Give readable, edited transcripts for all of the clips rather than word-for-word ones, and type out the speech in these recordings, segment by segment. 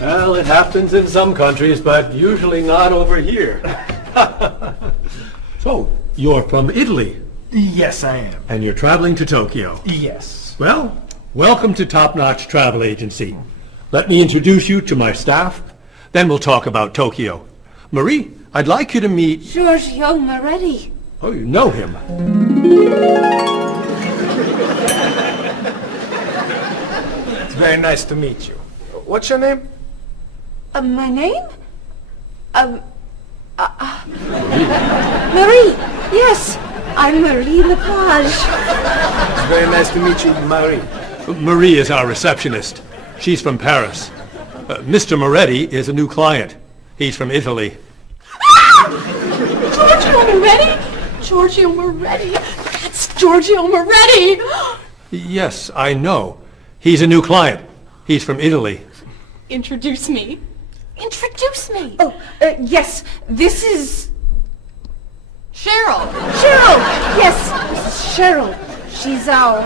Well, it happens in some countries, but usually not over here. So, you're from Italy, Yes, I am. and you're traveling to Tokyo. Yes. Well, welcome to Top Notch Travel Agency. Let me introduce you to my staff, then we'll talk about Tokyo. Marie, I'd like you to meet... Giorgio Moretti. Oh, you know him. It's very nice to meet you. What's your name? My name? Marie. Yes, I'm Marie Lepage. It's very nice to meet you, Marie. Marie is our receptionist. She's from Paris. Mr. Moretti is a new client. He's from Italy. Giorgio Moretti? Giorgio Moretti. That's Giorgio Moretti. Yes, I know. He's a new client. He's from Italy. Introduce me. Introduce me. Oh, yes. This is Cheryl. Cheryl. Yes, this is Cheryl. She's our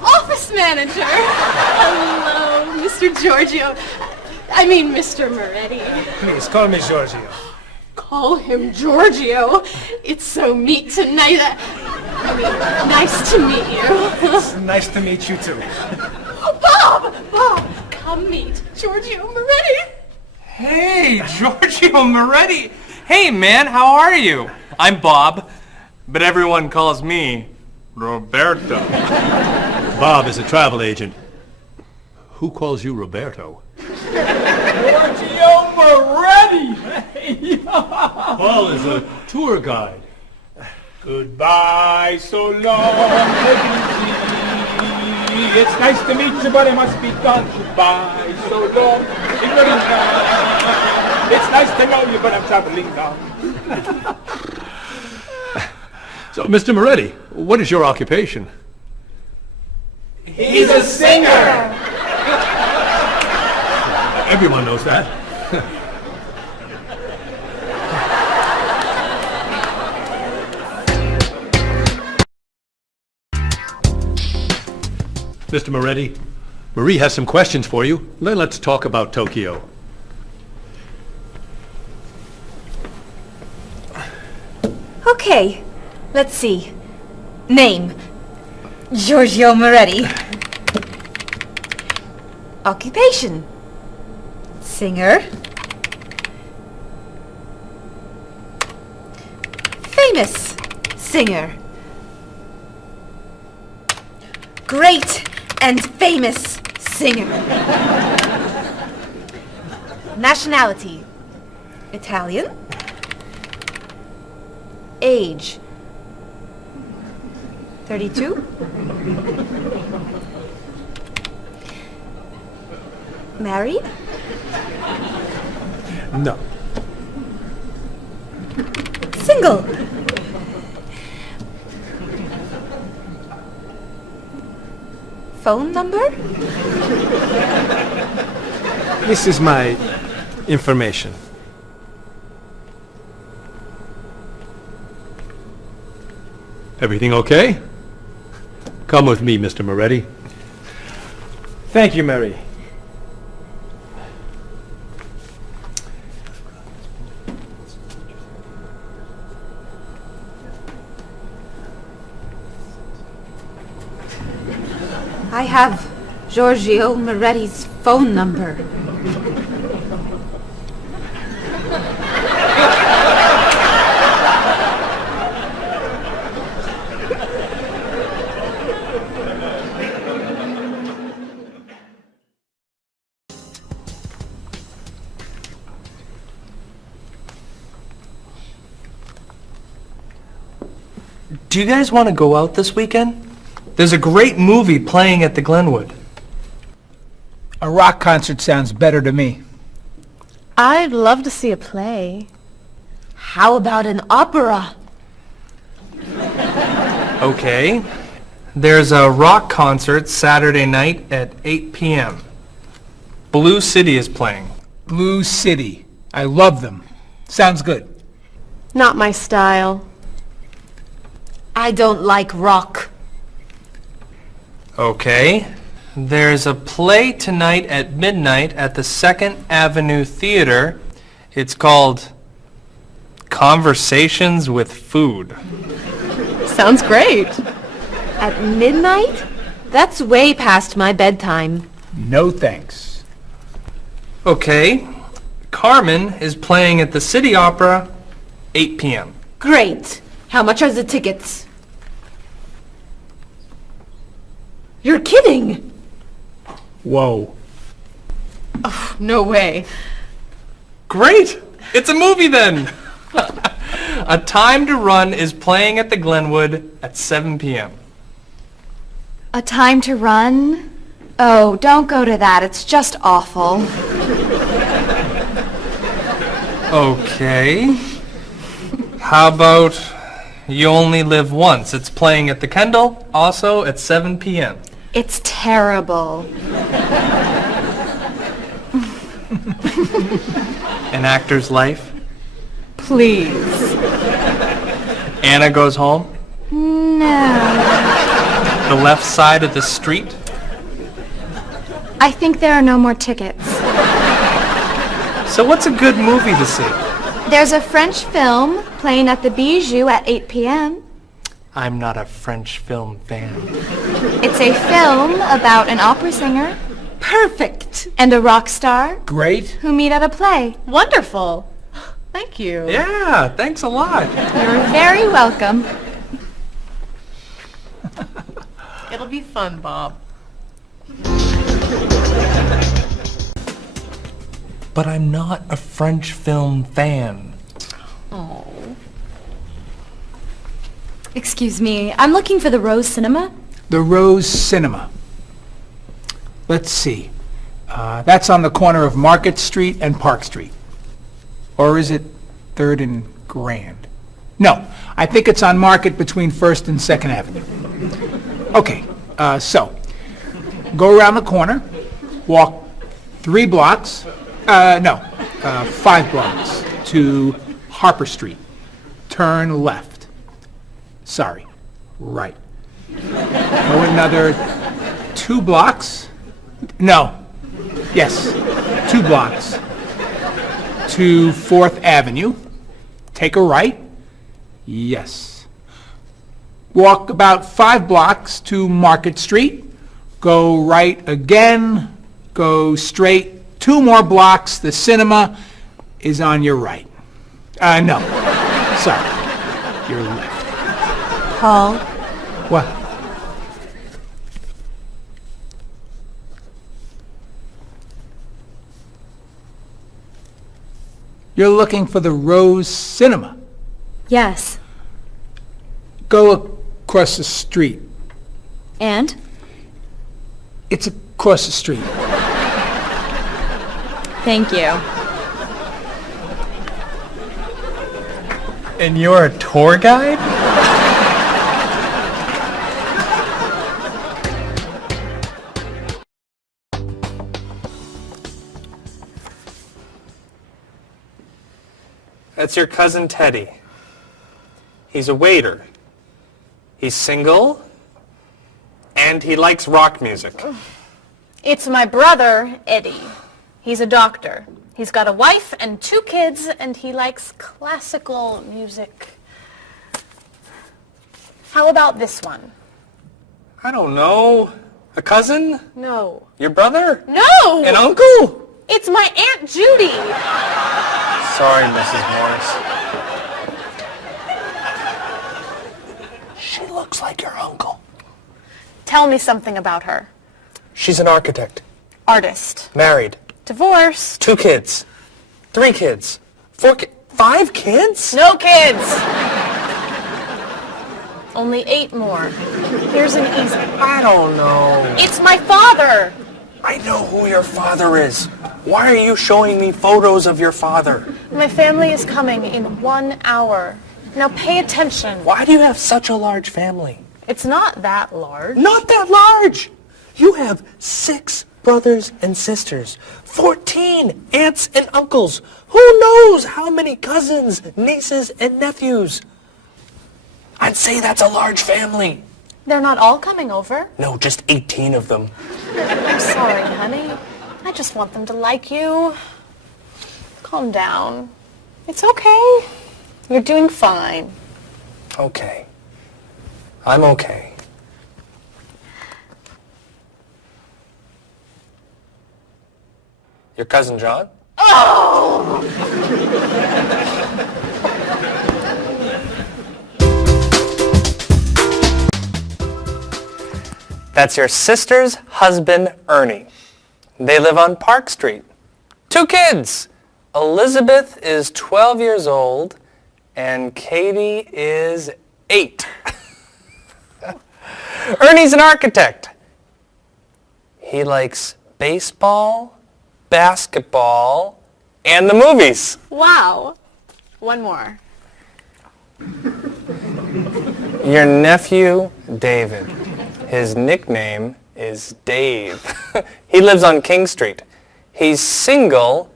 office manager. Hello, Mr. Giorgio. I mean, Mr. Moretti. Please, call me Giorgio. Call him Giorgio. It's so neat tonight. I mean, nice to meet you. It's nice to meet you, too. Bob! Bob, come meet Giorgio Moretti. Hey, Giorgio Moretti. Hey, man, how are you? I'm Bob, but everyone calls me Roberto. Bob is a travel agent. Who calls you Roberto? Giorgio Moretti! Paul is a tour guide. Goodbye, so long, it's nice to meet you, but I must be gone. Goodbye, so long, it's nice to know you, but I'm traveling now. So, Mr. Moretti, what is your occupation? He's a singer! Everyone knows that. Mr. Moretti, Marie has some questions for you. Then let's talk about Tokyo. Okay, let's see. Name, Giorgio Moretti. Occupation, singer. Famous singer. Great and famous singer. Nationality, Italian. Age, 32. Married? No. Single? Phone number? This is my information. Everything okay? Come with me, Mr. Moretti. Thank you, Mary. I have Giorgio Moretti's phone number. Do you guys want to go out this weekend? There's a great movie playing at the Glenwood. A rock concert sounds better to me. I'd love to see a play. How about an opera? Okay. There's a rock concert Saturday night at 8 p.m. Blue City is playing. Blue City. I love them. Sounds good. Not my style. I don't like rock. Okay. There's a play tonight at midnight at the 2nd Avenue Theater. It's called Conversations with Food. Sounds great. At midnight? That's way past my bedtime. No thanks. Okay. Carmen is playing at the City Opera, 8 p.m. Great. How much are the tickets? You're kidding! Whoa. No way. Great! It's a movie then! A Time to Run is playing at the Glenwood at 7 p.m. A Time to Run? Oh, don't go to that. It's just awful. Okay. How about You Only Live Once? It's playing at the Kendall, also at 7 p.m. It's terrible. An Actor's Life. Please. Anna Goes Home. No. The Left Side of the Street. I think there are no more tickets. So what's a good movie to see? There's a French film playing at the Bijou at 8 p.m. I'm not a French film fan. It's a film about an opera singer Perfect. and a rock star Great. who meet at a play. Wonderful. Thank you. Yeah, thanks a lot. You're very welcome. It'll be fun, Bob. But I'm not a French film fan. Excuse me, I'm looking for the Rose Cinema. The Rose Cinema. Let's see. That's on the corner of Market Street and Park Street. Or is it 3rd and Grand? No, I think it's on Market between 1st and 2nd Avenue. Okay, so go around the corner, walk 3 blocks, 5 blocks to Harper Street. Turn left. Sorry, right. Go another 2 blocks. No. Yes, 2 blocks to 4th Avenue. Take a right. Yes. Walk about 5 blocks to Market Street. Go right again. Go straight 2 more blocks. The cinema is on your right. No. Sorry. Your left. Paul, What? You're looking for the Rose Cinema. Yes. Go across the street. And? It's across the street. Thank you. And you're a tour guide? That's your cousin Teddy. He's a waiter. He's single, and he likes rock music. It's my brother, Eddie. He's a doctor. He's got a wife and 2 kids, and he likes classical music. How about this one? I don't know. A cousin? No. Your brother? No! An uncle? It's my Aunt Judy. Sorry, Mrs. Morris. She looks like your uncle. Tell me something about her. She's an architect. Artist. Married. Divorced. 2 kids. 3 kids. 4 kids. 5 kids? No kids. Only 8 more. Here's an easy. I don't know. It's my father. I know who your father is. Why are you showing me photos of your father? My family is coming in 1 hour. Now pay attention. Why do you have such a large family? It's not that large. Not that large. You have 6 brothers and sisters, 14 aunts and uncles. Who knows how many cousins, nieces, and nephews? I'd say that's a large family. They're not all coming over. No, just 18 of them. I'm sorry, honey. I just want them to like you. Calm down. It's okay. You're doing fine. Okay. I'm okay. Your cousin John? That's your sister's husband, Ernie. They live on Park Street. 2 kids. Elizabeth is 12 years old, and Katie is 8. Ernie's an architect. He likes baseball, basketball, and the movies. Wow. One more. Your nephew, David. His nickname is Dave. He lives on King Street. He's single,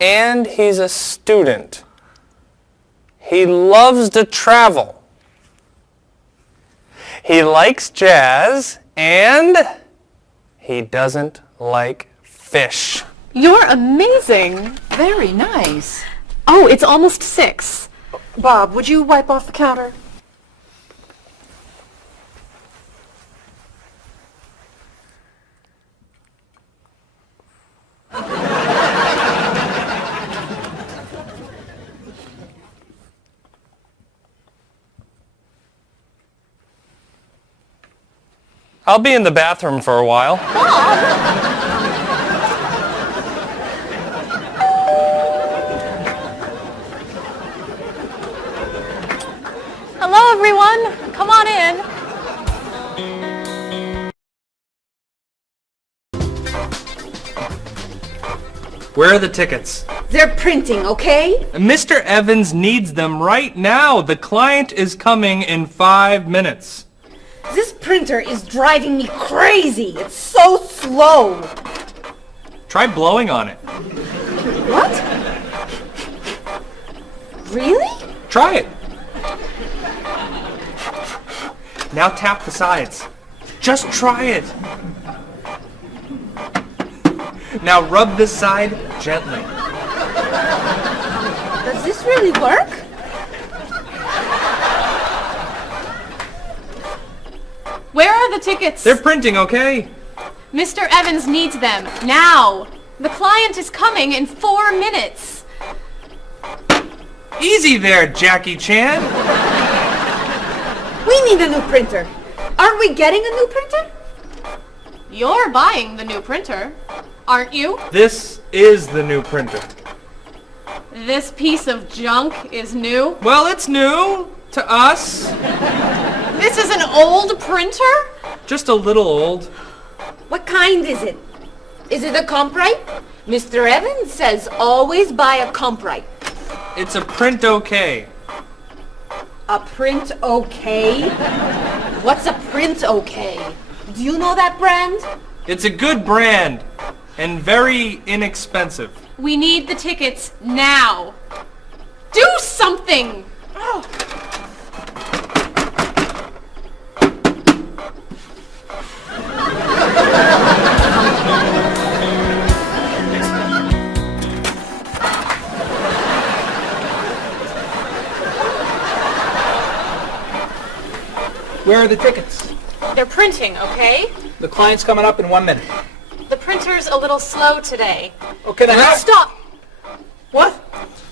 and he's a student. He loves to travel. He likes jazz, and he doesn't like fish. You're amazing. Very nice. Oh, it's almost 6. Bob, would you wipe off the counter? I'll be in the bathroom for a while. Hello, everyone. Come on in. Where are the tickets? They're printing, okay? Mr. Evans needs them right now. The client is coming in 5 minutes. This printer is driving me crazy. It's so slow. Try blowing on it. What? Really? Try it. Now tap the sides. Just try it. Now rub this side gently. Does this really work? Where are the tickets? They're printing, okay? Mr. Evans needs them now. The client is coming in 4 minutes. Easy there, Jackie Chan. We need a new printer. Aren't we getting a new printer? You're buying the new printer, aren't you? This is the new printer. This piece of junk is new. Well, it's new to us. This is an old printer? Just a little old. What kind is it? Is it a Comprite? Mr. Evans says always buy a Comprite. It's a print okay. A print okay? What's a print okay? Do you know that brand? It's a good brand and very inexpensive. We need the tickets now. Do something! Oh. Where are the tickets? They're printing, okay? The client's coming up in 1 minute. The printer's a little slow today. Okay, then Stop! What?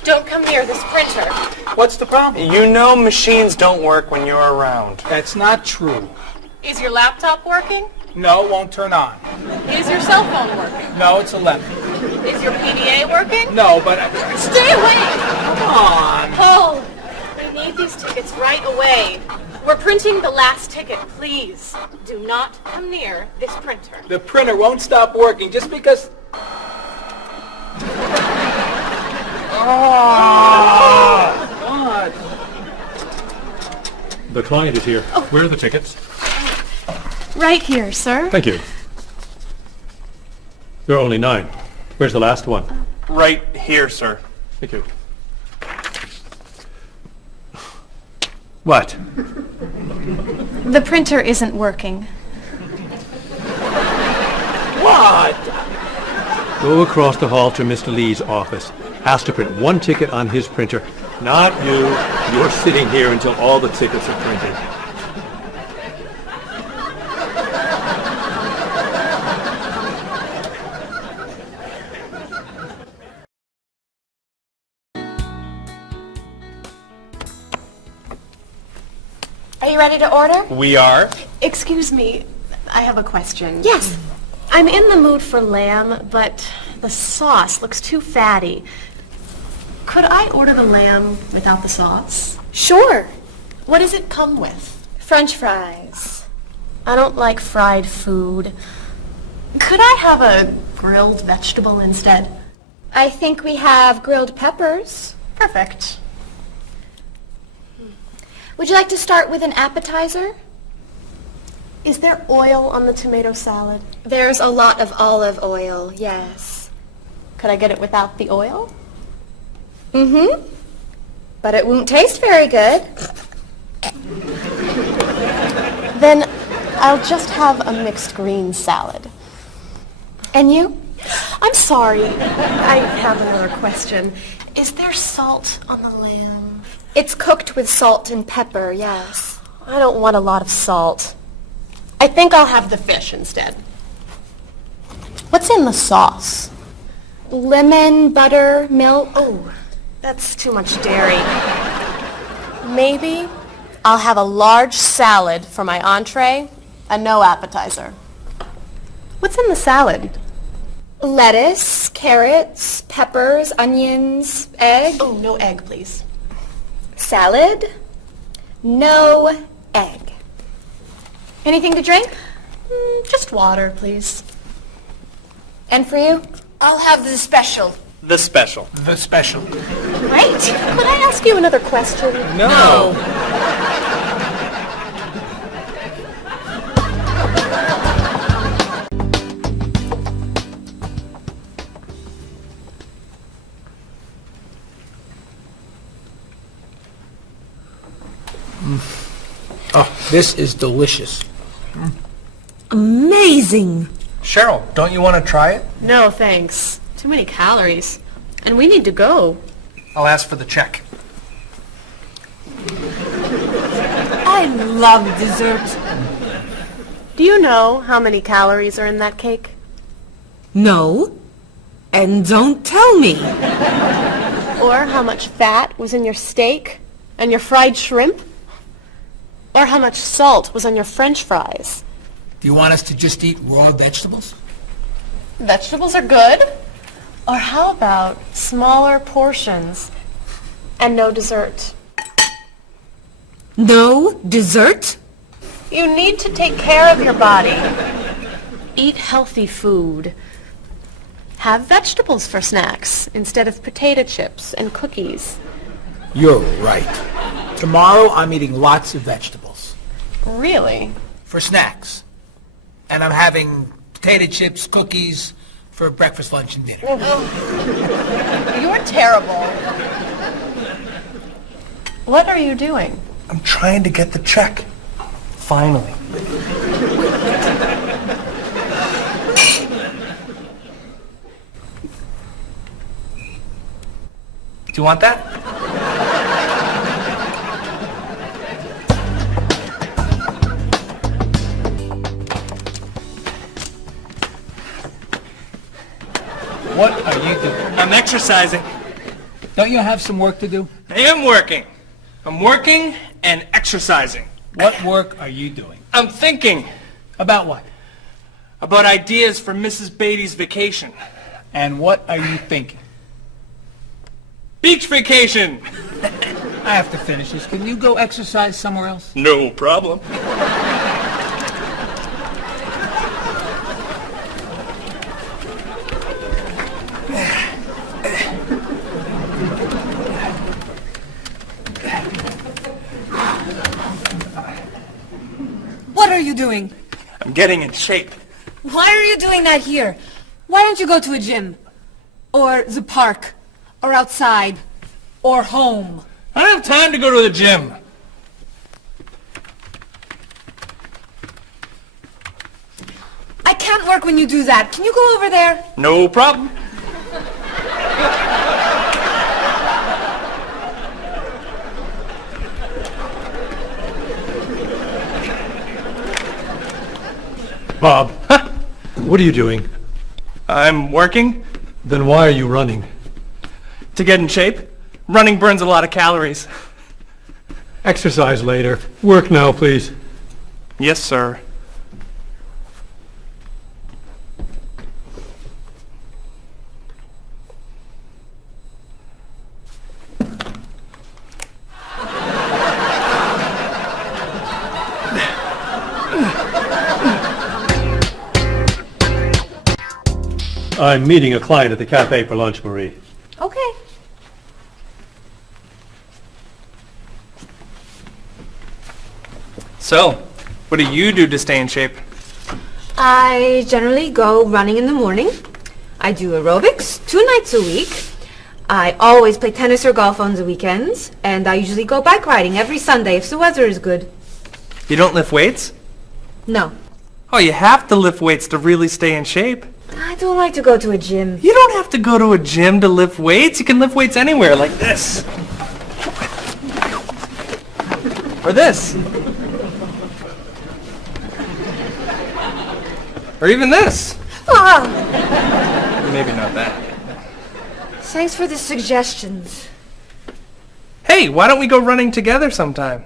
Don't come near this printer. What's the problem? You know machines don't work when you're around. That's not true. Is your laptop working? No, it won't turn on. Is your cell phone working? No, it's 11. Is your PDA working? No, but... Stay away! Come on. Hold! We need these tickets right away. We're printing the last ticket, please. Do not come near this printer. The printer won't stop working just because... What? The client is here. Where are the tickets? Right here, sir. Thank you. There are only 9. Where's the last one? Right here, sir. Thank you. What? The printer isn't working. What? Go across the hall to Mr. Lee's office. Ask to print one ticket on his printer. Not you. You're sitting here until all the tickets are printed. Are you ready to order? We are. Excuse me, I have a question. Yes. I'm in the mood for lamb, but the sauce looks too fatty. Could I order the lamb without the sauce? Sure. What does it come with? French fries. I don't like fried food. Could I have a grilled vegetable instead? I think we have grilled peppers. Perfect. Would you like to start with an appetizer? Is there oil on the tomato salad? There's a lot of olive oil, yes. Could I get it without the oil? Mm-hmm. But it won't taste very good. Then I'll just have a mixed green salad. And you? I'm sorry. I have another question. Is there salt on the lamb? It's cooked with salt and pepper, yes. I don't want a lot of salt. I think I'll have the fish instead. What's in the sauce? Lemon, butter, milk. Oh, that's too much dairy. Maybe I'll have a large salad for my entree and no appetizer. What's in the salad? Lettuce, carrots, peppers, onions, egg. Oh, no egg, please. Salad, no egg. Anything to drink? Just water, please. And for you? I'll have the special. The special. The special. Great. Could I ask you another question? No. Oh, this is delicious. Amazing. Cheryl, don't you want to try it? No, thanks. Too many calories. And we need to go. I'll ask for the check. I love dessert. Do you know how many calories are in that cake? No. And don't tell me. Or how much fat was in your steak and your fried shrimp? Or how much salt was on your French fries? Do you want us to just eat raw vegetables? Vegetables are good. Or how about smaller portions and no dessert? No dessert? You need to take care of your body. Eat healthy food. Have vegetables for snacks instead of potato chips and cookies. You're right. Tomorrow I'm eating lots of vegetables. Really? For snacks. And I'm having potato chips, cookies for breakfast, lunch, and dinner. You're terrible. What are you doing? I'm trying to get the check. Finally. Do you want that? What are you doing? I'm exercising. Don't you have some work to do? I am working. I'm working and exercising. What work are you doing? I'm thinking About what? about ideas for Mrs. Beatty's vacation. And what are you thinking? Beach vacation! I have to finish this. Can you go exercise somewhere else? No problem. What are you doing? I'm getting in shape. Why are you doing that here? Why don't you go to a gym? Or the park? Or outside? Or home? I don't have time to go to the gym. can't work when you do that. Can you go over there? No problem. Bob, what are you doing? I'm working Then why are you running? to get in shape. Running burns a lot of calories. Exercise later. Work now, please. Yes, sir. I'm meeting a client at the cafe for lunch, Marie. Okay. So, what do you do to stay in shape? I generally go running in the morning. I do aerobics 2 nights a week. I always play tennis or golf on the weekends. And I usually go bike riding every Sunday if the weather is good. You don't lift weights? No. Oh, you have to lift weights to really stay in shape. I don't like to go to a gym. You don't have to go to a gym to lift weights. You can lift weights anywhere, like this. Or this. Or even this. Ah, Maybe not that. thanks for the suggestions. Hey, why don't we go running together sometime?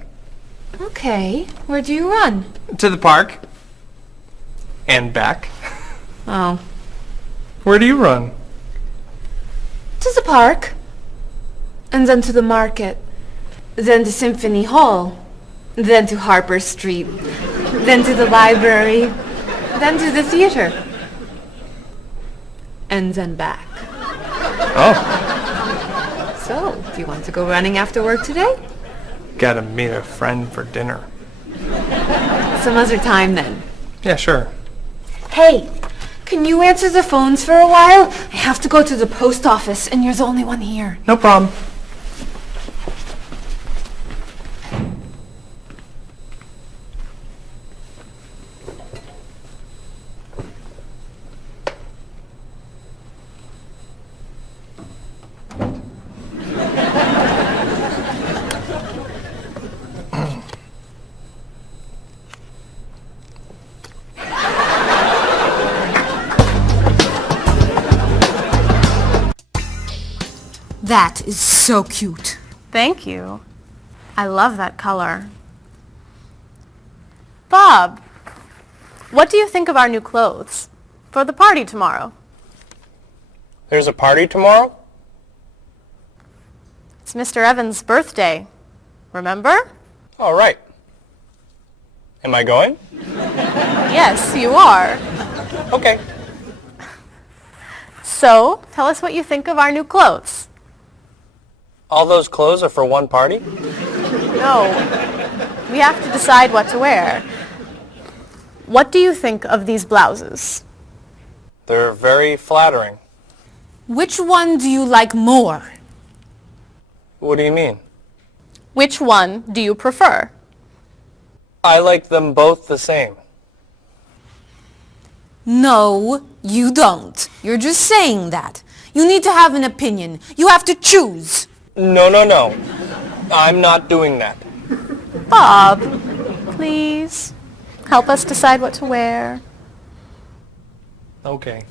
Okay, where do you run? To the park. And back. Oh. Where do you run? To the park. And then to the market. Then to Symphony Hall. Then to Harper Street. Then to the library. Then to the theater. And then back. Oh, So, do you want to go running after work today? gotta meet a friend for dinner. Some other time then. Yeah, sure. Hey, can you answer the phones for a while? I have to go to the post office and you're the only one here. No problem. That is so cute. Thank you. I love that color. Bob, what do you think of our new clothes for the party tomorrow? There's a party tomorrow? It's Mr. Evans' birthday. Remember? All right. Am I going? Yes, you are. Okay. So, tell us what you think of our new clothes. All those clothes are for one party? No. We have to decide what to wear. What do you think of these blouses? They're very flattering. Which one do you like more? What do you mean? Which one do you prefer? I like them both the same. No, you don't. You're just saying that. You need to have an opinion. You have to choose. No, no, no. I'm not doing that. Bob, please, help us decide what to wear. Okay.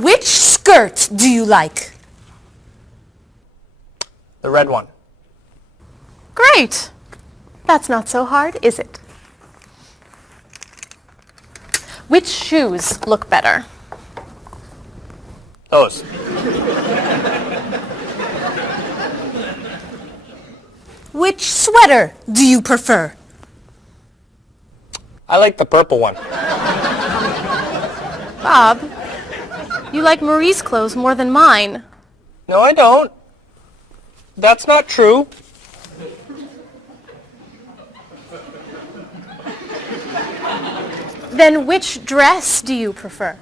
Which skirt do you like? The red one. Great. That's not so hard, is it? Which shoes look better? Those. Which sweater do you prefer? I like the purple one. Bob, you like Marie's clothes more than mine. No, I don't. That's not true. Then which dress do you prefer?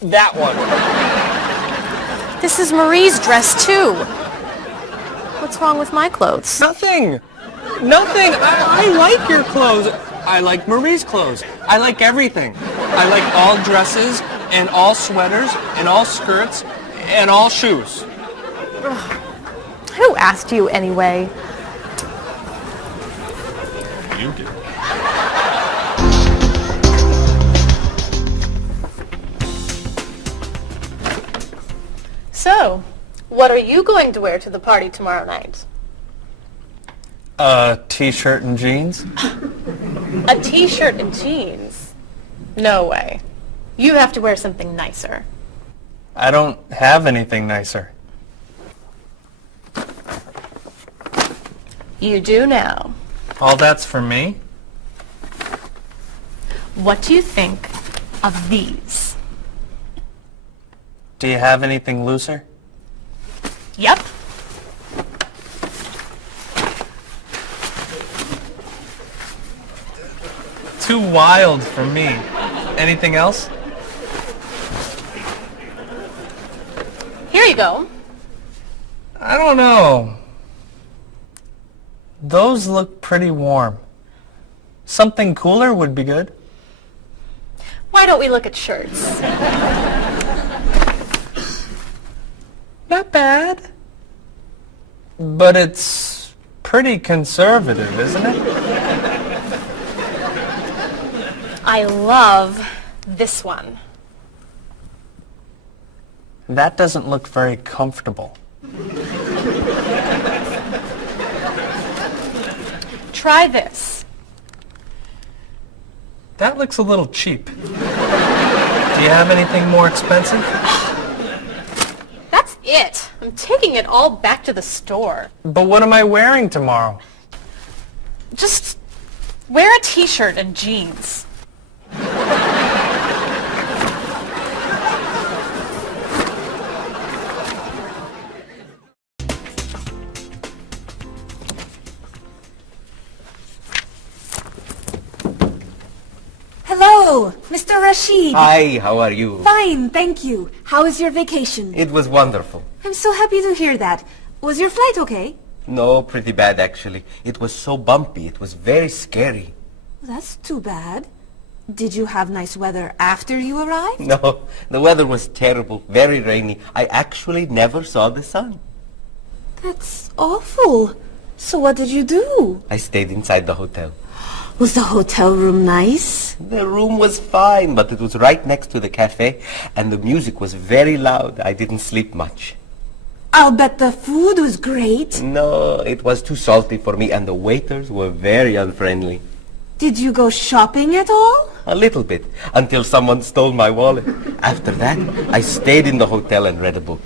That one. This is Marie's dress too. What's wrong with my clothes? Nothing. Nothing. I like your clothes. I like Marie's clothes. I like everything. I like all dresses and all sweaters and all skirts and all shoes. Who asked you anyway? You did. So, what are you going to wear to the party tomorrow night? A t-shirt and jeans? A t-shirt and jeans? No way. You have to wear something nicer. I don't have anything nicer. You do now. All that's for me? What do you think of these? Do you have anything looser? Yep. Too wild for me. Anything else? Here you go. I don't know. Those look pretty warm. Something cooler would be good. Why don't we look at shirts? Not bad. But it's pretty conservative, isn't it? I love this one. That doesn't look very comfortable. Try this. That looks a little cheap. Do you have anything more expensive? That's it. I'm taking it all back to the store. But what am I wearing tomorrow? Just wear a t-shirt and jeans. Hello, Mr. Rashid. Hi, how are you? Fine, thank you. How was your vacation? It was wonderful. I'm so happy to hear that. Was your flight okay? No, pretty bad actually. It was so bumpy. It was very scary. That's too bad. Did you have nice weather after you arrived? No, the weather was terrible, very rainy. I actually never saw the sun. That's awful. So what did you do? I stayed inside the hotel. Was the hotel room nice? The room was fine, but it was right next to the cafe, and the music was very loud. I didn't sleep much. I'll bet the food was great. No, it was too salty for me, and the waiters were very unfriendly. Did you go shopping at all? A little bit, until someone stole my wallet. After that, I stayed in the hotel and read a book.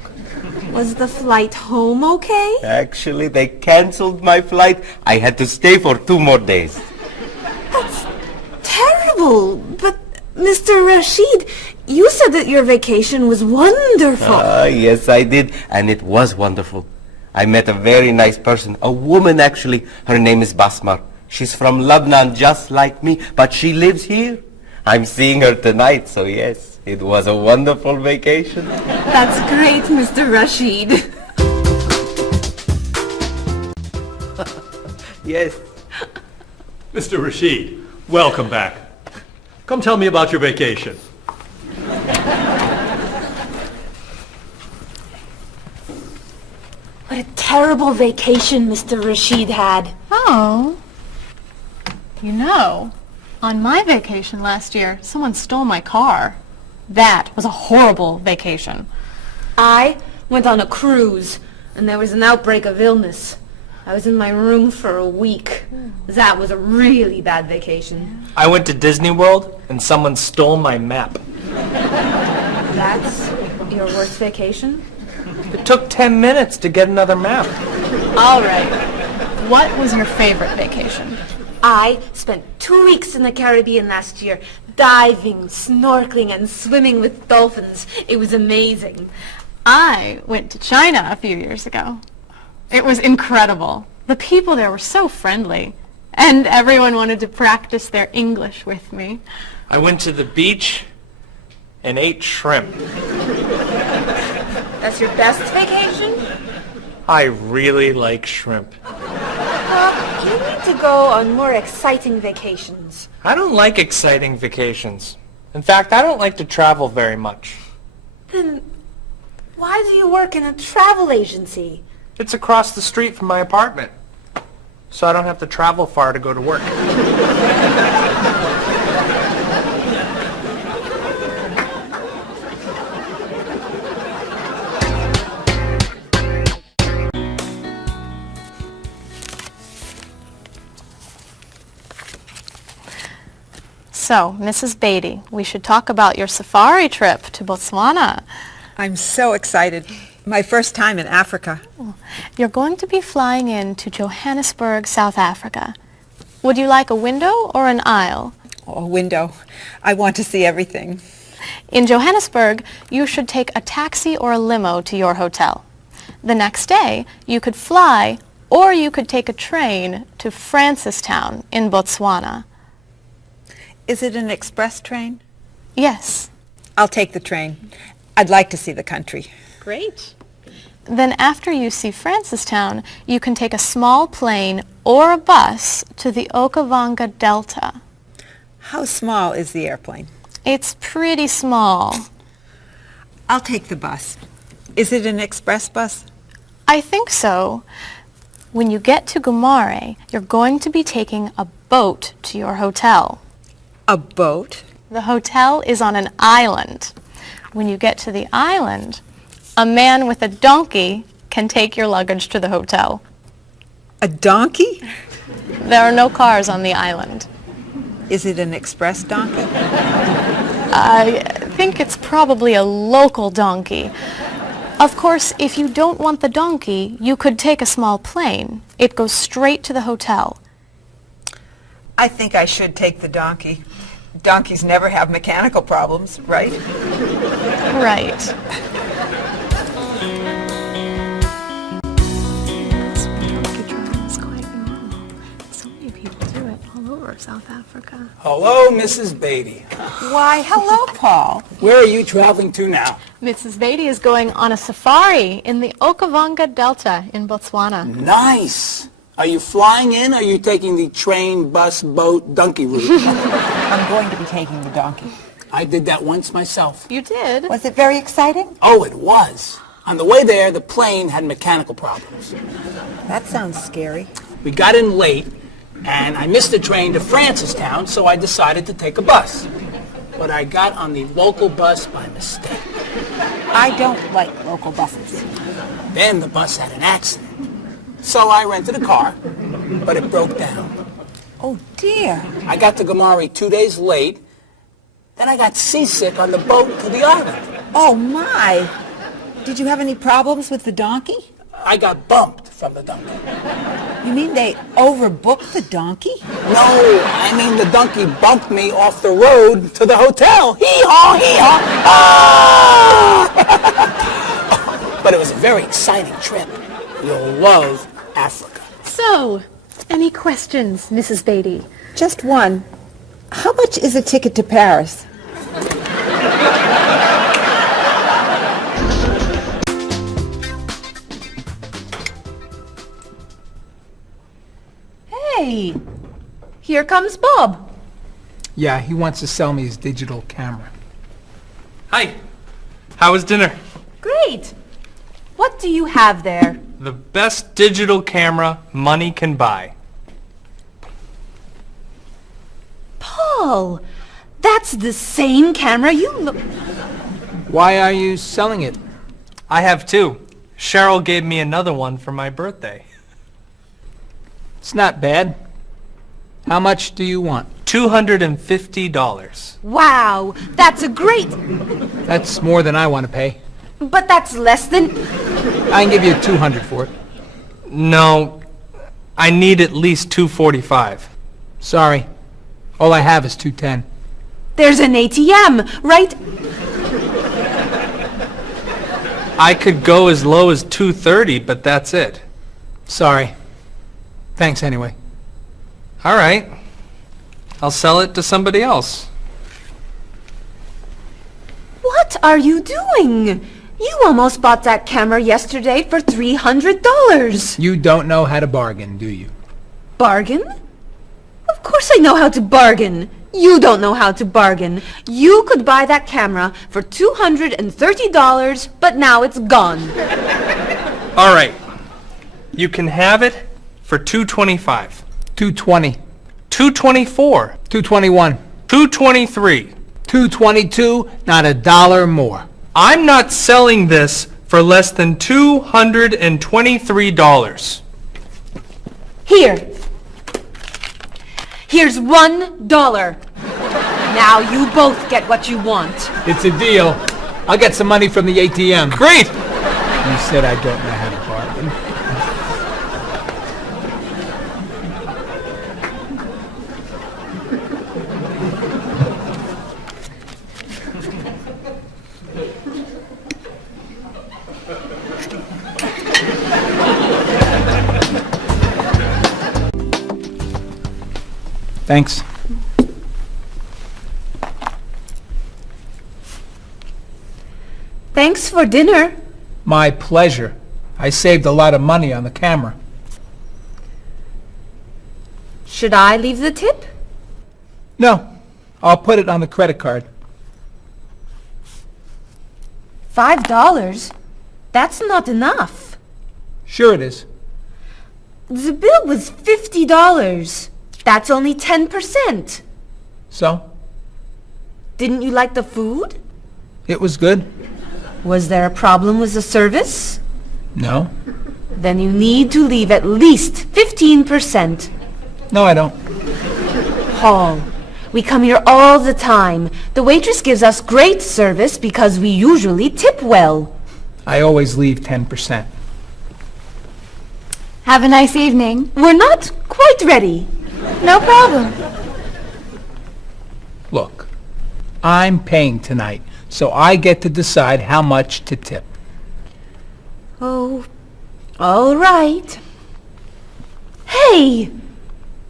Was the flight home okay? Actually, they canceled my flight. I had to stay for 2 more days. That's terrible. But, Mr. Rashid, you said that your vacation was wonderful. Yes, I did, and it was wonderful. I met a very nice person, a woman actually. Her name is Basmar. She's from Lebanon, just like me, but she lives here. I'm seeing her tonight, so yes, it was a wonderful vacation. That's great, Mr. Rashid. Yes. Mr. Rashid, welcome back. Come tell me about your vacation. What a terrible vacation Mr. Rashid had. Oh. You know, on my vacation last year, someone stole my car. That was a horrible vacation. I went on a cruise, and there was an outbreak of illness. I was in my room for a week. That was a really bad vacation. I went to Disney World and someone stole my map. That's your worst vacation? It took 10 minutes to get another map. All right. What was your favorite vacation? I spent 2 weeks in the Caribbean last year, diving, snorkeling, and swimming with dolphins. It was amazing. I went to China a few years ago. It was incredible. The people there were so friendly, and everyone wanted to practice their English with me. I went to the beach and ate shrimp. That's your best vacation? I really like shrimp. You need to go on more exciting vacations. I don't like exciting vacations. In fact, I don't like to travel very much. Then why do you work in a travel agency? It's across the street from my apartment, so I don't have to travel far to go to work. So, Mrs. Beatty, we should talk about your safari trip to Botswana. I'm so excited. My first time in Africa. You're going to be flying in to Johannesburg, South Africa. Would you like a window or an aisle? Oh, a window. I want to see everything. In Johannesburg, you should take a taxi or a limo to your hotel. The next day, you could fly or you could take a train to Francistown in Botswana. Is it an express train? Yes. I'll take the train. I'd like to see the country. Great. Then after you see Francistown, you can take a small plane or a bus to the Okavango Delta. How small is the airplane? It's pretty small. I'll take the bus. Is it an express bus? I think so. When you get to Gumare, you're going to be taking a boat to your hotel. A boat? The hotel is on an island. When you get to the island, a man with a donkey can take your luggage to the hotel. A donkey? There are no cars on the island. Is it an express donkey? I think it's probably a local donkey. Of course, if you don't want the donkey, you could take a small plane. It goes straight to the hotel. I think I should take the donkey. Donkeys never have mechanical problems, right? Right. So many people do it all over South Africa. Hello, Mrs. Beatty. Why, hello, Paul. Where are you traveling to now? Mrs. Beatty is going on a safari in the Okavango Delta in Botswana. Nice. Are you flying in or are you taking the train, bus, boat, donkey route? I'm going to be taking the donkey. I did that once myself. You did? Was it very exciting? Oh, it was. On the way there, the plane had mechanical problems. That sounds scary. We got in late, and I missed the train to Francistown, so I decided to take a bus. But I got on the local bus by mistake. I don't like local buses. Then the bus had an accident. So I rented a car, but it broke down. Oh, dear. I got to Gumare 2 days late. Then I got seasick on the boat to the island. Oh, my. Did you have any problems with the donkey? I got bumped from the donkey. You mean they overbooked the donkey? No, I mean the donkey bumped me off the road to the hotel. Hee-haw, hee-haw. Ah! But it was a very exciting trip. You'll love Africa. So, any questions, Mrs. Beatty? Just one. How much is a ticket to Paris? Hey, here comes Bob. Yeah, he wants to sell me his digital camera. Hi. How was dinner? Great. What do you have there? The best digital camera money can buy. Paul, that's the same camera you look... Why are you selling it? I have two. Cheryl gave me another one for my birthday. It's not bad. How much do you want? $250. Wow, that's a great... That's more than I want to pay. But that's less than... I can give you $200 for it. No, I need at least $245. Sorry. All I have is $210. There's an ATM, right? I could go as low as $230, but that's it. Sorry. Thanks anyway. All right. I'll sell it to somebody else. What are you doing? You almost bought that camera yesterday for $300. You don't know how to bargain, do you? bargain? Of course I know how to bargain. You don't know how to bargain. You could buy that camera for $230, but now it's gone. All right. You can have it for $225. $220. $224. $221. $223. $222, not a dollar more. I'm not selling this for less than $223. Here. Here's $1. Now you both get what you want. It's a deal. I'll get some money from the ATM. Great! You said I don't know how to bargain. Thanks. Thanks for dinner. My pleasure. I saved a lot of money on the camera. Should I leave the tip? No, I'll put it on the credit card. $5? That's not enough. Sure it is. The bill was $50. That's only 10%. So? Didn't you like the food? It was good? Was there a problem with the service? No. Then you need to leave at least 15%. No, I don't. Paul, we come here all the time. The waitress gives us great service because we usually tip well. I always leave 10%. Have a nice evening. We're not quite ready. No problem. Look, I'm paying tonight, so I get to decide how much to tip. Oh, all right. Hey!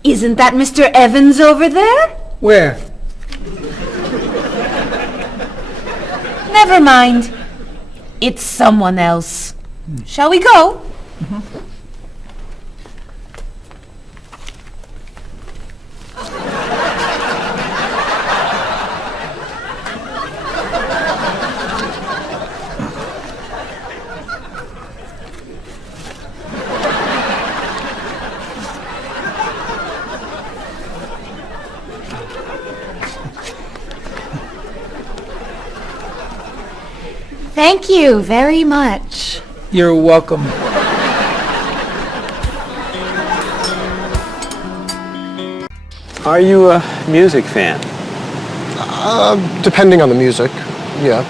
Isn't that Mr. Evans over there? Where? Never mind. It's someone else. Shall we go? Thank you very much. You're welcome. Are you a music fan? Depending on the music, yeah.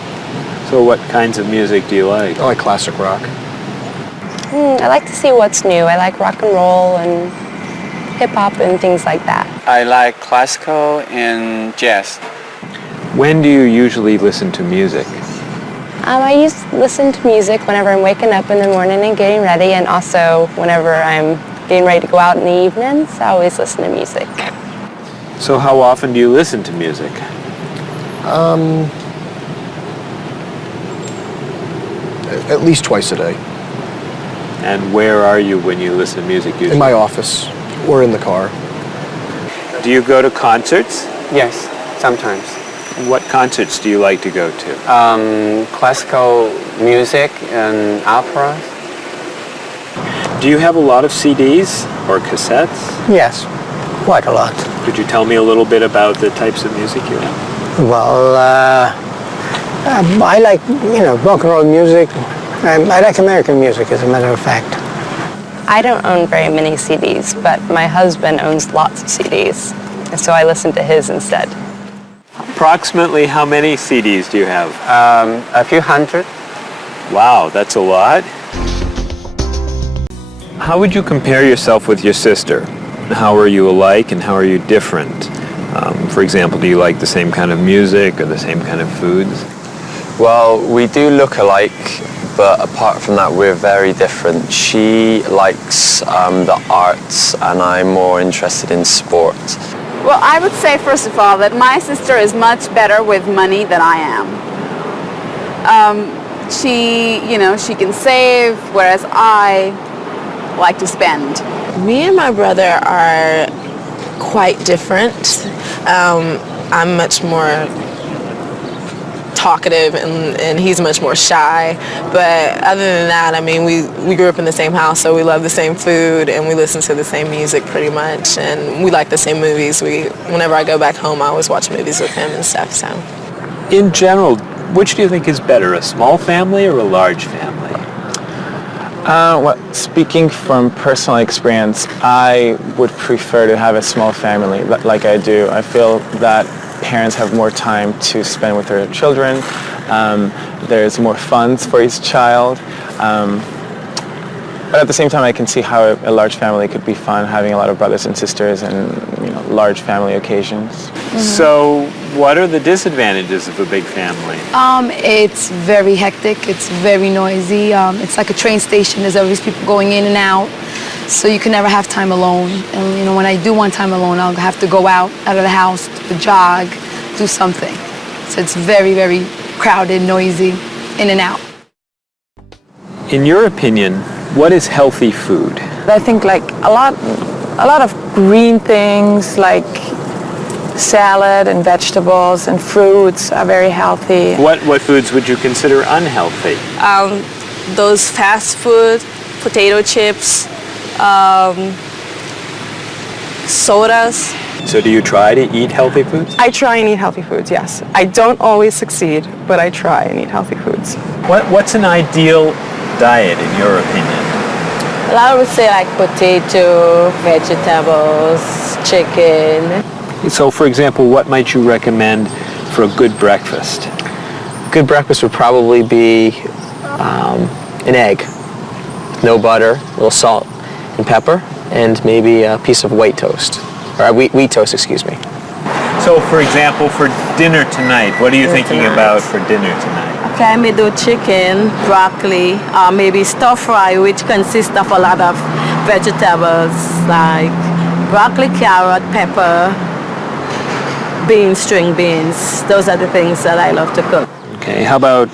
So what kinds of music do you like? I like classic rock. I like to see what's new. I like rock and roll and hip-hop and things like that. I like classical and jazz. When do you usually listen to music? I used to listen to music whenever I'm waking up in the morning and getting ready, and also whenever I'm getting ready to go out in the evenings. I always listen to music. So how often do you listen to music? At least twice a day. And where are you when you listen to music usually? In my office or in the car. Do you go to concerts? Yes, sometimes. What concerts do you like to go to? Classical music and operas. Do you have a lot of CDs or cassettes? Yes, quite a lot. Could you tell me a little bit about the types of music you have? Well, I like, rock and roll music. I like American music, as a matter of fact. I don't own very many CDs, but my husband owns lots of CDs, and so I listen to his instead. Approximately how many CDs do you have? A few hundred. Wow, that's a lot. How would you compare yourself with your sister? How are you alike and how are you different? For example, do you like the same kind of music or the same kind of foods? Well, we do look alike, but apart from that, we're very different. She likes the arts and I'm more interested in sport. Well, I would say, first of all, that my sister is much better with money than I am. She can save, whereas I like to spend? Me and my brother are quite different. I'm much more talkative and he's much more shy. But other than that, I mean, we grew up in the same house, so we love the same food and we listen to the same music pretty much, and we like the same movies. Whenever I go back home, I always watch movies with him and stuff. So, In general, which do you think is better, a small family or a large family? Well, speaking from personal experience, I would prefer to have a small family like I do. I feel that parents have more time to spend with their children. There's more funds for each child. But at the same time, I can see how a large family could be fun, having a lot of brothers and sisters and large family occasions. So what are the disadvantages of a big family? It's very hectic. It's very noisy. It's like a train station. There's always people going in and out. So you can never have time alone. And when I do want time alone, I'll have to go out of the house, to jog, do something. So it's very, very crowded, noisy, in and out. In your opinion, what is healthy food? I think like a lot of green things like salad and vegetables and fruits are very healthy. What foods would you consider unhealthy? Those fast food, potato chips, sodas. So do you try to eat healthy foods? I try and eat healthy foods, yes. I don't always succeed, but I try and eat healthy foods. What's an ideal diet in your opinion? Well, I would say like potato, vegetables, chicken. So for example, what might you recommend for a good breakfast? Good breakfast would probably be an egg, no butter, a little salt and pepper, and maybe a piece of white toast, or wheat toast, excuse me. So for example, for dinner tonight, what are you thinking about for dinner tonight? Okay, I may do chicken, broccoli, maybe stir fry, which consists of a lot of vegetables like broccoli, carrot, pepper, beans, string beans. Those are the things that I love to cook. Okay, how about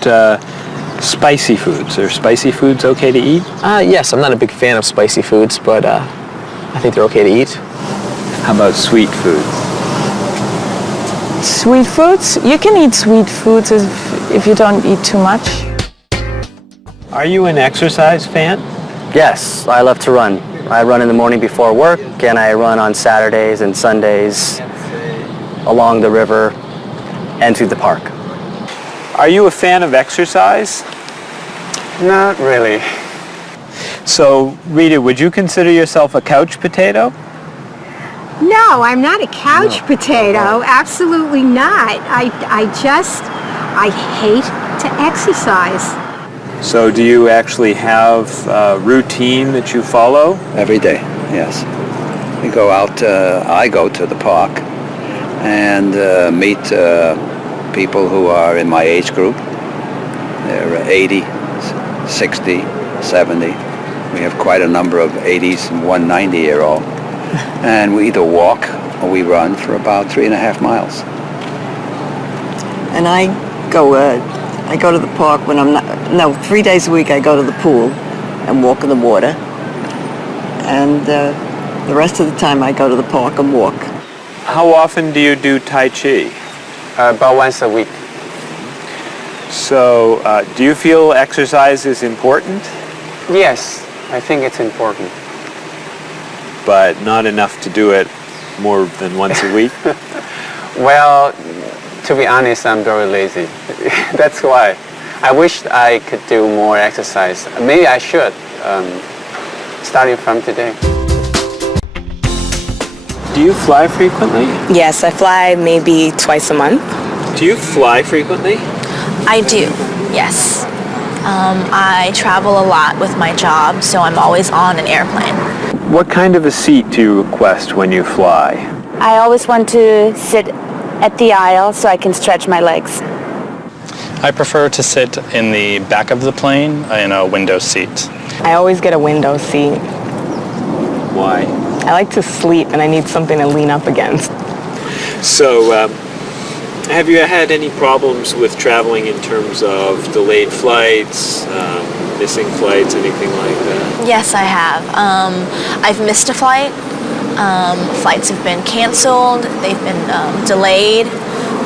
spicy foods? Are spicy foods okay to eat? Yes, I'm not a big fan of spicy foods, but I think they're okay to eat. How about sweet foods? Sweet foods? You can eat sweet foods if you don't eat too much. Are you an exercise fan? Yes, I love to run. I run in the morning before work, and I run on Saturdays and Sundays along the river and through the park. Are you a fan of exercise? Not really. So, Rita, would you consider yourself a couch potato? No, I'm not a couch potato. Absolutely not. I hate to exercise. So do you actually have a routine that you follow? Every day, yes. We go out, I go to the park and meet people who are in my age group. They're 80, 60, 70. We have quite a number of 80s and one 90-year-old. And we either walk or we run for about 3.5 miles. And I go to the park when I'm not, 3 days a week I go to the pool and walk in the water. And the rest of the time I go to the park and walk. How often do you do Tai Chi? About once a week. So, do you feel exercise is important? Yes, I think it's important. But not enough to do it more than once a week? Well, to be honest, I'm very lazy. That's why. I wish I could do more exercise. Maybe I should, starting from today. Do you fly frequently? Yes, I fly maybe twice a month. Do you fly frequently? I do, yes. I travel a lot with my job, so I'm always on an airplane. What kind of a seat do you request when you fly? I always want to sit at the aisle so I can stretch my legs. I prefer to sit in the back of the plane in a window seat. I always get a window seat. Why? I like to sleep and I need something to lean up against. So, have you had any problems with traveling in terms of delayed flights, missing flights, anything like that? Yes, I have. I've missed a flight. Flights have been canceled. They've been delayed.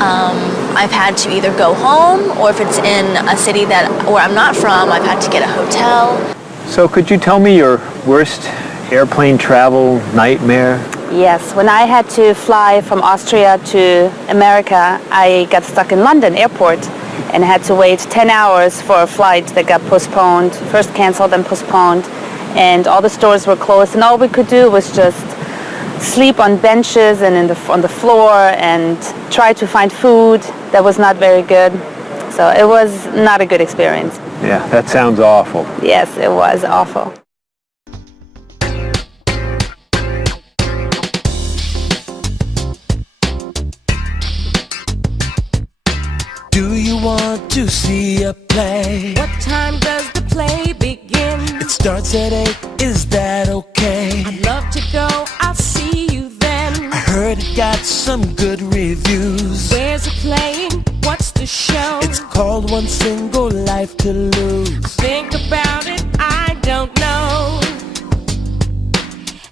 I've had to either go home, or if it's in a city where I'm not from, I've had to get a hotel. So could you tell me your worst airplane travel nightmare? Yes, when I had to fly from Austria to America, I got stuck in London airport and had to wait 10 hours for a flight that got postponed, first canceled and postponed, and all the stores were closed, and all we could do was just sleep on benches and on the floor and try to find food that was not very good. So it was not a good experience. Yeah, that sounds awful. Yes, it was awful. Do you want to see a play? What time does the play begin? It starts at 8, is that okay? I'd love to go, I'll see you then. I heard it got some good reviews. Where's it playing? What's the show? It's called One Single Life to Lose. Think about it, I don't know.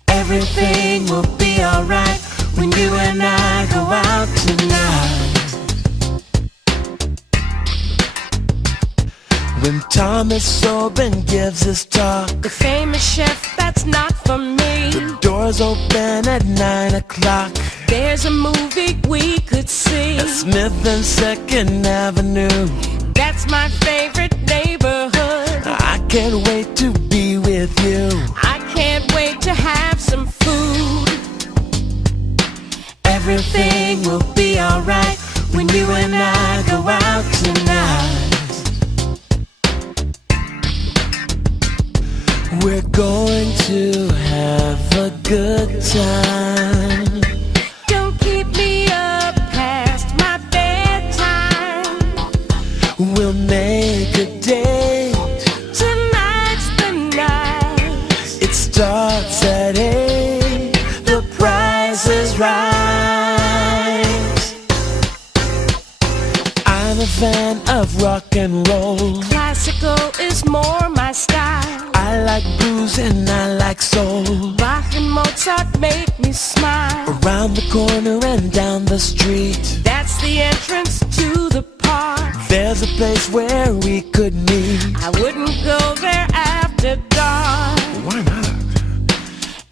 Everything will be alright when you and I go out tonight. When Thomas Sobin gives his talk, the famous chef, that's not for me. The doors open at 9 o'clock. There's a movie we could see at Smith and 2nd Avenue. That's my favorite neighborhood. I can't wait to be with you. I can't wait to have some food. Everything will be alright when you and I go out tonight. We're going to have a good time. Don't keep me up past my bedtime. We'll make a date. Tonight's the night. It starts at 8. The price is right. I'm a fan of rock and roll. Classical is more my style. I like blues and I like soul. Bach and Mozart make me smile. Around the corner and down the street, that's the entrance to the park. There's a place where we could meet. I wouldn't go there after dark. Why not?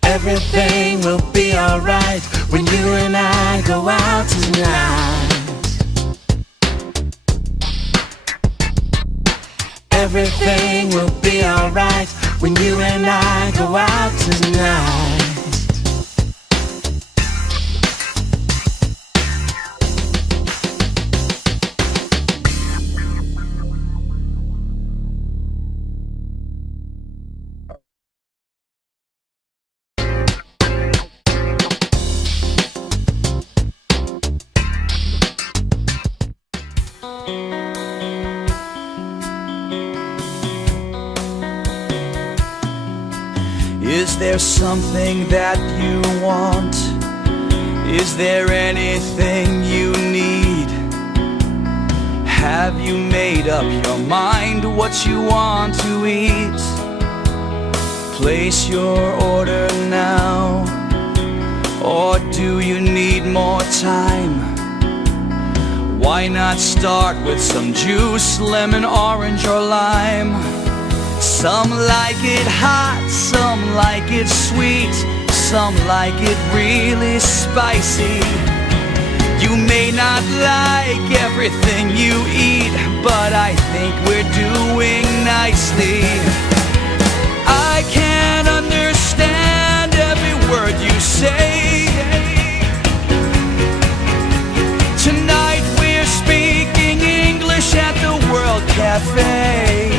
Everything will be alright when you and I go out tonight. Everything will be alright when you and I go out tonight. Is there something that you want? Is there anything you need? Have you made up your mind what you want to eat? Place your order now, or do you need more time? Why not start with some juice, lemon, orange, or lime? Some like it hot, some like it sweet, some like it really spicy. You may not like everything you eat, but I think we're doing nicely. I can't understand every word you say. Tonight we're speaking English at the World Cafe.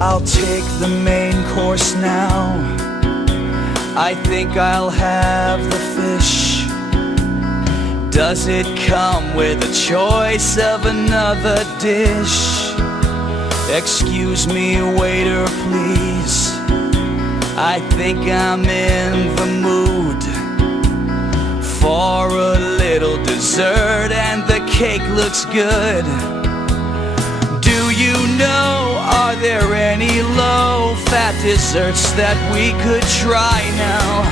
I'll take the main course now. I think I'll have the fish. Does it come with a choice of another dish? Excuse me, waiter, please. I think I'm in the mood for a little dessert, and the cake looks good. there any low-fat desserts that we could try now?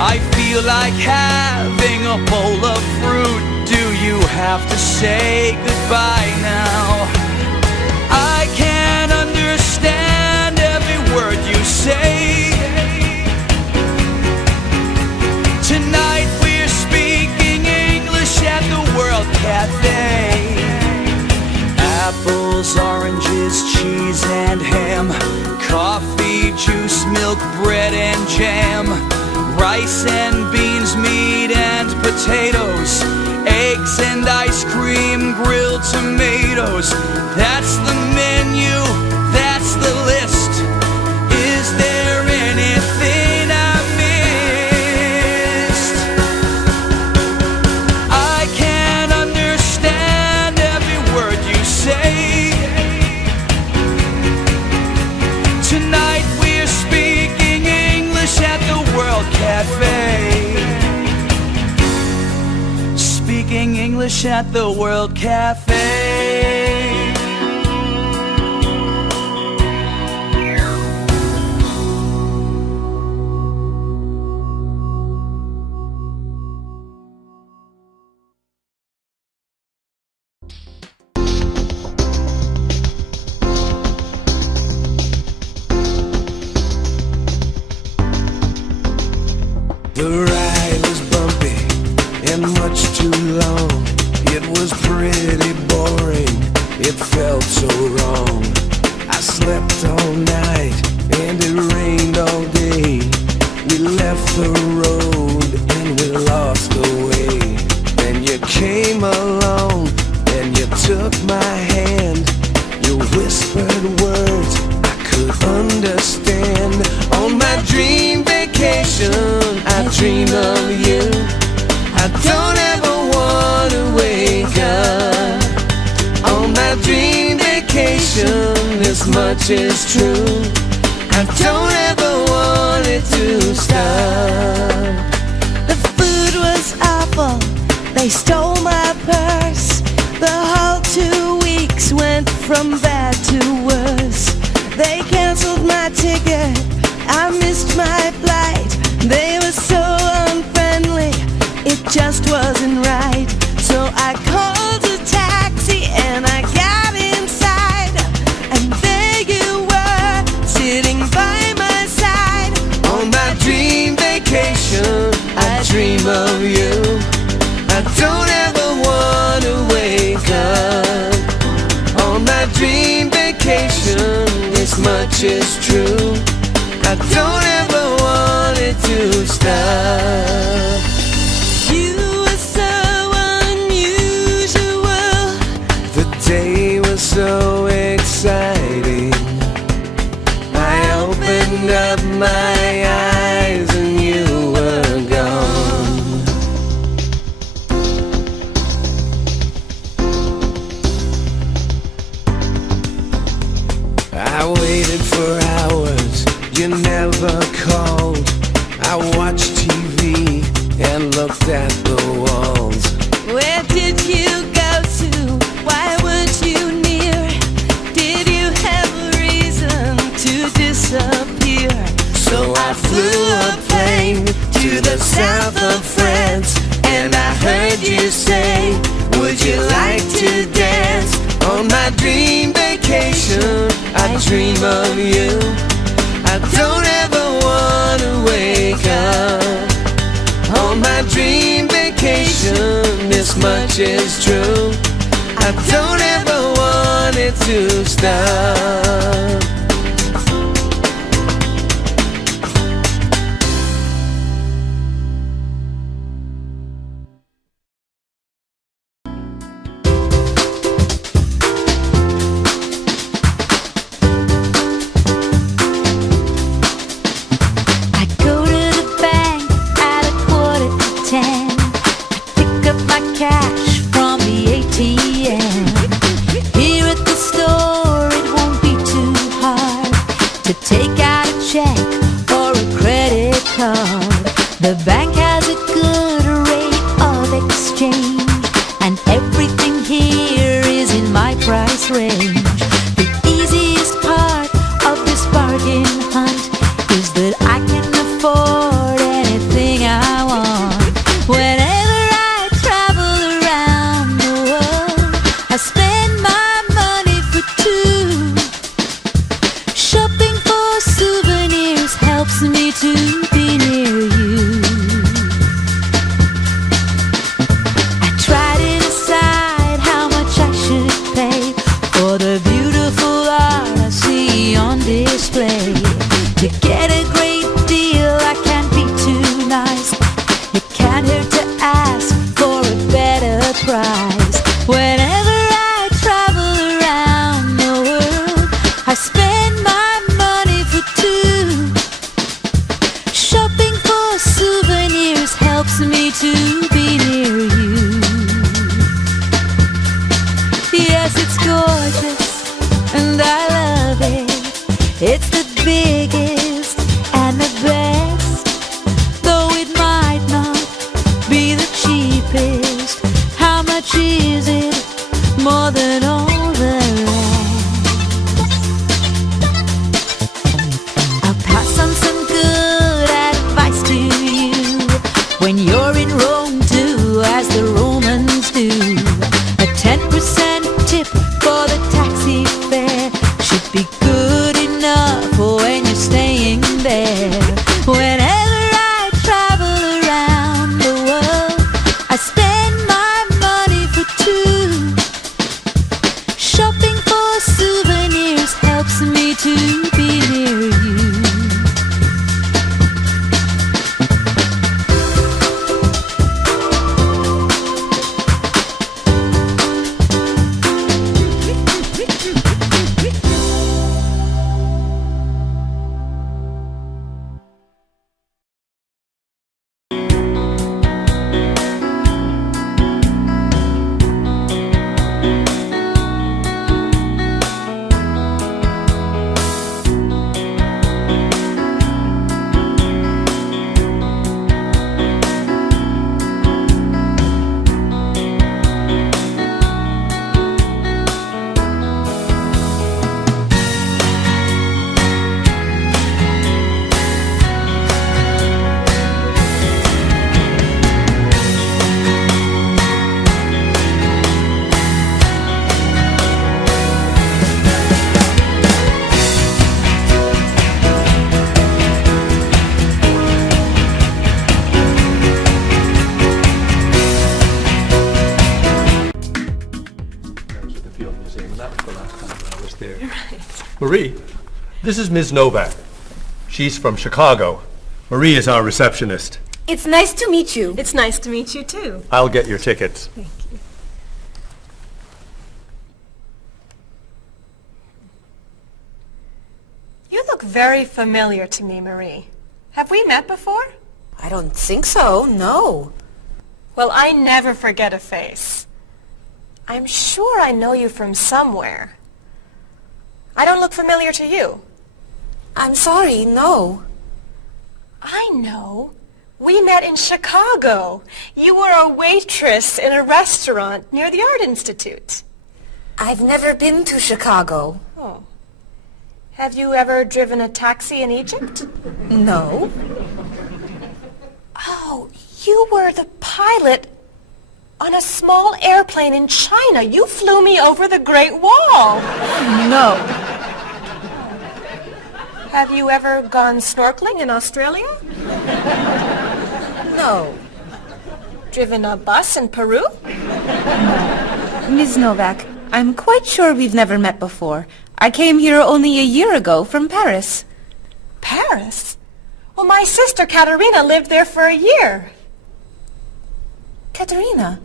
I feel like having a bowl of fruit. Do you have to say goodbye now? I can't understand every word you say. Tonight we're speaking English at the World Cafe. Apples, oranges, cheese and ham, coffee, juice, milk, bread and jam, rice and beans, meat and potatoes, eggs and ice cream, grilled tomatoes. That's the menu, that's the list. Is there anything I missed? I can't understand every word you say. Tonight we're speaking English at the World Cafe. Speaking English at the World Cafe. The ride was bumpy and much too long. It was pretty boring, it felt so wrong. I slept all night and it rained all day. We left the road and we lost the way. Then you came along and you took my hand. You whispered words I could understand. On my dream vacation I dream of you. I don't ever want to wake up. On my dream vacation, this much is true. I don't ever want it to stop. The food was awful, they stole my purse. The whole 2 weeks went from bad to worse. They canceled my ticket, I missed my flight. They were so unfriendly, it just wasn't right. So I called a taxi and I got inside, and there you were, sitting by my side. On my dream vacation, I dream of you. I don't ever want to wake up. On my dream vacation, this much is true. I don't ever want it to stop. You were so unusual. The day was so exciting. I opened up my eyes and you were gone. I waited for hours, you never called. I watched TV and looked at the walls. Where did you go to? Why weren't you near? Did you have a reason to disappear? So I flew a plane to the south of France, and I heard you say, would you like to dance? On my dream vacation, I dream of you. I don't ever want to wake up. On my dream vacation, this much is true. I don't ever want it to stop. The bank has a good rate of exchange, and everything here is in my price range. The easiest part cheese it more than all the rest. I'll pass on some good advice to you. When you're in Rome, do as the Romans do. A 10% tip for the taxi fare should be good enough for when you're staying there. Whenever I travel around the world, I spend my money for two. Shopping for souvenirs helps me to be near you. Marie, this is Ms. Novak. She's from Chicago. Marie is our receptionist. It's nice to meet you. It's nice to meet you too. I'll get your tickets. Thank you. You look very familiar to me, Marie. Have we met before? I don't think so, no. Well, I never forget a face. I'm sure I know you from somewhere. I don't look familiar to you. I'm sorry, no. I know. We met in Chicago. You were a waitress in a restaurant near the Art Institute. I've never been to Chicago. Oh. Have you ever driven a taxi in Egypt? No. Oh, you were the pilot on a small airplane in China. You flew me over the Great Wall. No. Have you ever gone snorkeling in Australia? No. Driven a bus in Peru? Ms. Novak, I'm quite sure we've never met before. I came here only a year ago from Paris. Paris? Well, my sister Katerina lived there for a year. Katerina?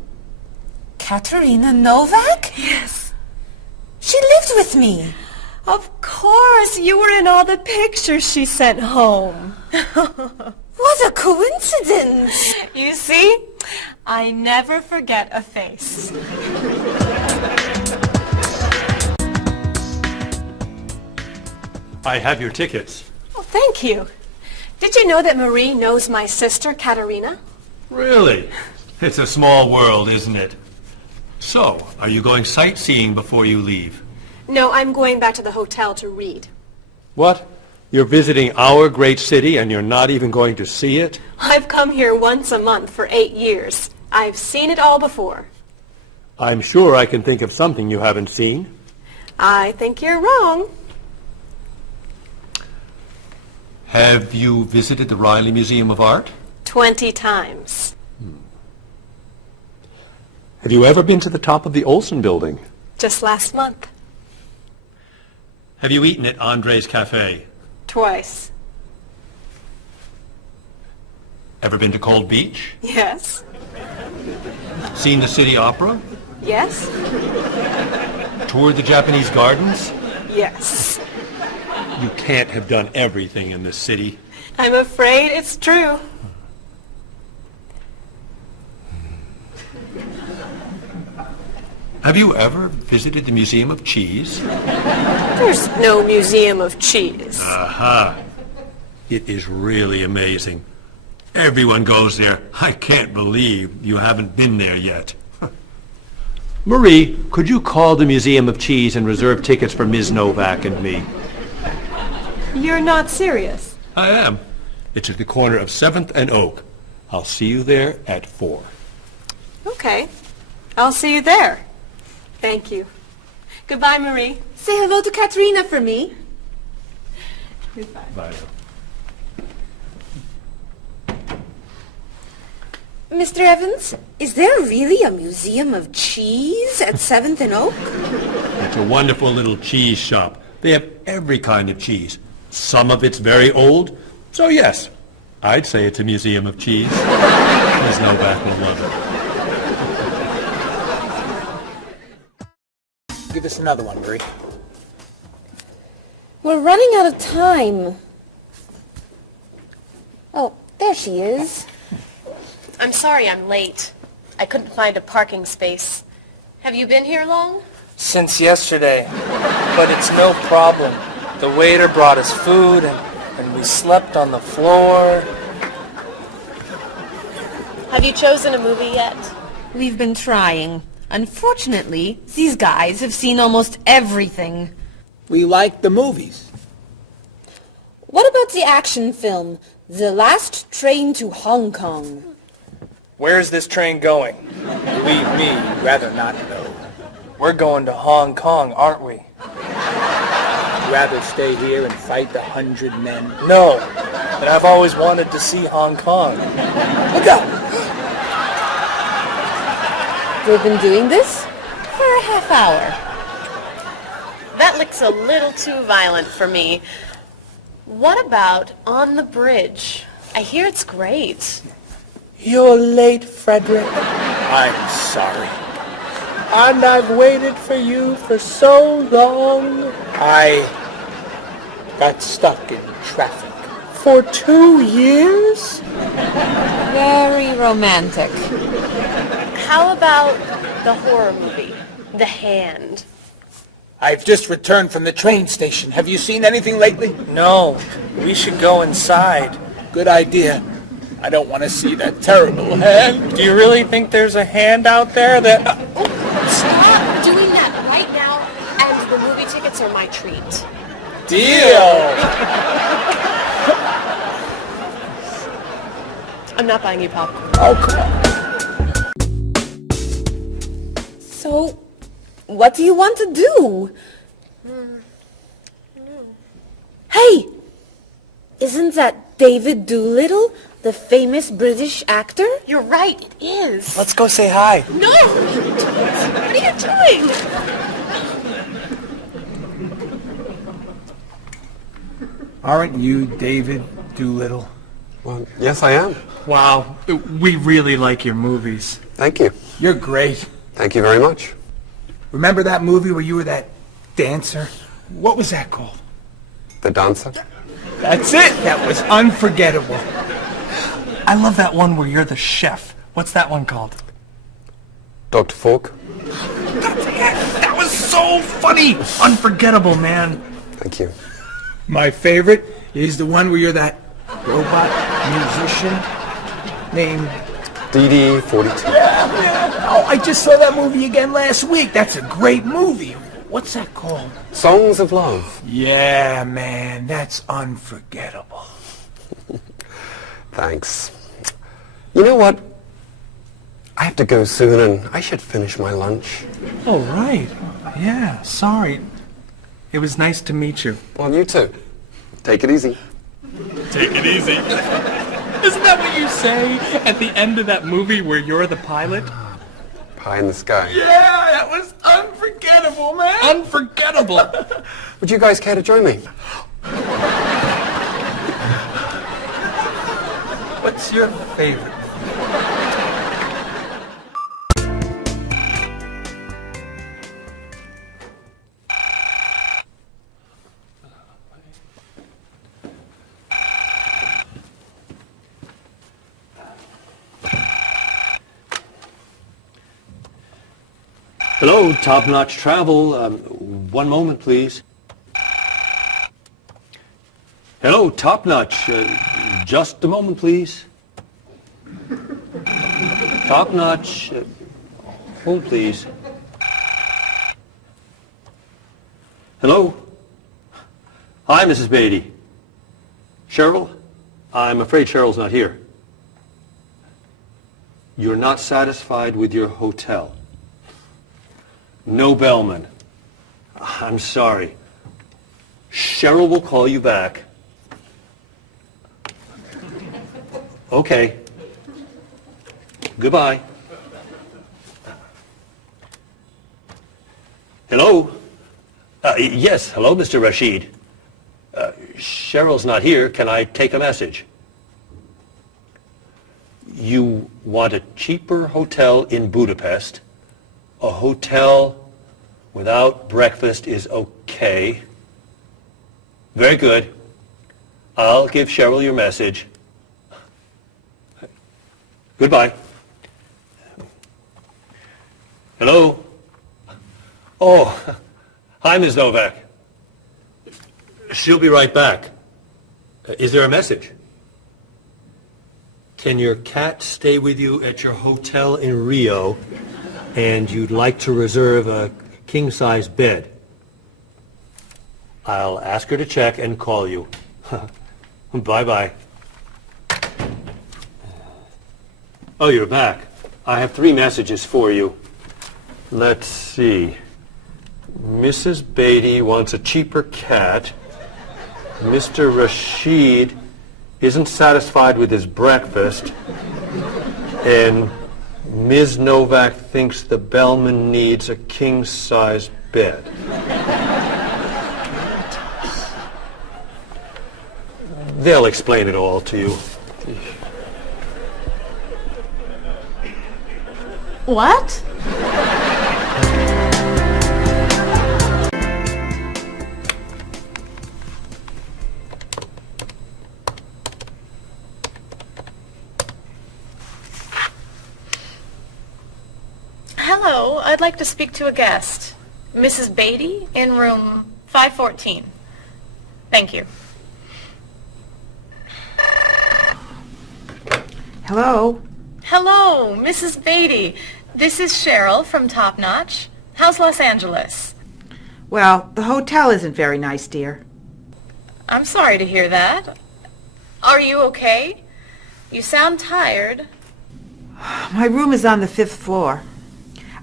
Katerina Novak? Yes. She lived with me. Of course, you were in all the pictures she sent home. What a coincidence! You see, I never forget a face. I have your tickets. Oh, thank you. Did you know that Marie knows my sister, Katerina? Really? It's a small world, isn't it? So, are you going sightseeing before you leave? No, I'm going back to the hotel to read. What? You're visiting our great city and you're not even going to see it? I've come here once a month for 8 years. I've seen it all before. I'm sure I can think of something you haven't seen. I think you're wrong. Have you visited the Riley Museum of Art? 20 times. Have you ever been to the top of the Olsen Building? Just last month. Have you eaten at Andre's Cafe? Twice. Ever been to Cold Beach? Yes. Seen the City Opera? Yes. Toured the Japanese gardens? Yes. You can't have done everything in this city. I'm afraid it's true. Have you ever visited the Museum of Cheese? There's no museum of cheese. Aha. It is really amazing. Everyone goes there. I can't believe you haven't been there yet. Marie, could you call the Museum of Cheese and reserve tickets for Ms. Novak and me? You're not serious. I am. It's at the corner of 7th and Oak. I'll see you there at 4. Okay. I'll see you there. Thank you. Goodbye, Marie. Say hello to Katrina for me. Goodbye. Bye. Mr. Evans, is there really a museum of cheese at 7th and Oak? It's a wonderful little cheese shop. They have every kind of cheese. Some of it's very old, so yes, I'd say it's a museum of cheese. Ms. Novak will love it. Give us another one, Marie. We're running out of time. Oh, there she is. I'm sorry I'm late. I couldn't find a parking space. Have you been here long? Since yesterday, but it's no problem. The waiter brought us food and we slept on the floor. Have you chosen a movie yet? We've been trying. Unfortunately, these guys have seen almost everything. We like the movies. What about the action film, The Last Train to Hong Kong? Where's this train going? Believe me, you'd rather not know. We're going to Hong Kong, aren't we? Rather stay here and fight the 100 men? No, and I've always wanted to see Hong Kong. Look out! We've been doing this for a half hour. That looks a little too violent for me. What about On the Bridge? I hear it's great. You're late, Frederick. I'm sorry. And I've waited for you for so long. I got stuck in traffic for 2 years. Very romantic. How about the horror movie, The Hand? I've just returned from the train station. Have you seen anything lately? No. We should go inside. Good idea. I don't want to see that terrible hand. Do you really think there's a hand out there that... Stop doing that right now, and the movie tickets are my treat. Deal! I'm not buying you popcorn. Oh, come on. So, what do you want to do? Hey! Isn't that David Doolittle, the famous British actor? You're right, it is. Let's go say hi. No! What are you doing? Aren't you David Doolittle? Well, yes, I am. Wow, we really like your movies. Thank you. You're great. Thank you very much. Remember that movie where you were that dancer? What was that called? The Dancer? That's it! That was unforgettable. I love that one where you're the chef. What's that one called? Dr. Falk? That's it! That was so funny! Unforgettable, man. Thank you. My favorite is the one where you're that robot musician named... DD-42. Yeah. Oh, I just saw that movie again last week. That's a great movie. What's that called? Songs of Love. Yeah, man, that's unforgettable. Thanks. You know what? I have to go soon and I should finish my lunch. Oh, right. Yeah, sorry. It was nice to meet you. Well, you too. Take it easy. Take it easy. Isn't that what you say at the end of that movie where you're the pilot? Pie in the sky. Yeah, that was unforgettable, man. Unforgettable. Would you guys care to join me? What's your favorite? Hello, Top Notch Travel. One moment, please. Hello, Top Notch. Just a moment, please. Top Notch. Hold, please. Hello? Hi, Mrs. Beatty. Cheryl? I'm afraid Cheryl's not here. You're not satisfied with your hotel? No bellman. I'm sorry. Cheryl will call you back. Okay. Goodbye. Hello? Yes, hello, Mr. Rashid. Cheryl's not here. Can I take a message? You want a cheaper hotel in Budapest. A hotel without breakfast is okay. Very good. I'll give Cheryl your message. Goodbye. Hello? Oh, hi, Ms. Novak. She'll be right back. Is there a message? Can your cat stay with you at your hotel in Rio, and you'd like to reserve a king-size bed? I'll ask her to check and call you. Bye-bye. Oh, you're back. I have 3 messages for you. Let's see. Mrs. Beatty wants a cheaper cat. Mr. Rashid isn't satisfied with his breakfast. And Ms. Novak thinks the bellman needs a king-size bed. They'll explain it all to you. What? Hello, I'd like to speak to a guest. Mrs. Beatty in room 514. Thank you. Hello? Hello, Mrs. Beatty. This is Cheryl from Top Notch. How's Los Angeles? Well, the hotel isn't very nice, dear. I'm sorry to hear that. Are you okay? You sound tired. My room is on the 5th floor.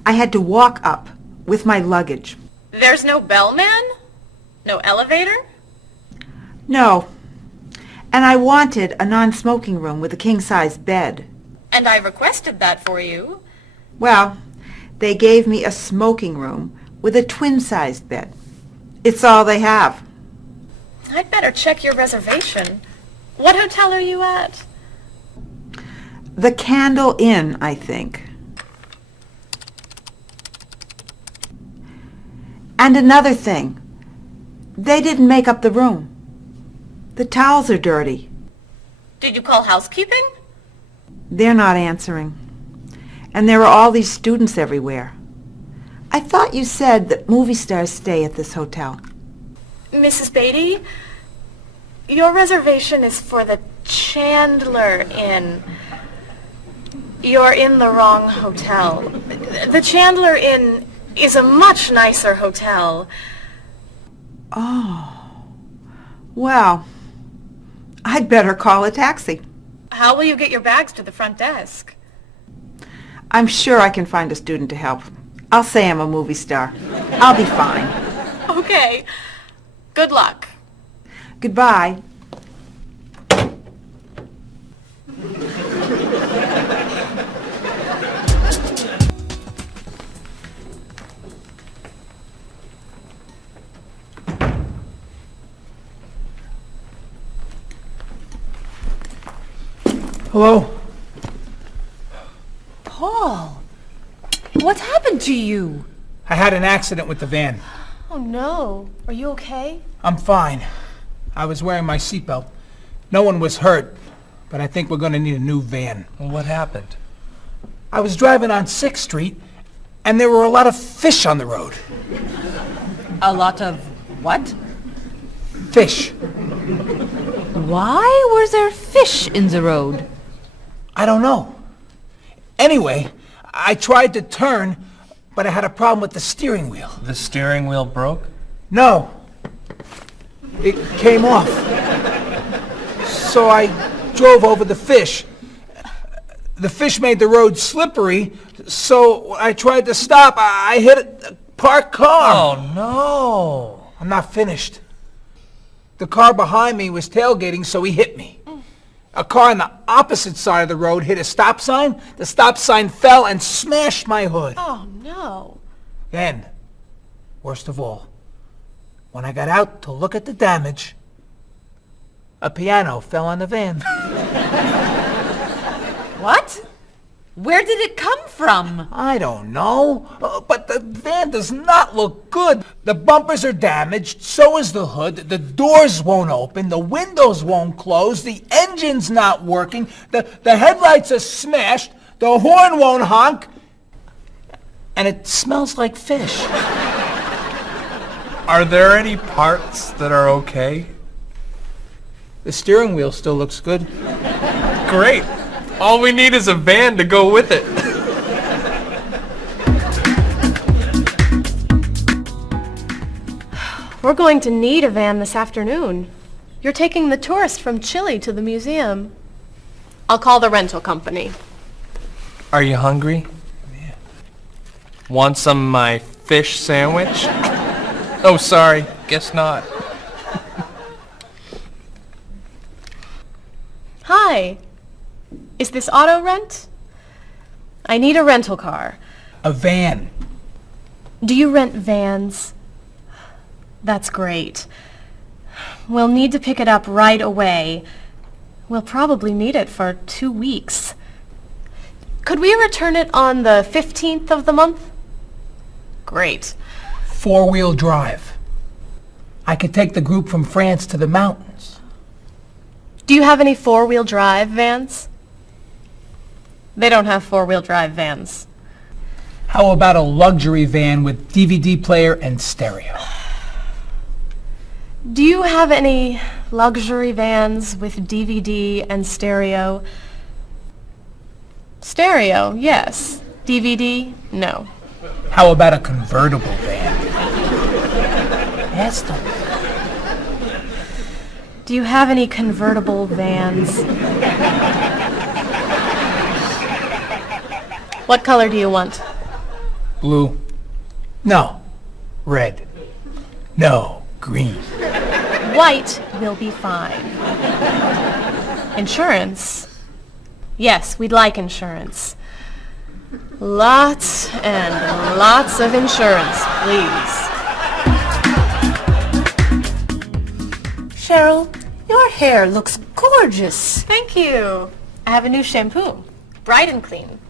I had to walk up with my luggage. There's no bellman? No elevator? No. And I wanted a non-smoking room with a king-size bed. And I requested that for you. Well, they gave me a smoking room with a twin-sized bed. It's all they have. I'd better check your reservation. What hotel are you at? The Candle Inn, I think. And another thing. They didn't make up the room. The towels are dirty. Did you call housekeeping? They're not answering. And there are all these students everywhere. I thought you said that movie stars stay at this hotel. Mrs. Beatty, your reservation is for the Chandler Inn. You're in the wrong hotel. The Chandler Inn is a much nicer hotel. Oh. Well, I'd better call a taxi. How will you get your bags to the front desk? I'm sure I can find a student to help. I'll say I'm a movie star. I'll be fine. Okay. Good luck. Goodbye. Hello? Paul, what's happened to you? I had an accident with the van. Oh no. Are you okay? I'm fine. I was wearing my seatbelt. No one was hurt, but I think we're going to need a new van. Well, what happened? I was driving on 6th Street, and there were a lot of fish on the road. A lot of what? Fish. Why was there fish in the road? I don't know. Anyway, I tried to turn, but I had a problem with the steering wheel. The steering wheel broke? No. It came off. So I drove over the fish. The fish made the road slippery, so when I tried to stop, I hit a parked car. Oh, no. I'm not finished. The car behind me was tailgating, so he hit me. A car on the opposite side of the road hit a stop sign. The stop sign fell and smashed my hood. Oh, no. Then, worst of all, when I got out to look at the damage, a piano fell on the van. What? Where did it come from? I don't know, but the van does not look good. The bumpers are damaged, so is the hood, the doors won't open, the windows won't close, the engine's not working, the headlights are smashed, the horn won't honk, and it smells like fish. Are there any parts that are okay? The steering wheel still looks good. Great. All we need is a van to go with it. We're going to need a van this afternoon. You're taking the tourist from Chile to the museum. I'll call the rental company. Are you hungry? Yeah. Want some of my fish sandwich? Oh, sorry. Guess not. Hi. Is this auto rent? I need a rental car. A van. Do you rent vans? That's great. We'll need to pick it up right away. We'll probably need it for 2 weeks. Could we return it on the 15th of the month? Great. 4-wheel drive. I could take the group from France to the mountains. Do you have any 4-wheel drive vans? They don't have 4-wheel drive vans. How about a luxury van with DVD player and stereo? Do you have any luxury vans with DVD and stereo? Stereo, yes. DVD, no. How about a convertible van? Yes, Do you have any convertible vans? What color do you want? Blue. No. Red. No. Green. White will be fine. Insurance? Yes, we'd like insurance. Lots and lots of insurance, please. Cheryl, your hair looks gorgeous. Thank you. I have a new shampoo. Bright and clean.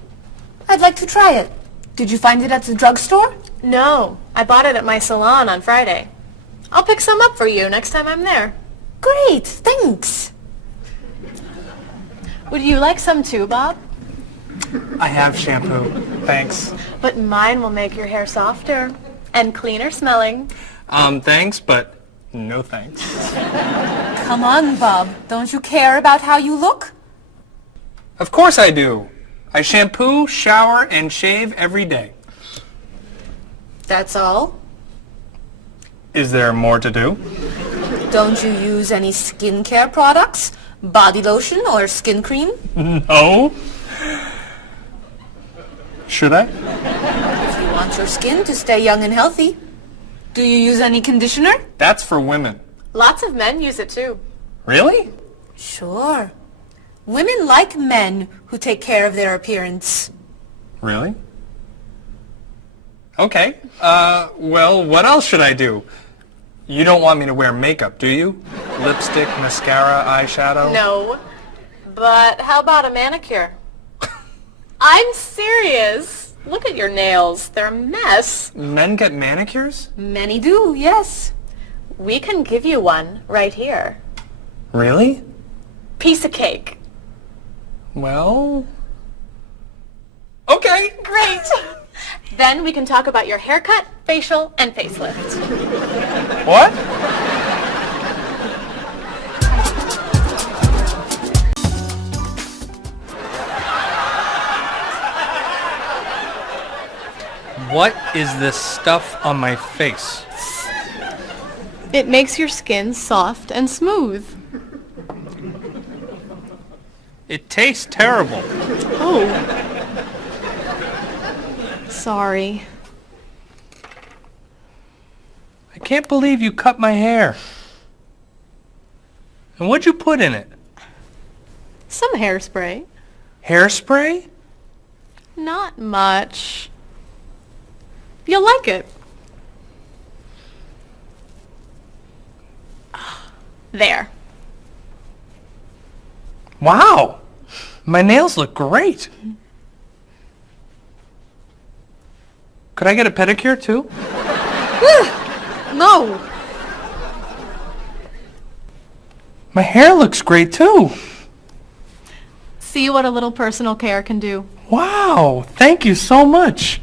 I'd like to try it. Did you find it at the drugstore? No, I bought it at my salon on Friday. I'll pick some up for you next time I'm there. Great, thanks. Would you like some too, Bob? I have shampoo. Thanks. But mine will make your hair softer and cleaner smelling. Thanks, but no thanks. Come on, Bob. Don't you care about how you look? Of course I do. I shampoo, shower, and shave every day. That's all? Is there more to do? Don't you use any skincare products? Body lotion or skin cream? No. Should I? If you want your skin to stay young and healthy. Do you use any conditioner? That's for women. Lots of men use it too. Really? Sure. Women like men who take care of their appearance. Really? Okay. Well, what else should I do? You don't want me to wear makeup, do you? Lipstick, mascara, eyeshadow? No. But how about a manicure? I'm serious. Look at your nails. They're a mess. Men get manicures? Many do, yes. We can give you one right here. Really? Piece of cake. Well... Okay. Great. Then we can talk about your haircut, facial, and facelift. What? What is this stuff on my face? It makes your skin soft and smooth. It tastes terrible. Oh. Sorry. I can't believe you cut my hair. And what'd you put in it? Some hairspray. Hairspray? Not much. You'll like it. There. Wow! My nails look great. Could I get a pedicure too? No. My hair looks great too. See what a little personal care can do. Wow! Thank you so much.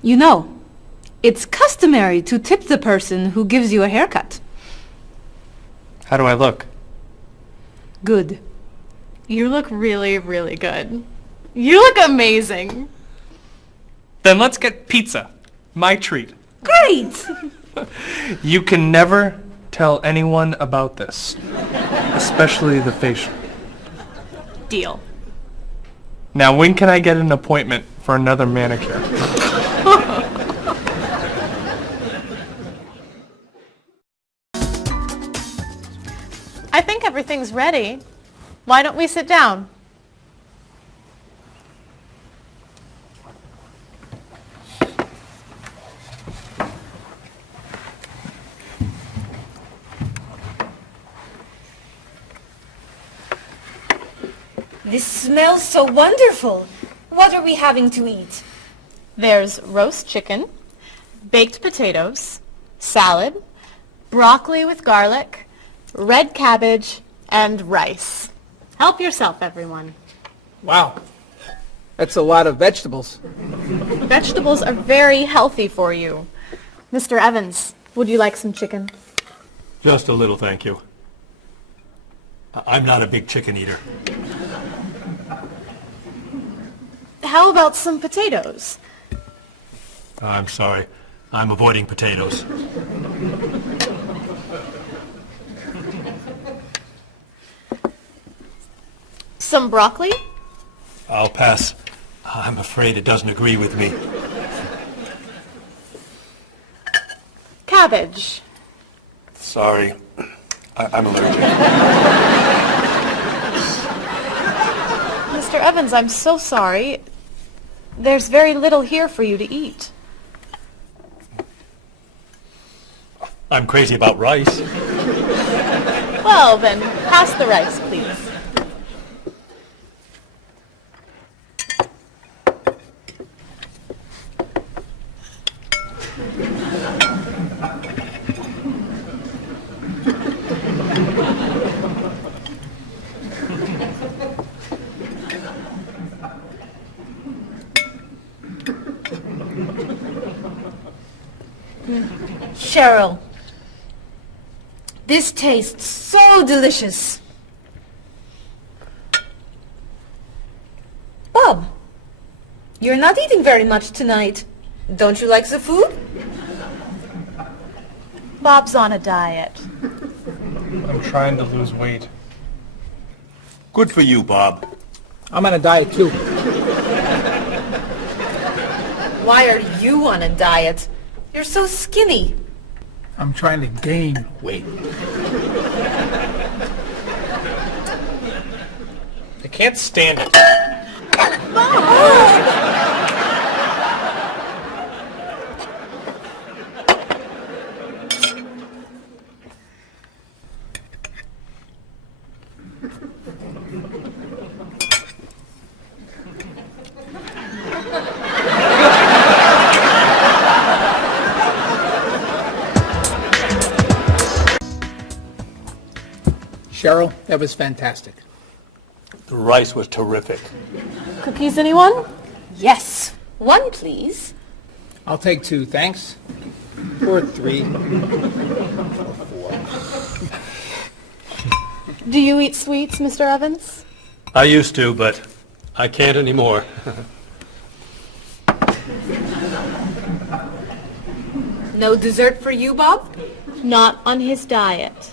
You know, it's customary to tip the person who gives you a haircut. How do I look? Good. You look really, really good. You look amazing. Then let's get pizza. My treat. Great! You can never tell anyone about this. Especially the facial. Deal. Now when can I get an appointment for another manicure? I think everything's ready. Why don't we sit down? This smells so wonderful. What are we having to eat? There's roast chicken, baked potatoes, salad, broccoli with garlic, red cabbage, and rice. Help yourself, everyone. Wow. That's a lot of vegetables. Vegetables are very healthy for you. Mr. Evans, would you like some chicken? Just a little, thank you. I'm not a big chicken eater. How about some potatoes? I'm sorry. I'm avoiding potatoes. Some broccoli? I'll pass. I'm afraid it doesn't agree with me. Cabbage. Sorry. I'm allergic. Mr. Evans, I'm so sorry. There's very little here for you to eat. I'm crazy about rice. Well, then, pass the rice, please. Cheryl, this tastes so delicious. Bob, you're not eating very much tonight. Don't you like the food? Bob's on a diet. I'm trying to lose weight. Good for you, Bob. I'm on a diet too. Why are you on a diet? You're so skinny. I'm trying to gain weight. I can't stand it. Cheryl, that was fantastic. The rice was terrific. Cookies, anyone? Yes. One, please. I'll take 2, thanks. Or 3. Do you eat sweets, Mr. Evans? I used to, but I can't anymore. No dessert for you, Bob? Not on his diet.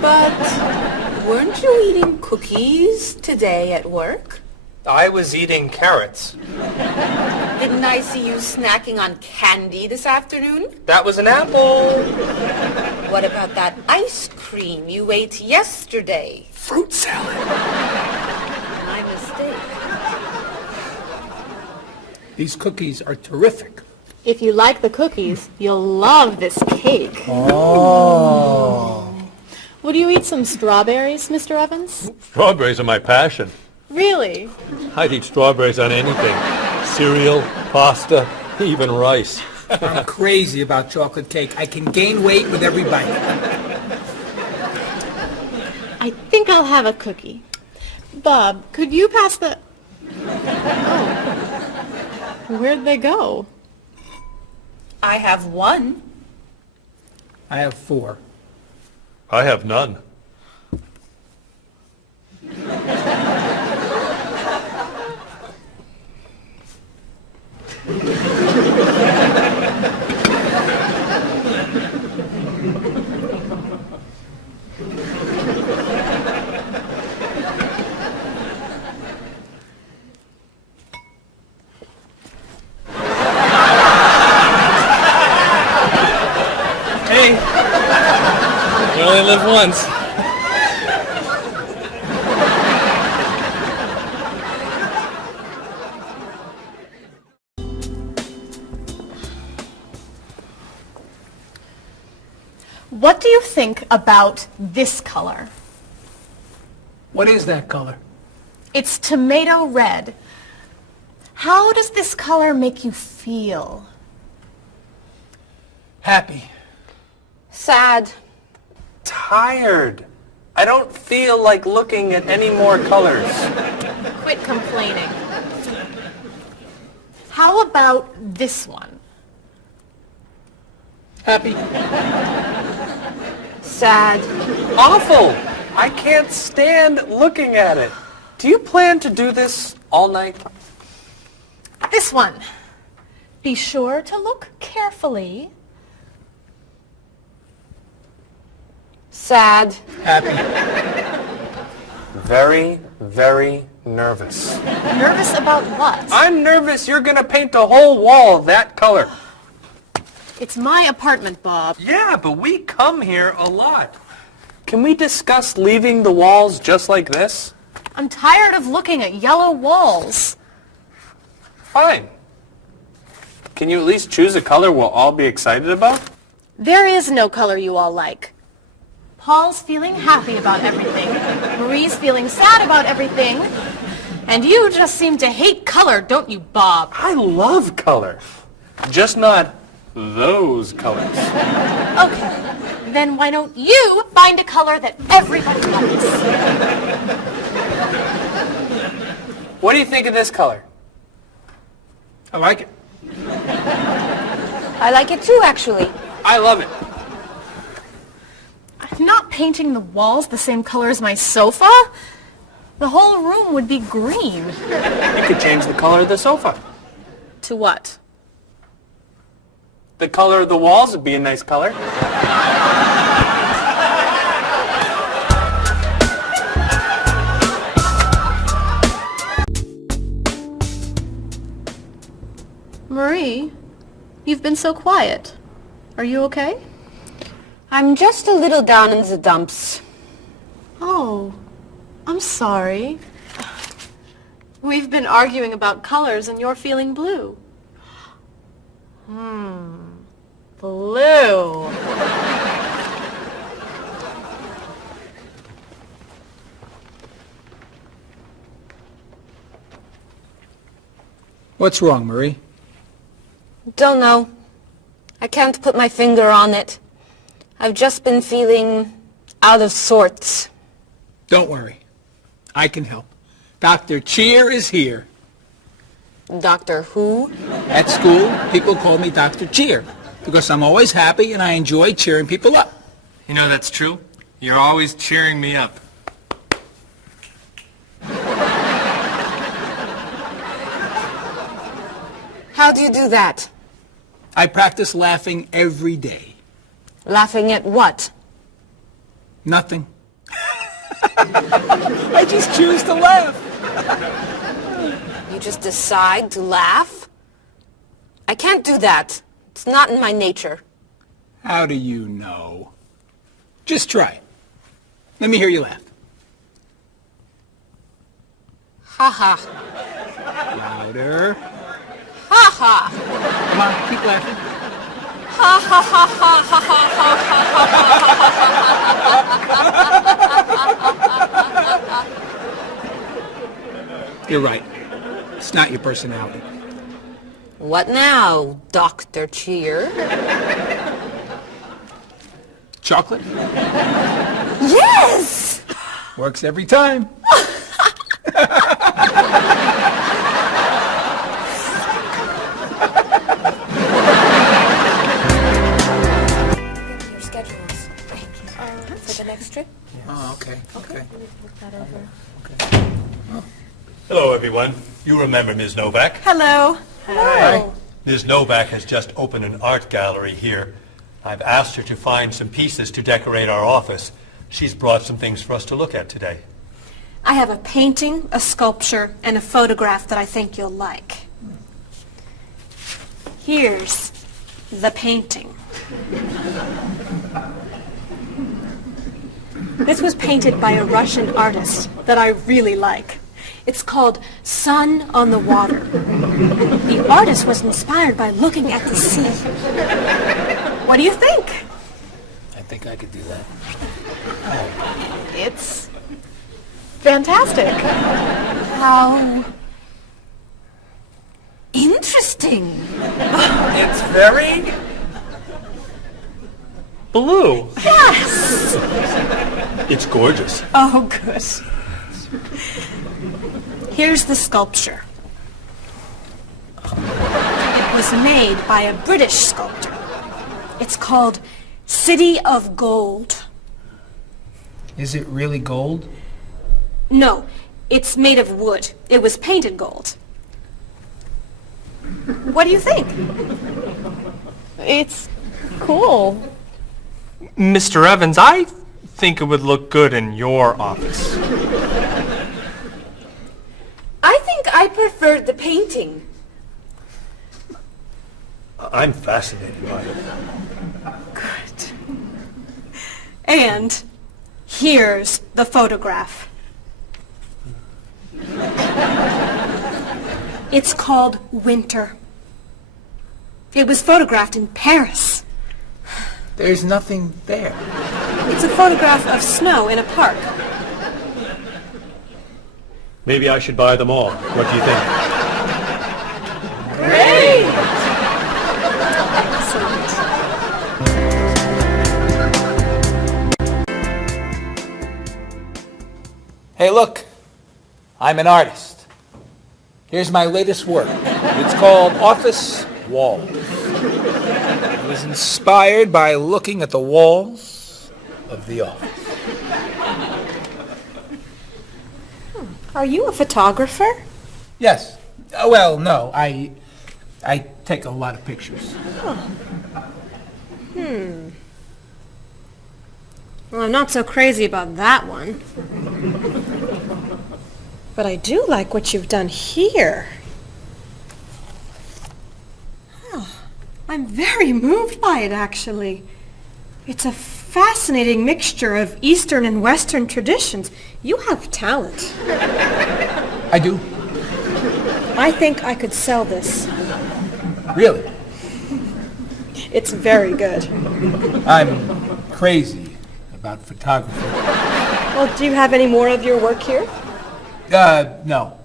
But weren't you eating cookies today at work? I was eating carrots. Didn't I see you snacking on candy this afternoon? That was an apple. What about that ice cream you ate yesterday? Fruit salad. My mistake. These cookies are terrific. If you like the cookies, you'll love this cake. Oh. Would you eat some strawberries, Mr. Evans? Strawberries are my passion. Really? I'd eat strawberries on anything. Cereal, pasta, even rice. I'm crazy about chocolate cake. I can gain weight with every bite. I think I'll have a cookie. Bob, could you pass the... Oh. Where'd they go? I have one. I have 4. I have none. Hey, you only live once. What do you think about this color? What is that color? It's tomato red. How does this color make you feel? Happy. Sad. Tired. I don't feel like looking at any more colors. Quit complaining. How about this one? Happy. Sad. Awful. I can't stand looking at it. Do you plan to do this all night? This one. Be sure to look carefully. Sad. Happy. Very, very nervous. Nervous about what? I'm nervous you're gonna paint a whole wall that color. It's my apartment, Bob. Yeah, but we come here a lot. Can we discuss leaving the walls just like this? I'm tired of looking at yellow walls. Fine. Can you at least choose a color we'll all be excited about? There is no color you all like. Paul's feeling happy about everything. Marie's feeling sad about everything. And you just seem to hate color, don't you, Bob? I love color. Just not those colors. Okay, then why don't you find a color that everybody likes? What do you think of this color? I like it. I like it too, actually. I love it. I'm not painting the walls the same color as my sofa. The whole room would be green. You could change the color of the sofa. To what? The color of the walls would be a nice color. Marie, you've been so quiet. Are you okay? I'm just a little down in the dumps. Oh, I'm sorry. We've been arguing about colors and you're feeling blue. Blue. What's wrong, Marie? Don't know. I can't put my finger on it. I've just been feeling out of sorts. Don't worry. I can help. Dr. Cheer is here. Doctor who? At school, people call me Dr. Cheer because I'm always happy and I enjoy cheering people up. You know that's true. You're always cheering me up. How do you do that? I practice laughing every day. Laughing at what? Nothing. I just choose to laugh. You just decide to laugh? I can't do that. It's not in my nature. How do you know? Just try. Let me hear you laugh. Ha ha. Louder. Ha ha. Come on, keep laughing. Ha ha ha ha ha ha ha. You're right. It's not your personality. What now, Dr. Cheer? Chocolate? Yes! Works every time. Your schedules. For the next trip? Oh, okay. Okay. Look that over. Hello, everyone. You remember Ms. Novak? Hello. Hi. Ms. Novak has just opened an art gallery here. I've asked her to find some pieces to decorate our office. She's brought some things for us to look at today. I have a painting, a sculpture, and a photograph that I think you'll like. Here's the painting. This was painted by a Russian artist that I really like. It's called Sun on the Water. The artist was inspired by looking at the sea. What do you think? I think I could do that. It's fantastic. How interesting. It's very Blue. Yes! It's gorgeous. Oh, good. Here's the sculpture. It was made by a British sculptor. It's called City of Gold. Is it really gold? No, it's made of wood. It was painted gold. What do you think? It's cool. Mr. Evans, I think it would look good in your office. I think I preferred the painting. I'm fascinated by it. Good. And here's the photograph. It's called Winter. It was photographed in Paris. There's nothing there. It's a photograph of snow in a park. Maybe I should buy them all. What do you think? Great! Hey, look. I'm an artist. Here's my latest work. It's called Office Walls. It was inspired by looking at the walls of the office. Are you a photographer? Yes. Well, no. I take a lot of pictures. Well, I'm not so crazy about that one. But I do like what you've done here. Oh, I'm very moved by it, actually. It's a fascinating mixture of Eastern and Western traditions. You have talent. I do. I think I could sell this. Really? It's very good. I'm crazy about photography. Well, do you have any more of your work here? No.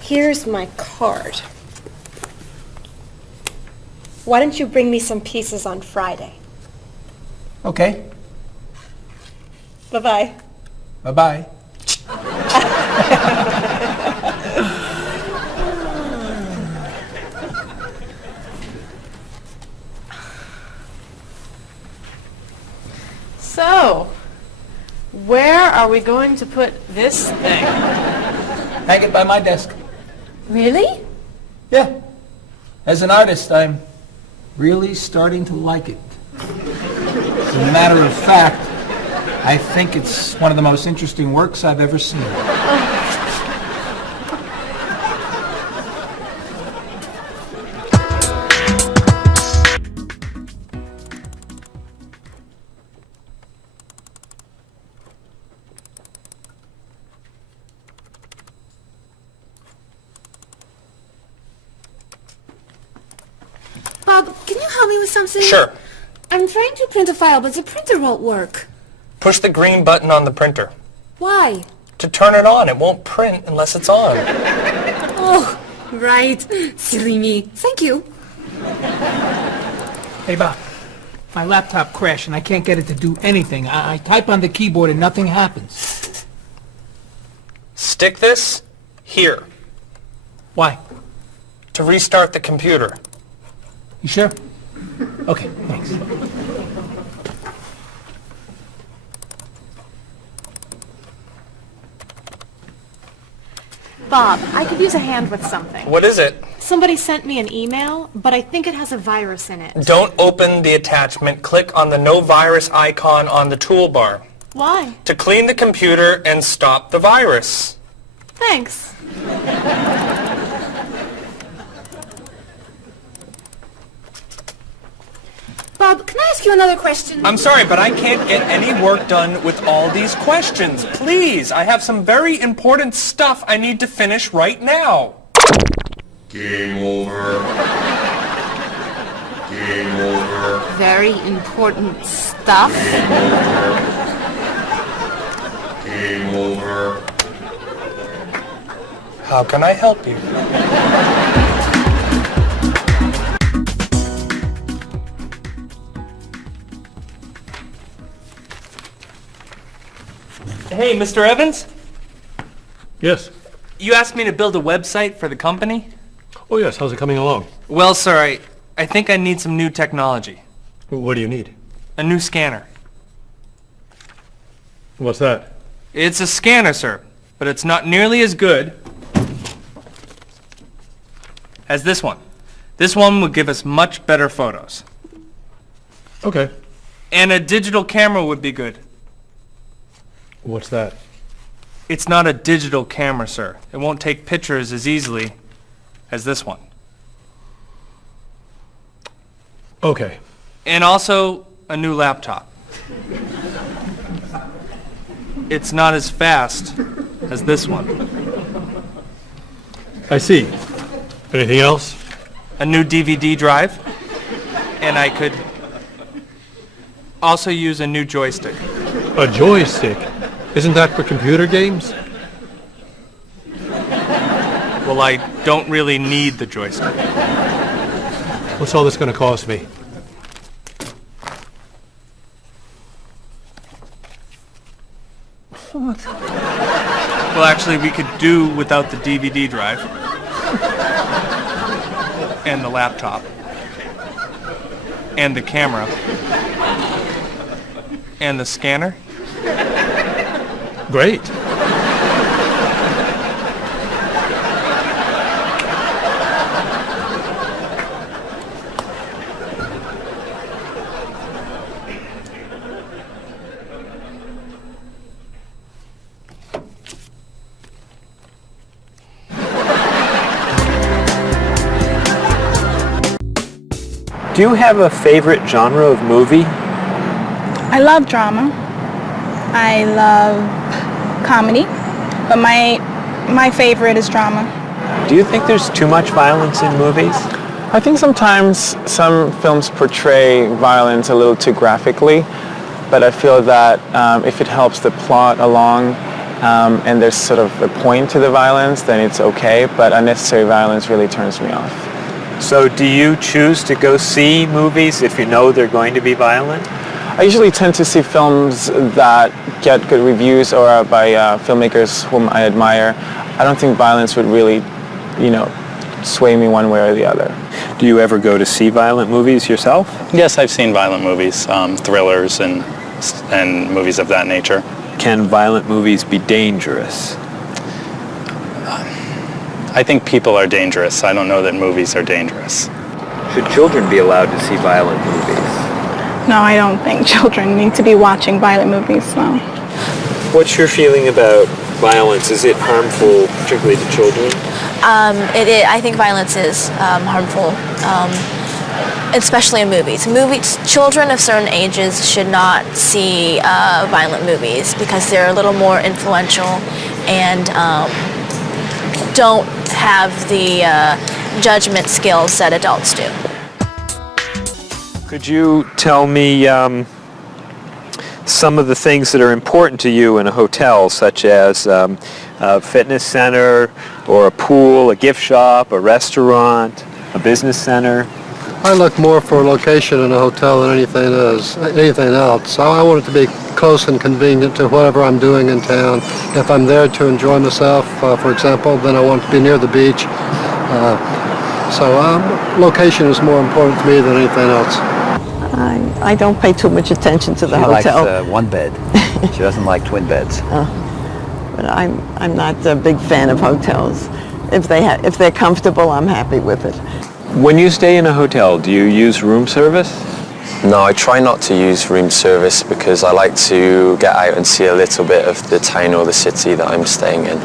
Here's my card. Why don't you bring me some pieces on Friday? Okay. Bye-bye. Bye-bye. So, where are we going to put this thing? Hang it by my desk. Really? Yeah. As an artist, I'm really starting to like it. As a matter of fact, I think it's one of the most interesting works I've ever seen. Bob, can you help me with something? Sure. I'm trying to print a file, but the printer won't work. Push the green button on the printer. Why? To turn it on. It won't print unless it's on. Oh, right. Silly me. Thank you. Hey, Bob. My laptop crashed and I can't get it to do anything. I type on the keyboard and nothing happens. Stick this here. Why? To restart the computer. You sure? Okay, thanks. Bob, I could use a hand with something. What is it? Somebody sent me an email, but I think it has a virus in it. Don't open the attachment. Click on the no virus icon on the toolbar. Why? To clean the computer and stop the virus. Thanks. Bob, can I ask you another question? I'm sorry, but I can't get any work done with all these questions. Please, I have some very important stuff I need to finish right now. Game over. Game over. Very important stuff. Game over. How can I help you? Hey, Mr. Evans? Yes. You asked me to build a website for the company? Oh, yes. How's it coming along? Well, sir, I think I need some new technology. What do you need? A new scanner. What's that? It's a scanner, sir, but it's not nearly as good as this one. This one would give us much better photos. Okay. And a digital camera would be good. What's that? It's not a digital camera, sir. It won't take pictures as easily as this one. Okay. And also a new laptop. It's not as fast as this one. I see. Anything else? A new DVD drive. And I could also use a new joystick. A joystick? Isn't that for computer games? Well, I don't really need the joystick. What's all this going to cost me? What? Well, actually, we could do without the DVD drive. And the laptop. And the camera. And the scanner. Great. Do you have a favorite genre of movie? I love drama. I love comedy, but my favorite is drama. Do you think there's too much violence in movies? I think sometimes some films portray violence a little too graphically, but I feel that if it helps the plot along and there's sort of a point to the violence, then it's okay, but unnecessary violence really turns me off. So do you choose to go see movies if you know they're going to be violent? I usually tend to see films that get good reviews or are by filmmakers whom I admire. I don't think violence would really, sway me one way or the other. Do you ever go to see violent movies yourself? Yes, I've seen violent movies, thrillers and movies of that nature. Can violent movies be dangerous? I think people are dangerous. I don't know that movies are dangerous. Should children be allowed to see violent movies? No, I don't think children need to be watching violent movies, no. What's your feeling about violence? Is it harmful, particularly to children? I think violence is harmful, especially in movies. Children of certain ages should not see violent movies because they're a little more influential and don't have the judgment skills that adults do. Could you tell me some of the things that are important to you in a hotel, such as a fitness center or a pool, a gift shop, a restaurant, a business center? I look more for a location in a hotel than anything else. I want it to be close and convenient to whatever I'm doing in town. If I'm there to enjoy myself, for example, then I want to be near the beach. Location is more important to me than anything else. I don't pay too much attention to the She hotel. likes one bed. She doesn't like twin beds. But I'm not a big fan of hotels. If they're comfortable, I'm happy with it. When you stay in a hotel, do you use room service? No, I try not to use room service because I like to get out and see a little bit of the town or the city that I'm staying in.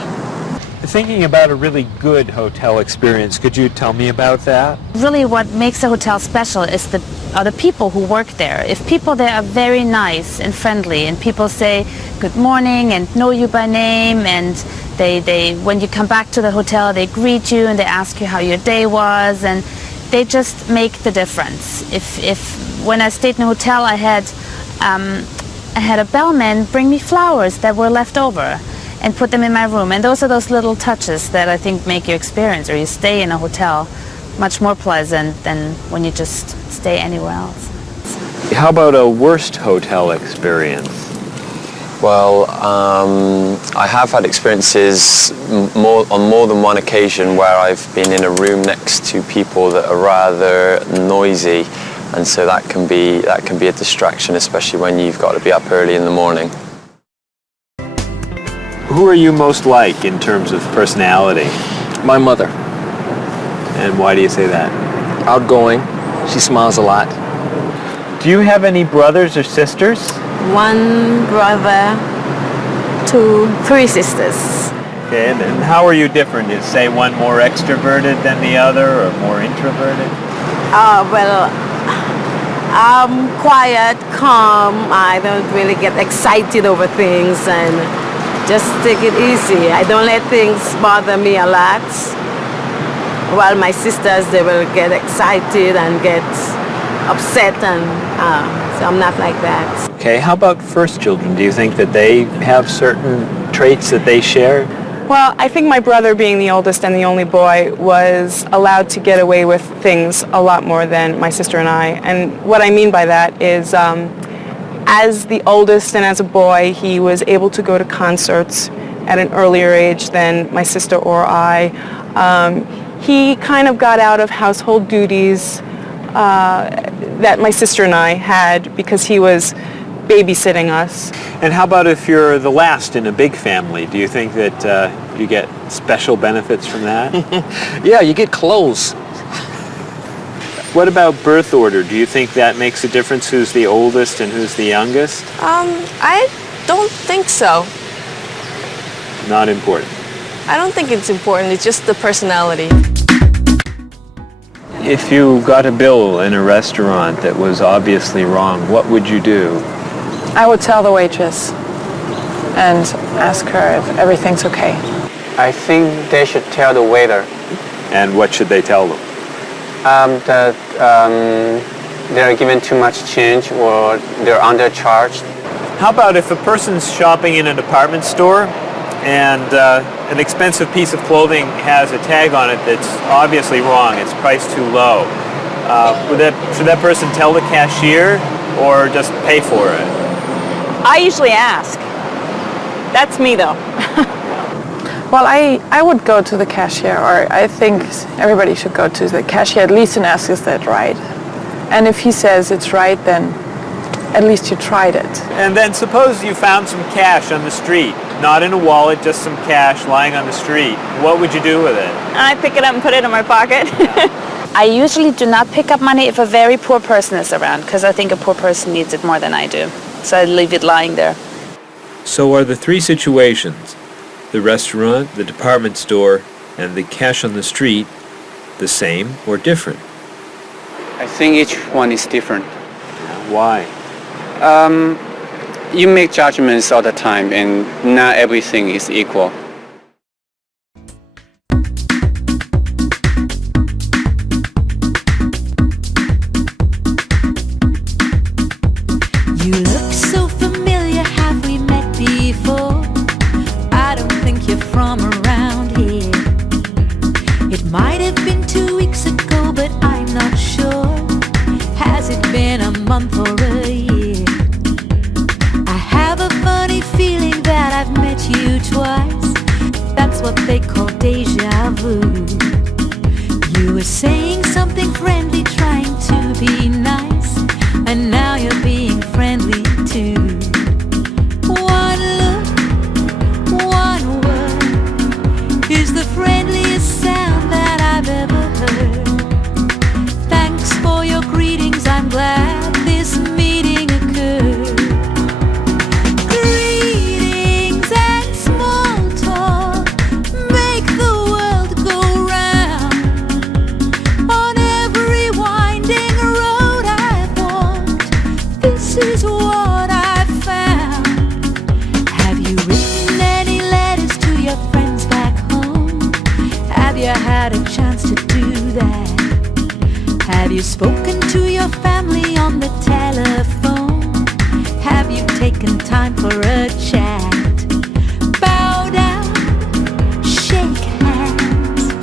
Thinking about a really good hotel experience, could you tell me about that? Really what makes a hotel special is are the people who work there. If people there are very nice and friendly and people say good morning and know you by name and they when you come back to the hotel they greet you and they ask you how your day was and they just make the difference. If when I stayed in a hotel I had a bellman bring me flowers that were left over and put them in my room, and those are those little touches that I think make your experience or you stay in a hotel much more pleasant than when you just stay anywhere else. How about a worst hotel experience? Well, I have had experiences on more than one occasion where I've been in a room next to people that are rather noisy, and so that can be a distraction, especially when you've got to be up early in the morning. Who are you most like in terms of personality? My mother. And why do you say that? Outgoing. She smiles a lot. Do you have any brothers or sisters? One brother, three sisters. Okay, and how are you different? Is, say, one more extroverted than the other or more introverted? Well, I'm quiet, calm. I don't really get excited over things and just take it easy. I don't let things bother me a lot. While my sisters, they will get excited and get upset, and so I'm not like that. Okay, how about first children? Do you think that they have certain traits that they share? Well, I think my brother, being the oldest and the only boy, was allowed to get away with things a lot more than my sister and I. And what I mean by that is, as the oldest and as a boy, he was able to go to concerts at an earlier age than my sister or I. He kind of got out of household duties that my sister and I had because he was babysitting us. And how about if you're the last in a big family? Do you think that you get special benefits from that? Yeah, you get clothes. What about birth order? Do you think that makes a difference who's the oldest and who's the youngest? I don't think so. Not important. I don't think it's important. It's just the personality. If you got a bill in a restaurant that was obviously wrong, what would you do? I would tell the waitress and ask her if everything's okay. I think they should tell the waiter. And what should they tell them? That they're given too much change or they're undercharged. How about if a person's shopping in a department store and an expensive piece of clothing has a tag on it that's obviously wrong, it's priced too low. Should that person tell the cashier or just pay for it? I usually ask. That's me, though. Well, I would go to the cashier, or I think everybody should go to the cashier at least and ask, is that right? And if he says it's right, then at least you tried it. And then suppose you found some cash on the street, not in a wallet, just some cash lying on the street. What would you do with it? I pick it up and put it in my pocket. I usually do not pick up money if a very poor person is around, because I think a poor person needs it more than I do. So I leave it lying there. So are the three situations, the restaurant, the department store, and the cash on the street, the same or different? I think each one is different. Why? You make judgments all the time, and not everything is equal. You look so familiar, have we met before? I don't think you're from around here. It might have been 2 weeks ago, but I'm not sure. Has it been a month or a year? I have a funny feeling that I've met you twice. That's what they call deja vu. You were saying something friendly, trying to be nice, and now you're being friendly too. One look, one word is the friendliest sound that I've ever heard. Thanks for your greetings, I'm glad this meeting occurred. Greetings and small talk make the world go round. On every winding road I've walked, this is what I've found. Have you written any letters to your friends back home? Have you had a chance to do that? Have you spoken to your family on the telephone? Have you taken time for a chat? Bow down, shake hands,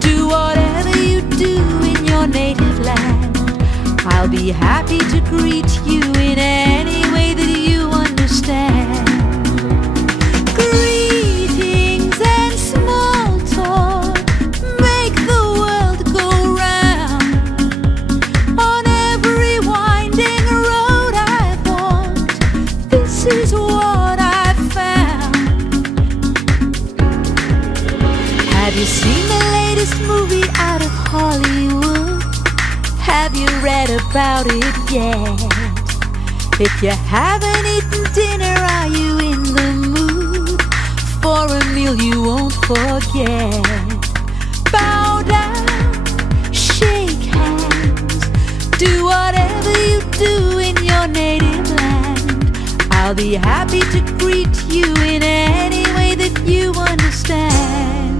do whatever you do in your native land. I'll be happy to greet you in any way that you understand. Greetings and small talk make the world go round. On every winding road I've walked, this is what I've found. Have you seen the latest movie out of Hollywood? Have you read about it yet? If you haven't eaten dinner, are you in the mood for a meal you won't forget? Bow down, shake hands, do whatever you do in your native land. I'll be happy to greet you in any way that you understand.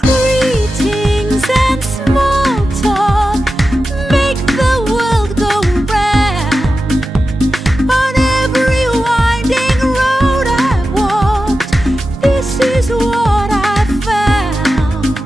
Greetings and small talk make the world go round. On every winding road I've walked, this is what I've found.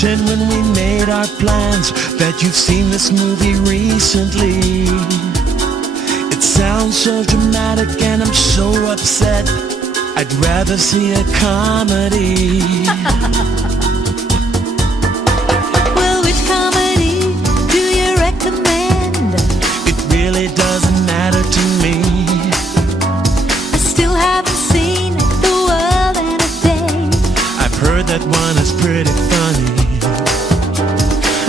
mentioned when we made our plans that you've seen this movie recently. It sounds so dramatic and I'm so upset. I'd rather see a comedy. Well, which comedy do you recommend? It really doesn't matter to me. I still haven't seen The World in a Day. I've heard that one is pretty funny.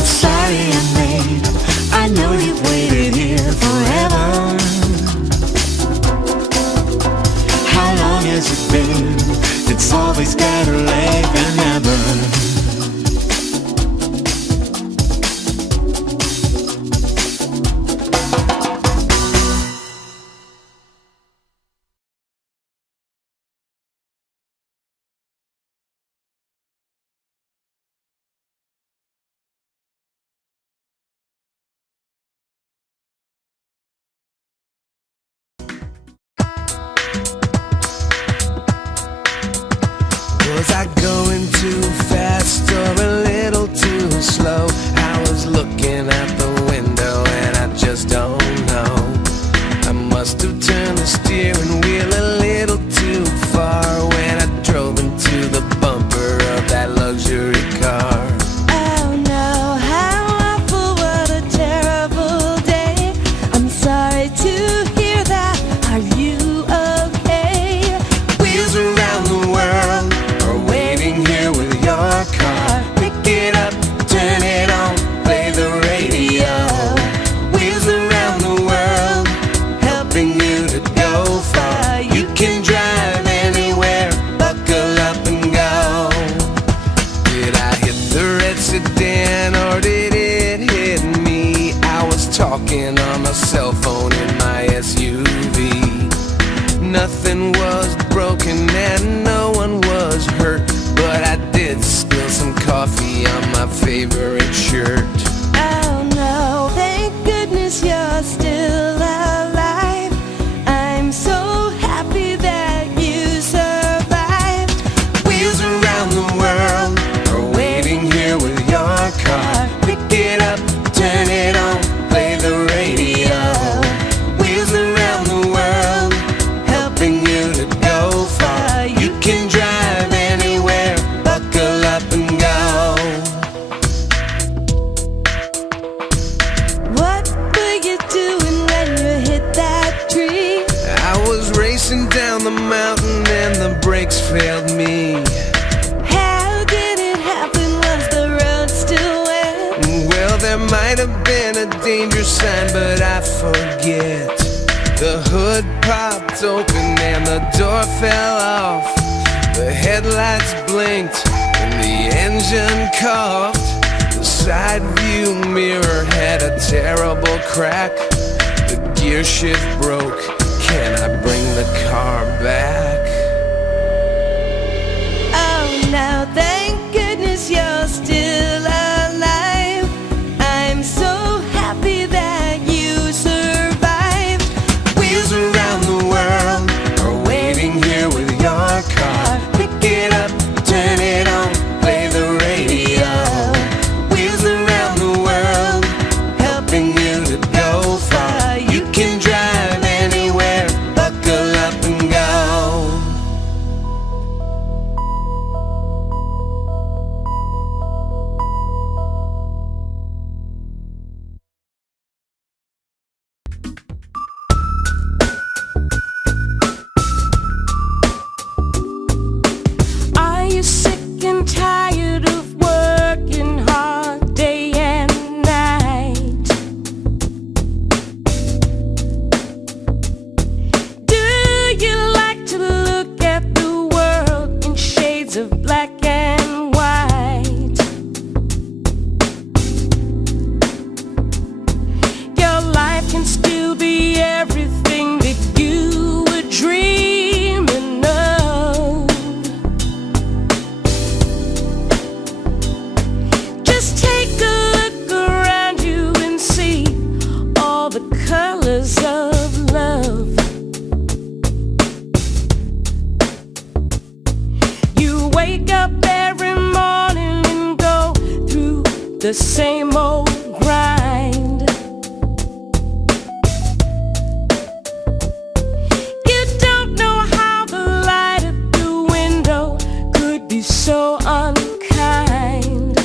Sorry I'm late. I know you've waited here forever. How long has it been? It's always better late than never. Was I going too fast or a little too slow? I was looking out the window and I just don't know. I must have turned the steering wheel a little too far when I drove into the bumper of that luxury car. Oh no, how awful, what a terrible day. I'm sorry to hear that. Are you okay? Wheels around the world are waiting here with your car. Pick it up, turn it on, play the radio. Wheels around the world, helping you to go far. You can drive anywhere, buckle up and go. Did I hit the red sedan or did it hit me? I was talking on my cell phone in my SUV. Nothing was broken and no one was hurt, but I did spill some coffee on my favorite shirt. Oh no, thank goodness you're still alive. I'm so happy that you survived. Wheels around the world are waiting here with your car. Pick it up, turn it on, play the radio. Wheels around the world, helping you to go far. You can drive anywhere, buckle up and go. What were you doing when you hit that tree? I was racing down the mountain and the brakes failed me. How did it happen? Was the road still wet? Well, there might have been a danger sign, but I forget. The hood popped open and the door fell off. The headlights blinked and the engine coughed. The side view mirror had a terrible crack. The gear shift broke. Can I bring the car back? Oh no, thank goodness you're still alive. I'm so happy that you survived. Wheels around the world are waiting here with your car. Pick it up, turn it on, play the radio. Wheels around the world, helping you to go far. You can drive anywhere, buckle up and go. the same old grind. You don't know how the light at the window could be so unkind.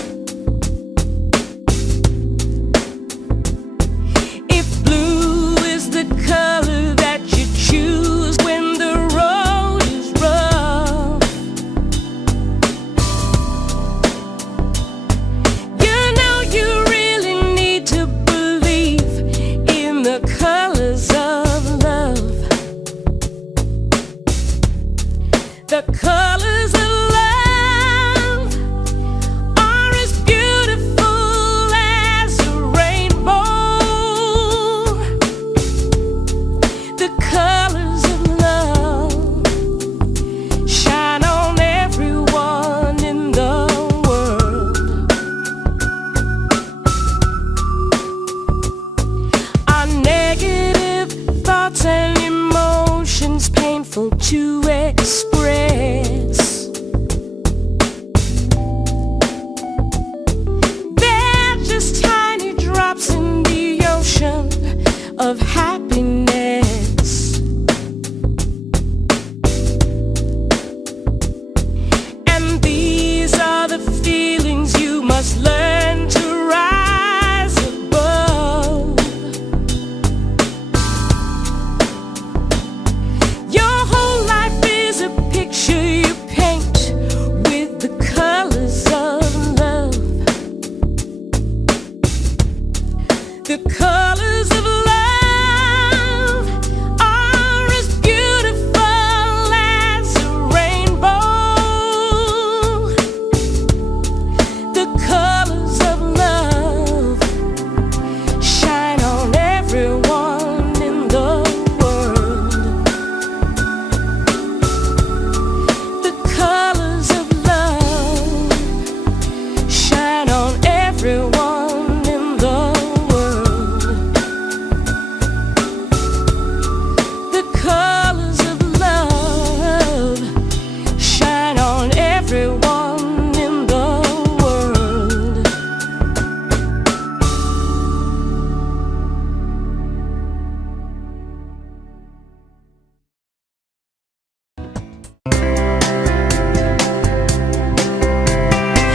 If blue is the color that you choose when the road is rough, you know you really need to believe in the colors of love. The colors of love are as beautiful as a rainbow. The colors of love shine on everyone in the world. Our negative thoughts and emotions painful to express. They're just tiny drops in the ocean of happiness. And these are the feelings you must learn to rise above. Your whole life is a picture you paint with the colors of love. The colors of love are as beautiful as a rainbow. The colors of love shine on everyone in the world. The colors of love shine on everyone in the world. The colors of love shine on everyone in the world.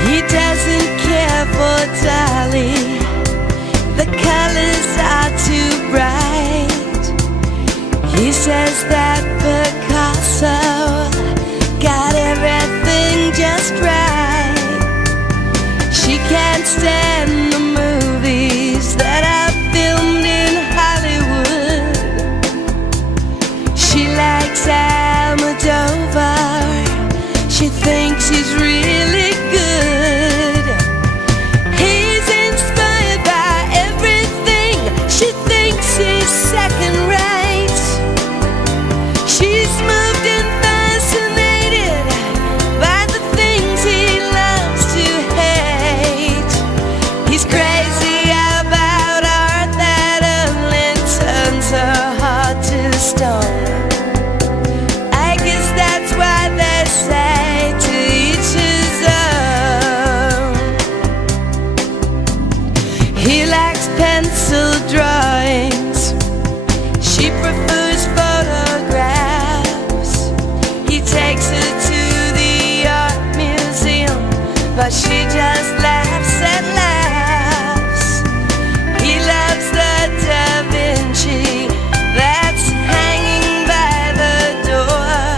He doesn't care for Dolly. The colors are too bright. He says that Picasso got everything just right. She can't stand the movies that are filmed in Hollywood. She likes Almodovar. She thinks he's really good. He's inspired by everything. She thinks he's second rate. She's moved and fascinated by the things he loves to hate. He's crazy about art that only turns her heart to stone. I guess that's why they say to each his own. He likes pencil drawings. She prefers photographs. He takes her to the art museum, but she just laughs and laughs. He loves the Da Vinci that's hanging by the door.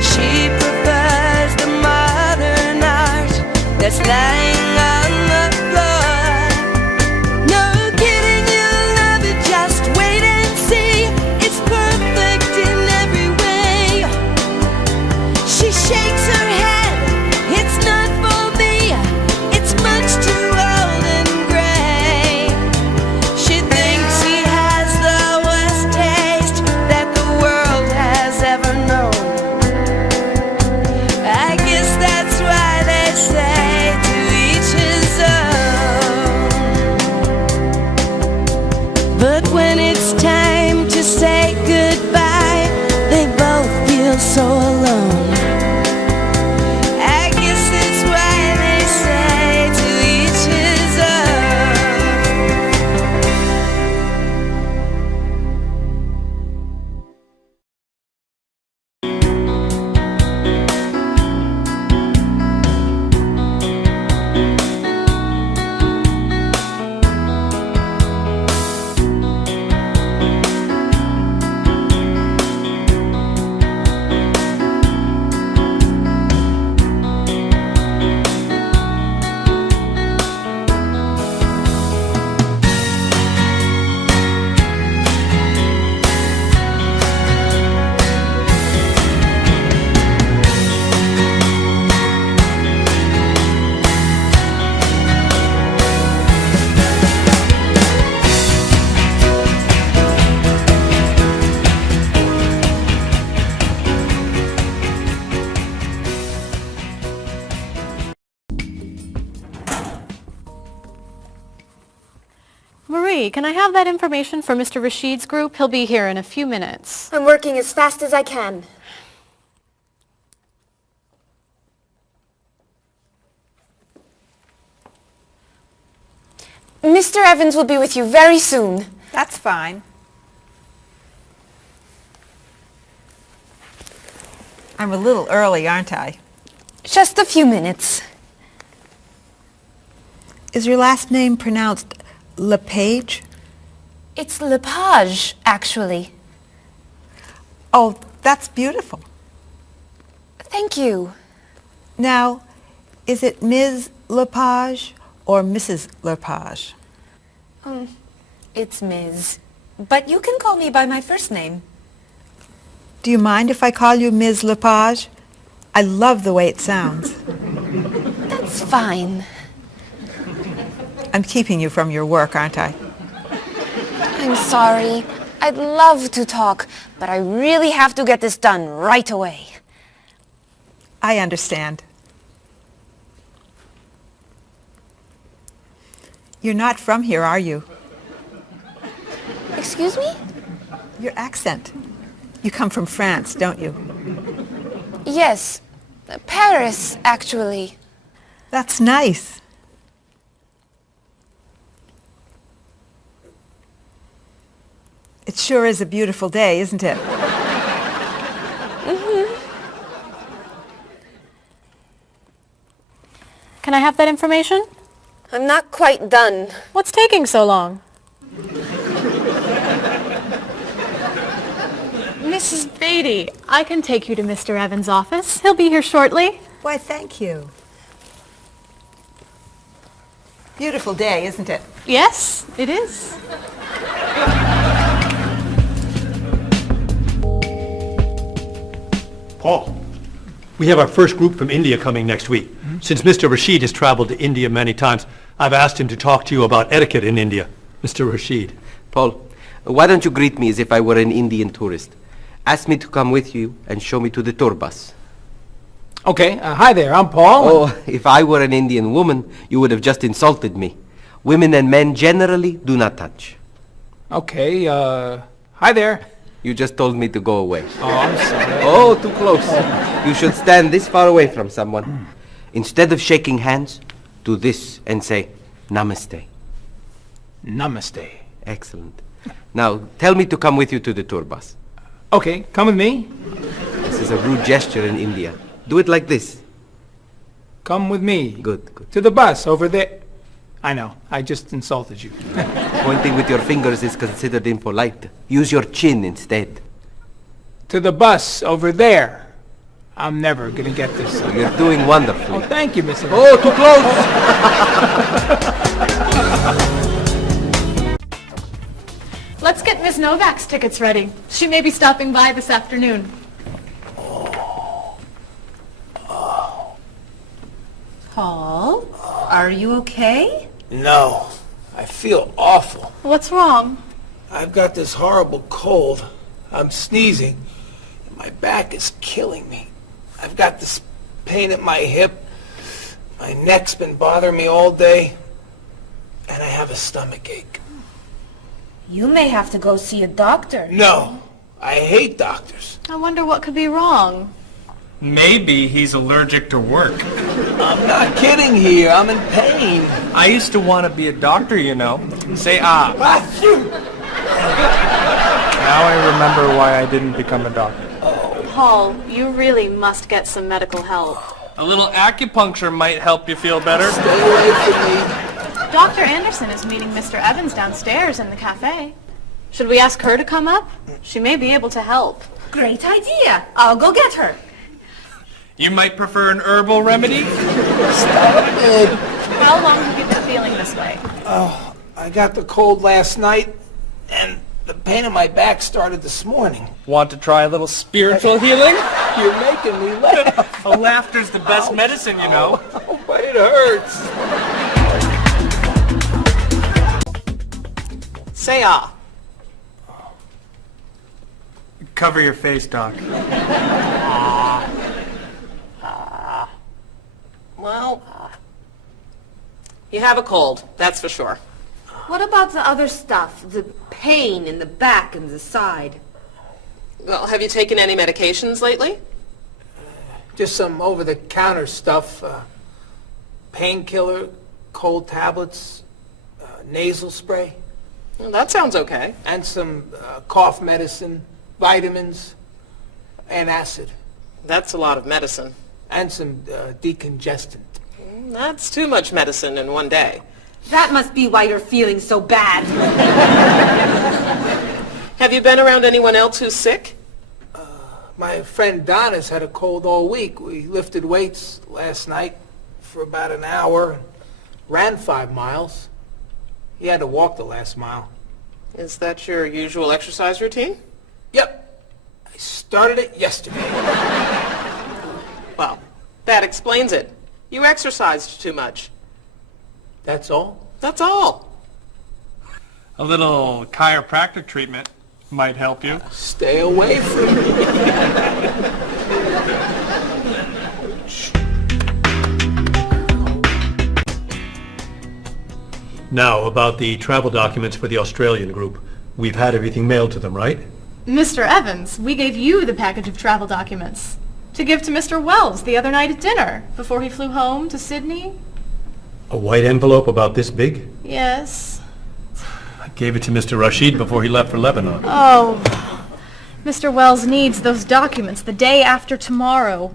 She prefers the modern art that's lying on the floor. No kidding, you'll love it, just wait and see. It's perfect in every way. She shakes her head, it's not for me. It's much too old and gray. She thinks he has the worst taste that the world has ever known. I guess that's why they say to Marie, can I have that information for Mr. Rashid's group? He'll be here in a few minutes. I'm working as fast as I can. Mr. Evans will be with you very soon. That's fine. I'm a little early, aren't I? Just a few minutes. Is your last name pronounced LePage? It's Lepage, actually. Oh, that's beautiful. Thank you. Now, is it Ms. Lepage or Mrs. Lepage? It's Ms. But you can call me by my first name. Do you mind if I call you Ms. Lepage? I love the way it sounds. That's fine. I'm keeping you from your work, aren't I? I'm sorry. I'd love to talk, but I really have to get this done right away. I understand. You're not from here, are you? Excuse me? Your accent. You come from France, don't you? Yes. Paris, actually. That's nice. It sure is a beautiful day, isn't it? Can I have that information? I'm not quite done. What's taking so long? Mrs. Beatty, I can take you to Mr. Evans' office. He'll be here shortly. Why, thank you. Beautiful day, isn't it? Yes, it is. Paul, we have our first group from India coming next week. Since Mr. Rashid has traveled to India many times, I've asked him to talk to you about etiquette in India. Mr. Rashid. Paul, why don't you greet me as if I were an Indian tourist? Ask me to come with you and show me to the tour bus. Okay, hi there, I'm Paul. Oh, if I were an Indian woman, you would have just insulted me. Women and men generally do not touch. Okay, hi there. You just told me to go away. Oh, I'm sorry. Oh, too close. You should stand this far away from someone. Instead of shaking hands, do this and say, Namaste. Namaste. Excellent. Now, tell me to come with you to the tour bus. Okay, come with me. This is a rude gesture in India. Do it like this. Come with me. Good, good. To the bus over there. I know, I just insulted you. Pointing with your fingers is considered impolite. Use your chin instead. To the bus over there. I'm never gonna get this. You're doing wonderfully. Oh, thank you, Mr. Oh, too close! Let's get Ms. Novak's tickets ready. She may be stopping by this afternoon. Paul, are you okay? No, I feel awful. What's wrong? I've got this horrible cold. I'm sneezing. And my back is killing me. I've got this pain at my hip. My neck's been bothering me all day. And I have a stomach ache. You may have to go see a doctor. No, I hate doctors. I wonder what could be wrong. Maybe he's allergic to work. I'm not kidding here. I'm in pain. I used to want to be a doctor, you know. Say ah. Now I remember why I didn't become a doctor. Paul, you really must get some medical help. A little acupuncture might help you feel better. Stay away from me. Dr. Anderson is meeting Mr. Evans downstairs in the cafe. Should we ask her to come up? She may be able to help. Great idea. I'll go get her. You might prefer an herbal remedy? Stop it. How long have you been feeling this way? Oh, I got the cold last night, and the pain in my back started this morning. Want to try a little spiritual healing? You're making me laugh. Laughter's the best medicine, you know. Oh, but it hurts. Say ah. Cover your face, Doc. Well, you have a cold, that's for sure. What about the other stuff? The pain in the back and the side? Well, have you taken any medications lately? Just some over-the-counter stuff. Painkiller, cold tablets, nasal spray. Well, that sounds okay. And some cough medicine, vitamins, and acid. That's a lot of medicine. And some decongestant. That's too much medicine in one day. That must be why you're feeling so bad. Have you been around anyone else who's sick? My friend Don has had a cold all week. We lifted weights last night for about an hour, ran 5 miles. He had to walk the last mile. Is that your usual exercise routine? Yep. I started it yesterday. Well, that explains it. You exercised too much. That's all? That's all. A little chiropractic treatment might help you. Stay away from me. Now, about the travel documents for the Australian group. We've had everything mailed to them, right? Mr. Evans, we gave you the package of travel documents to give to Mr. Wells the other night at dinner before he flew home to Sydney. A white envelope about this big? Yes. I gave it to Mr. Rashid before he left for Lebanon. Oh, Mr. Wells needs those documents the day after tomorrow.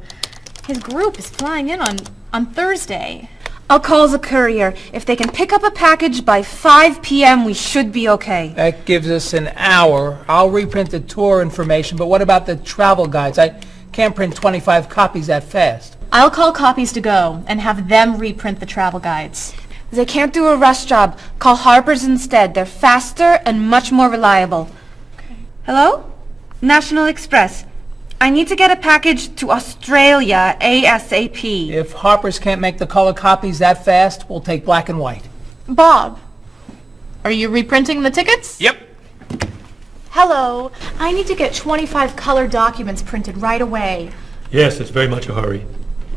His group is flying in on Thursday. I'll call the courier. If they can pick up a package by 5 p.m., we should be okay. That gives us an hour. I'll reprint the tour information, but what about the travel guides? I can't print 25 copies that fast. I'll call Copies to Go and have them reprint the travel guides. They can't do a rush job. Call Harper's instead. They're faster and much more reliable. Okay. Hello? National Express. I need to get a package to Australia ASAP. If Harper's can't make the color copies that fast, we'll take black and white. Bob, are you reprinting the tickets? Yep. Hello. I need to get 25 color documents printed right away. Yes, it's very much a hurry.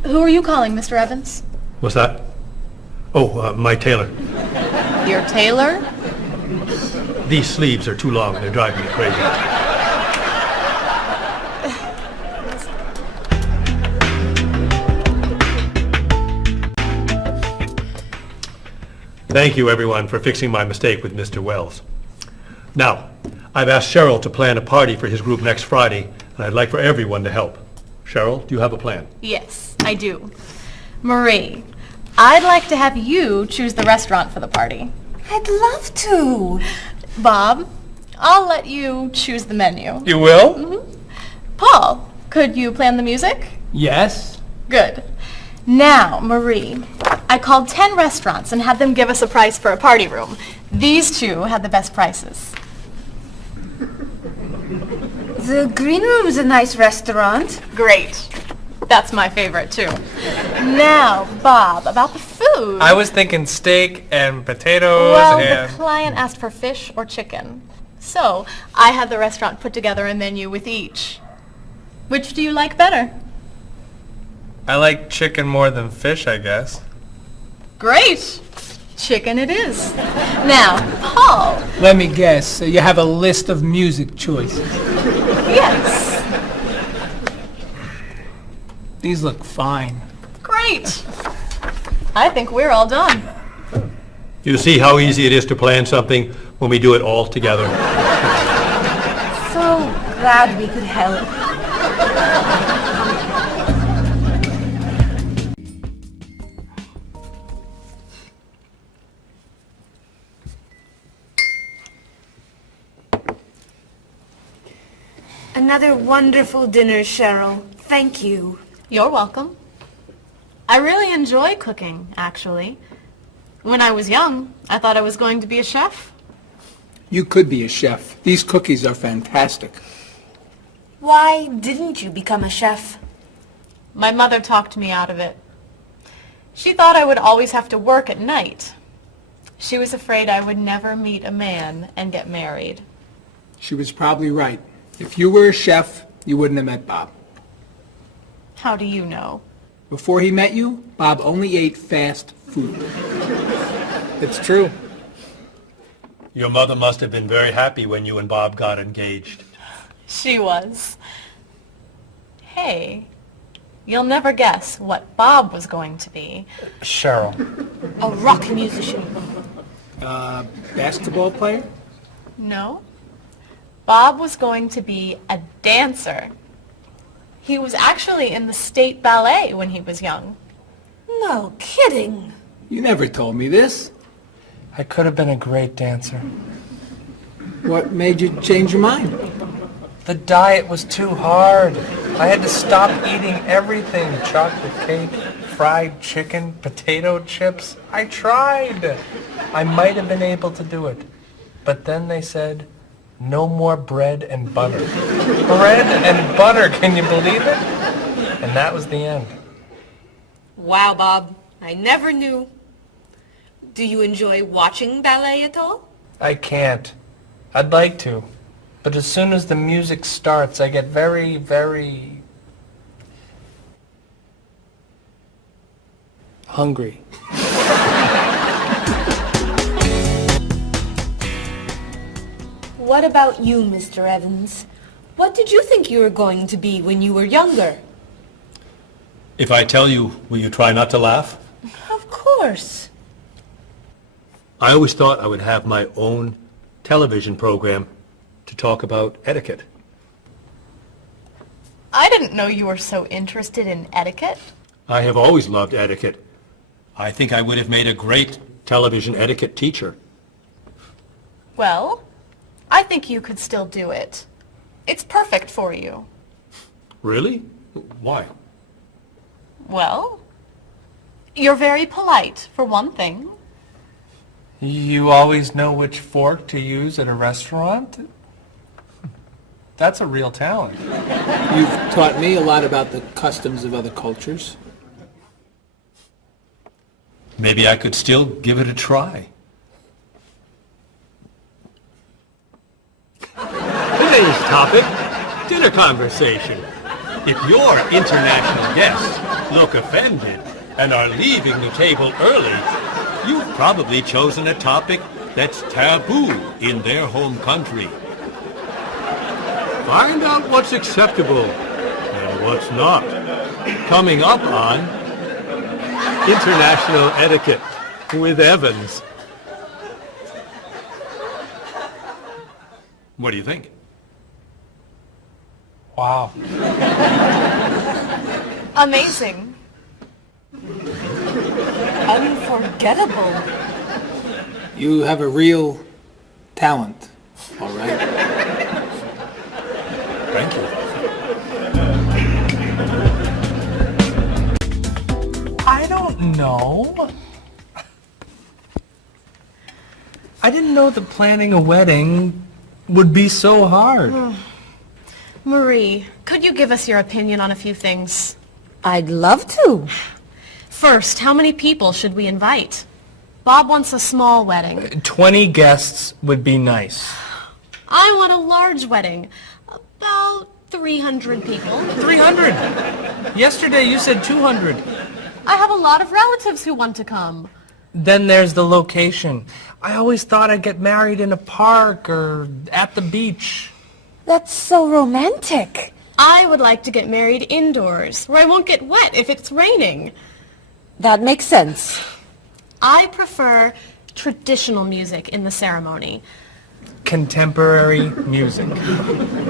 Who are you calling, Mr. Evans? What's that? Oh, my tailor. Your tailor? These sleeves are too long. They're driving me crazy. Thank you, everyone, for fixing my mistake with Mr. Wells. Now, I've asked Cheryl to plan a party for his group next Friday, and I'd like for everyone to help. Cheryl, do you have a plan? Yes, I do. Marie, I'd like to have you choose the restaurant for the party. I'd love to. Bob, I'll let you choose the menu. You will? Mm-hmm. Paul, could you plan the music? Yes. Good. Now, Marie, I called 10 restaurants and had them give us a price for a party room. These two had the best prices. The Green Room's a nice restaurant. Great. That's my favorite, too. Now, Bob, about the food. I was thinking steak and potatoes Well, and... the client asked for fish or chicken. So, I had the restaurant put together a menu with each. Which do you like better? I like chicken more than fish, I guess. Great. Chicken it is. Now, Paul. Let me guess. You have a list of music choices. Yes. These look fine. Great. I think we're all done. You see how easy it is to plan something when we do it all together. So glad we could help. Another wonderful dinner, Cheryl. Thank you. You're welcome. I really enjoy cooking, actually. When I was young, I thought I was going to be a chef. You could be a chef. These cookies are fantastic. Why didn't you become a chef? My mother talked me out of it. She thought I would always have to work at night. She was afraid I would never meet a man and get married. She was probably right. If you were a chef, you wouldn't have met Bob. How do you know? Before he met you, Bob only ate fast food. It's true. Your mother must have been very happy when you and Bob got engaged. She was. Hey, you'll never guess what Bob was going to be. Cheryl. A rock musician. Basketball player? No. Bob was going to be a dancer. He was actually in the state ballet when he was young. No kidding. You never told me this. I could have been a great dancer. What made you change your mind? The diet was too hard. I had to stop eating everything. Chocolate cake, fried chicken, potato chips. I tried. I might have been able to do it. But then they said, no more bread and butter. Bread and butter, can you believe it? And that was the end. Wow, Bob. I never knew. Do you enjoy watching ballet at all? I can't. I'd like to. But as soon as the music starts, I get very, very hungry. What about you, Mr. Evans? What did you think you were going to be when you were younger? If I tell you, will you try not to laugh? Of course. I always thought I would have my own television program to talk about etiquette. I didn't know you were so interested in etiquette. I have always loved etiquette. I think I would have made a great television etiquette teacher. Well, I think you could still do it. It's perfect for you. Really? Why? Well, you're very polite, for one thing. You always know which fork to use at a restaurant? That's a real talent. You've taught me a lot about the customs of other cultures. Maybe I could still give it a try. Today's topic, dinner conversation. If your international guests look offended and are leaving the table early, you've probably chosen a topic that's taboo in their home country. Find out what's acceptable and what's not. Coming up on International Etiquette with Evans. What do you think? Wow. Amazing. Unforgettable. You have a real talent, all right? Thank you. I don't know. I didn't know that planning a wedding would be so hard. Marie, could you give us your opinion on a few things? I'd love to. First, how many people should we invite? Bob wants a small wedding. 20 guests would be nice. I want a large wedding. About 300 people. 300? Yesterday you said 200. I have a lot of relatives who want to come. Then there's the location. I always thought I'd get married in a park or at the beach. That's so romantic. I would like to get married indoors, where I won't get wet if it's raining. That makes sense. I prefer traditional music in the ceremony. Contemporary music.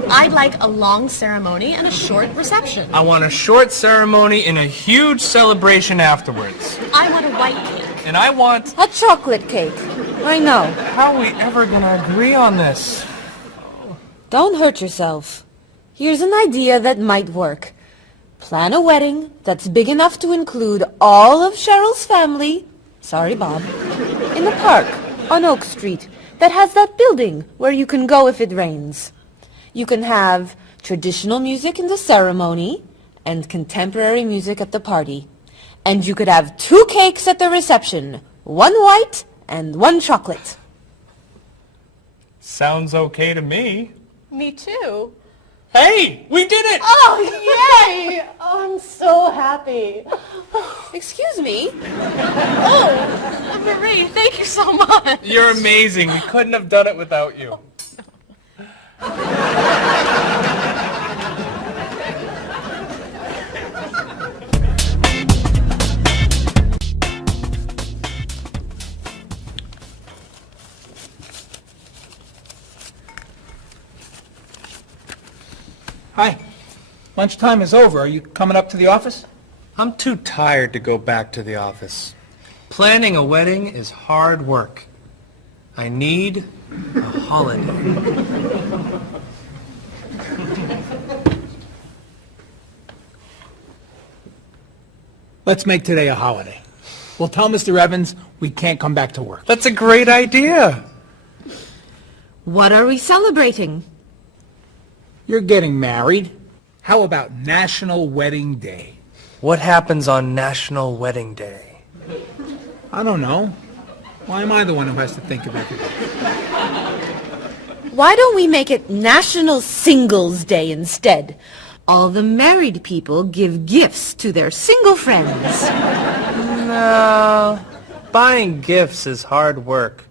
I'd like a long ceremony and a short reception. I want a short ceremony and a huge celebration afterwards. I want a white cake. And I want... a chocolate cake. I know. How are we ever gonna agree on this? Don't hurt yourself. Here's an idea that might work. Plan a wedding that's big enough to include all of Cheryl's family, sorry Bob, in the park on Oak Street that has that building where you can go if it rains. You can have traditional music in the ceremony and contemporary music at the party. And you could have 2 cakes at the reception, 1 white and 1 chocolate. Sounds okay to me. Me too. Hey, we did it! Oh, yay! Oh, I'm so happy. Excuse me? Oh, Marie, thank you so much. You're amazing. We couldn't have done it without you. Hi. Lunchtime is over. Are you coming up to the office? I'm too tired to go back to the office. Planning a wedding is hard work. I need a holiday. Let's make today a holiday. We'll tell Mr. Evans we can't come back to work. That's a great idea. What are we celebrating? You're getting married. How about National Wedding Day? What happens on National Wedding Day? I don't know. Why am I the one who has to think of everything? Why don't we make it National Singles Day instead? All the married people give gifts to their single friends. No, buying gifts is hard work.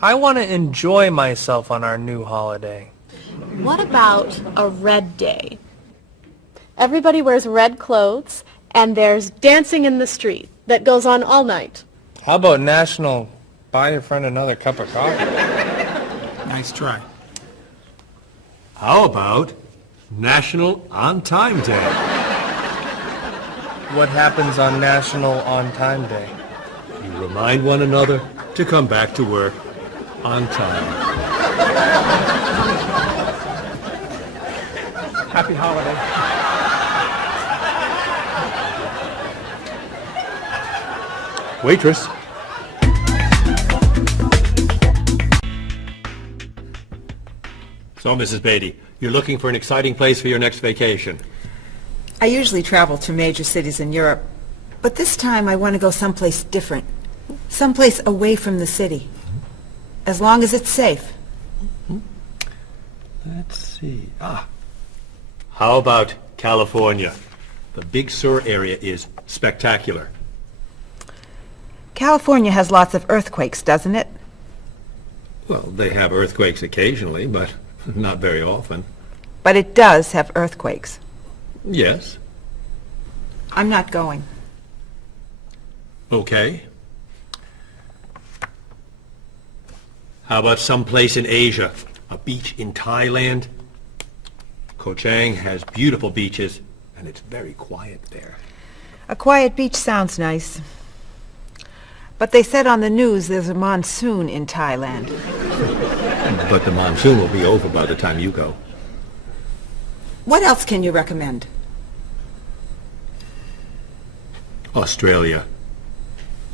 I want to enjoy myself on our new holiday. What about a red day? Everybody wears red clothes, and there's dancing in the street that goes on all night. How about National Buy Your Friend Another Cup of Coffee? Nice try. How about National On Time Day? What happens on National On Time Day? You remind one another to come back to work on time. Happy holiday. Waitress. So, Mrs. Beatty, you're looking for an exciting place for your next vacation. I usually travel to major cities in Europe, but this time I want to go someplace different. Someplace away from the city. As long as it's safe. Let's see. How about California? The Big Sur area is spectacular. California has lots of earthquakes, doesn't it? Well, they have earthquakes occasionally, but not very often. But it does have earthquakes. Yes. I'm not going. Okay. How about someplace in Asia? A beach in Thailand? Koh Chang has beautiful beaches, and it's very quiet there. A quiet beach sounds nice. But they said on the news there's a monsoon in Thailand. But the monsoon will be over by the time you go. What else can you recommend? Australia.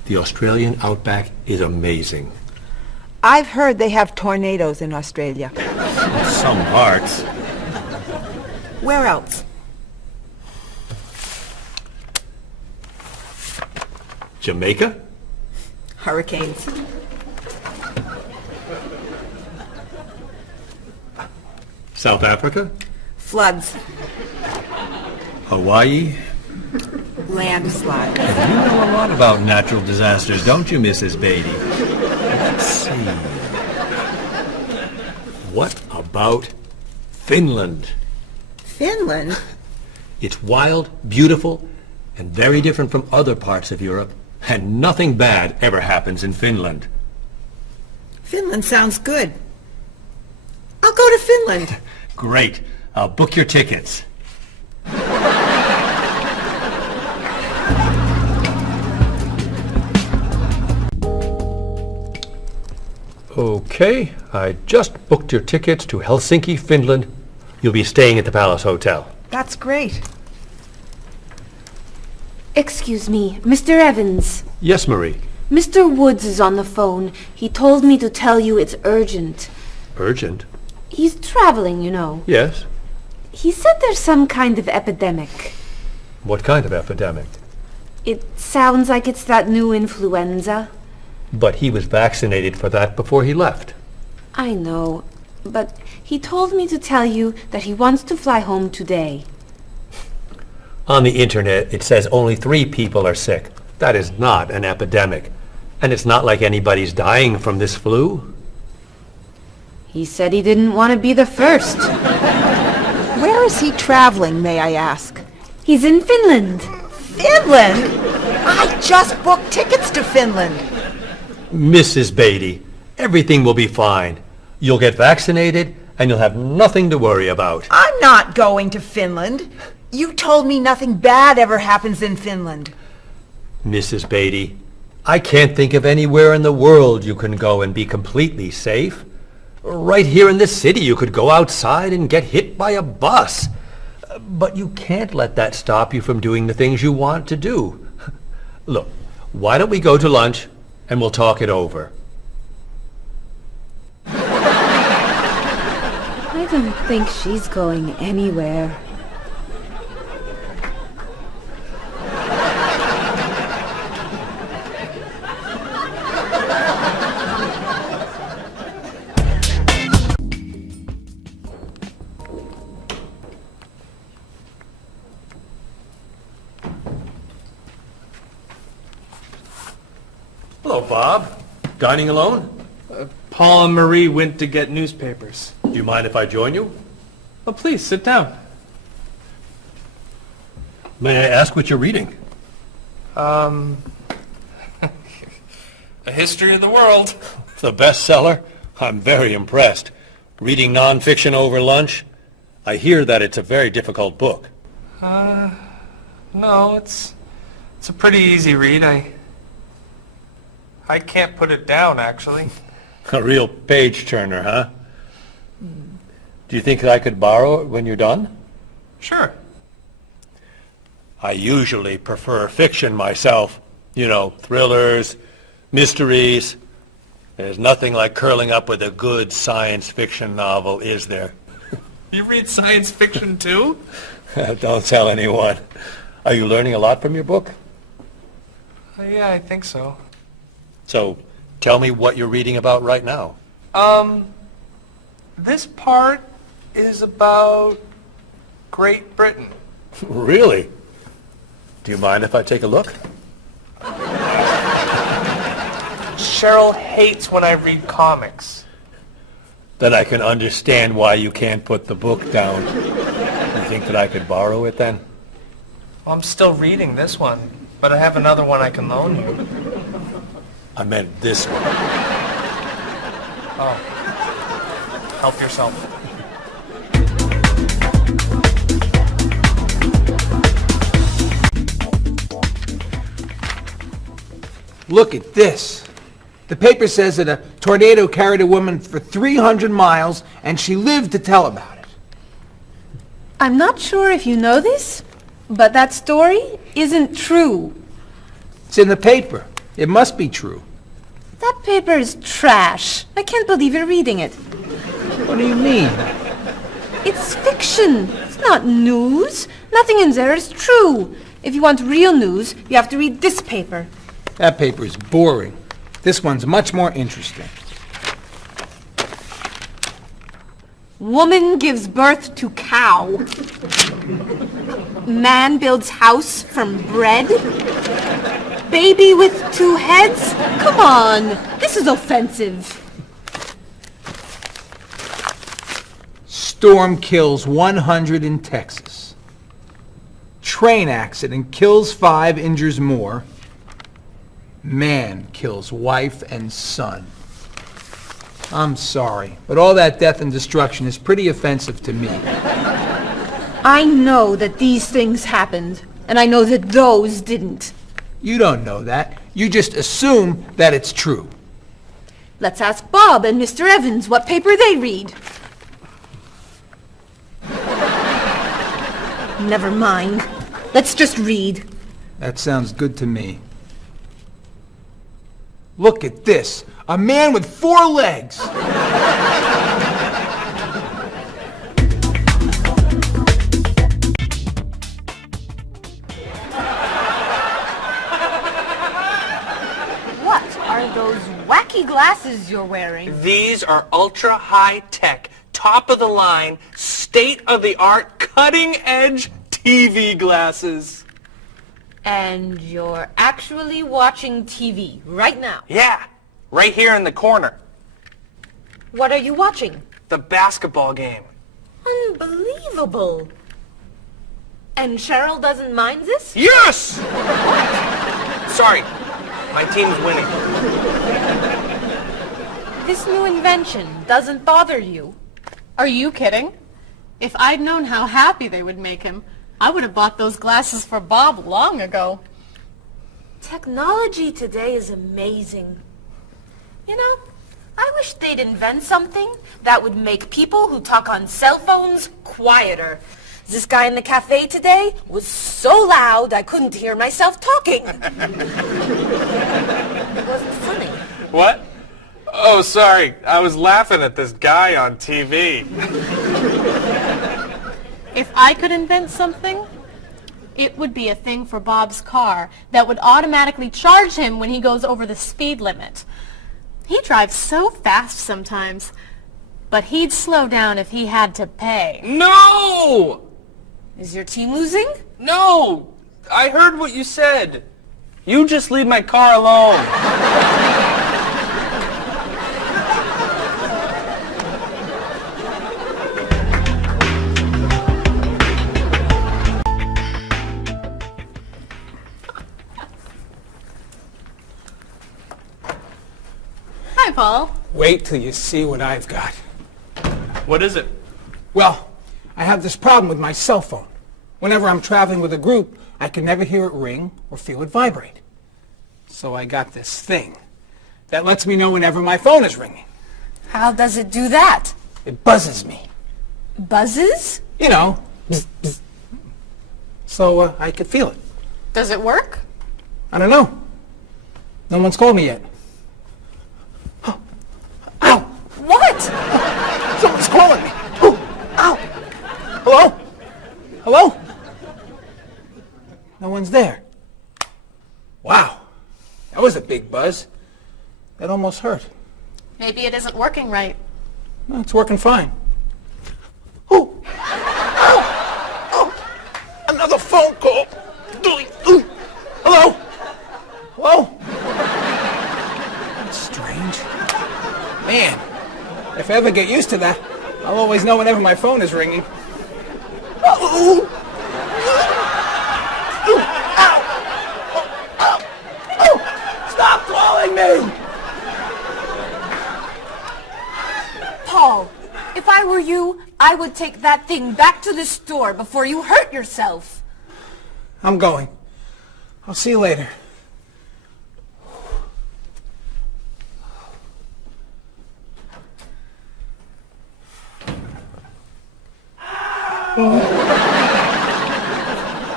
The Australian outback is amazing. I've heard they have tornadoes in Australia. Some parts. Where else? Jamaica? Hurricanes. South Africa? Floods. Hawaii? Landslide. You know a lot about natural disasters, don't you, Mrs. Beatty? Let's see. What about Finland? Finland? It's wild, beautiful, and very different from other parts of Europe, and nothing bad ever happens in Finland. Finland sounds good. I'll go to Finland. Great. I'll book your tickets. Okay, I just booked your tickets to Helsinki, Finland. You'll be staying at the Palace Hotel. That's great. Excuse me, Mr. Evans. Yes, Marie. Mr. Woods is on the phone. He told me to tell you it's urgent. Urgent? He's traveling, you know. Yes. He said there's some kind of epidemic. What kind of epidemic? It sounds like it's that new influenza. But he was vaccinated for that before he left. I know, but he told me to tell you that he wants to fly home today. On the internet, it says only 3 people are sick. That is not an epidemic. And it's not like anybody's dying from this flu. He said he didn't want to be the first. Where is he traveling, may I ask? He's in Finland. Finland? I just booked tickets to Finland. Mrs. Beatty, everything will be fine. You'll get vaccinated, and you'll have nothing to worry about. I'm not going to Finland. You told me nothing bad ever happens in Finland. Mrs. Beatty, I can't think of anywhere in the world you can go and be completely safe. Right here in this city, you could go outside and get hit by a bus. But you can't let that stop you from doing the things you want to do. Look, why don't we go to lunch and we'll talk it over? I don't think she's going anywhere. Hello, Bob. Dining alone? Paul and Marie went to get newspapers. Do you mind if I join you? Oh, please, sit down. May I ask what you're reading? A History of the World. The bestseller? I'm very impressed. Reading nonfiction over lunch? I hear that it's a very difficult book. No, it's a pretty easy read. I can't put it down, actually. A real page-turner, huh? Do you think I could borrow it when you're done? Sure. I usually prefer fiction myself. You know, thrillers, mysteries. There's nothing like curling up with a good science fiction novel, is there? You read science fiction, too? Don't tell anyone. Are you learning a lot from your book? Yeah, I think so. So, tell me what you're reading about right now. This part is about Great Britain. Really? Do you mind if I take a look? Cheryl hates when I read comics. Then I can understand why you can't put the book down. You think that I could borrow it then? Well, I'm still reading this one, but I have another one I can loan you. I meant this one. Oh. Help yourself. Look at this. The paper says that a tornado carried a woman for 300 miles, and she lived to tell about it. I'm not sure if you know this, but that story isn't true. It's in the paper. It must be true. That paper is trash. I can't believe you're reading it. What do you mean? It's fiction. It's not news. Nothing in there is true. If you want real news, you have to read this paper. That paper is boring. This one's much more interesting. Woman gives birth to cow. Man builds house from bread. Baby with 2 heads? Come on, this is offensive. Storm kills 100 in Texas. Train accident kills 5, injures more. Man kills wife and son. I'm sorry, but all that death and destruction is pretty offensive to me. I know that these things happened, and I know that those didn't. You don't know that. You just assume that it's true. Let's ask Bob and Mr. Evans what paper they read. Never mind. Let's just read. That sounds good to me. Look at this. A man with 4 legs. What are those wacky glasses you're wearing? These are ultra high tech, top of the line, state of the art, cutting edge TV glasses. And you're actually watching TV right now. Yeah, right here in the corner. What are you watching? The basketball game. Unbelievable. And Cheryl doesn't mind this? Yes! Sorry, my team's winning. This new invention doesn't bother you. Are you kidding? If I'd known how happy they would make him, I would have bought those glasses for Bob long ago. Technology today is amazing. You know, I wish they'd invent something that would make people who talk on cell phones quieter. This guy in the cafe today was so loud I couldn't hear myself talking. It wasn't funny. What? Oh, sorry. I was laughing at this guy on TV. If I could invent something, it would be a thing for Bob's car that would automatically charge him when he goes over the speed limit. He drives so fast sometimes, but he'd slow down if he had to pay. No! Is your team losing? No! I heard what you said. You just leave my car alone. Hi, Paul. Wait till you see what I've got. What is it? Well, I have this problem with my cell phone. Whenever I'm traveling with a group, I can never hear it ring or feel it vibrate. So I got this thing that lets me know whenever my phone is ringing. How does it do that? It buzzes me. Buzzes? You know, bzz, bzz. So I could feel it. Does it work? I don't know. No one's called me yet. Ow! What? Someone's calling me. Ooh, ow! Hello? Hello? No one's there. Wow. That was a big buzz. That almost hurt. Maybe it isn't working right. No, it's working fine. Ooh! Ow! Oh! Another phone call. Ooh. Hello? Hello? That's strange. Man, if I ever get used to that, I'll always know whenever my phone is ringing. Oh! Stop calling me! Paul, if I were you, I would take that thing back to the store before you hurt yourself. I'm going. I'll see you later.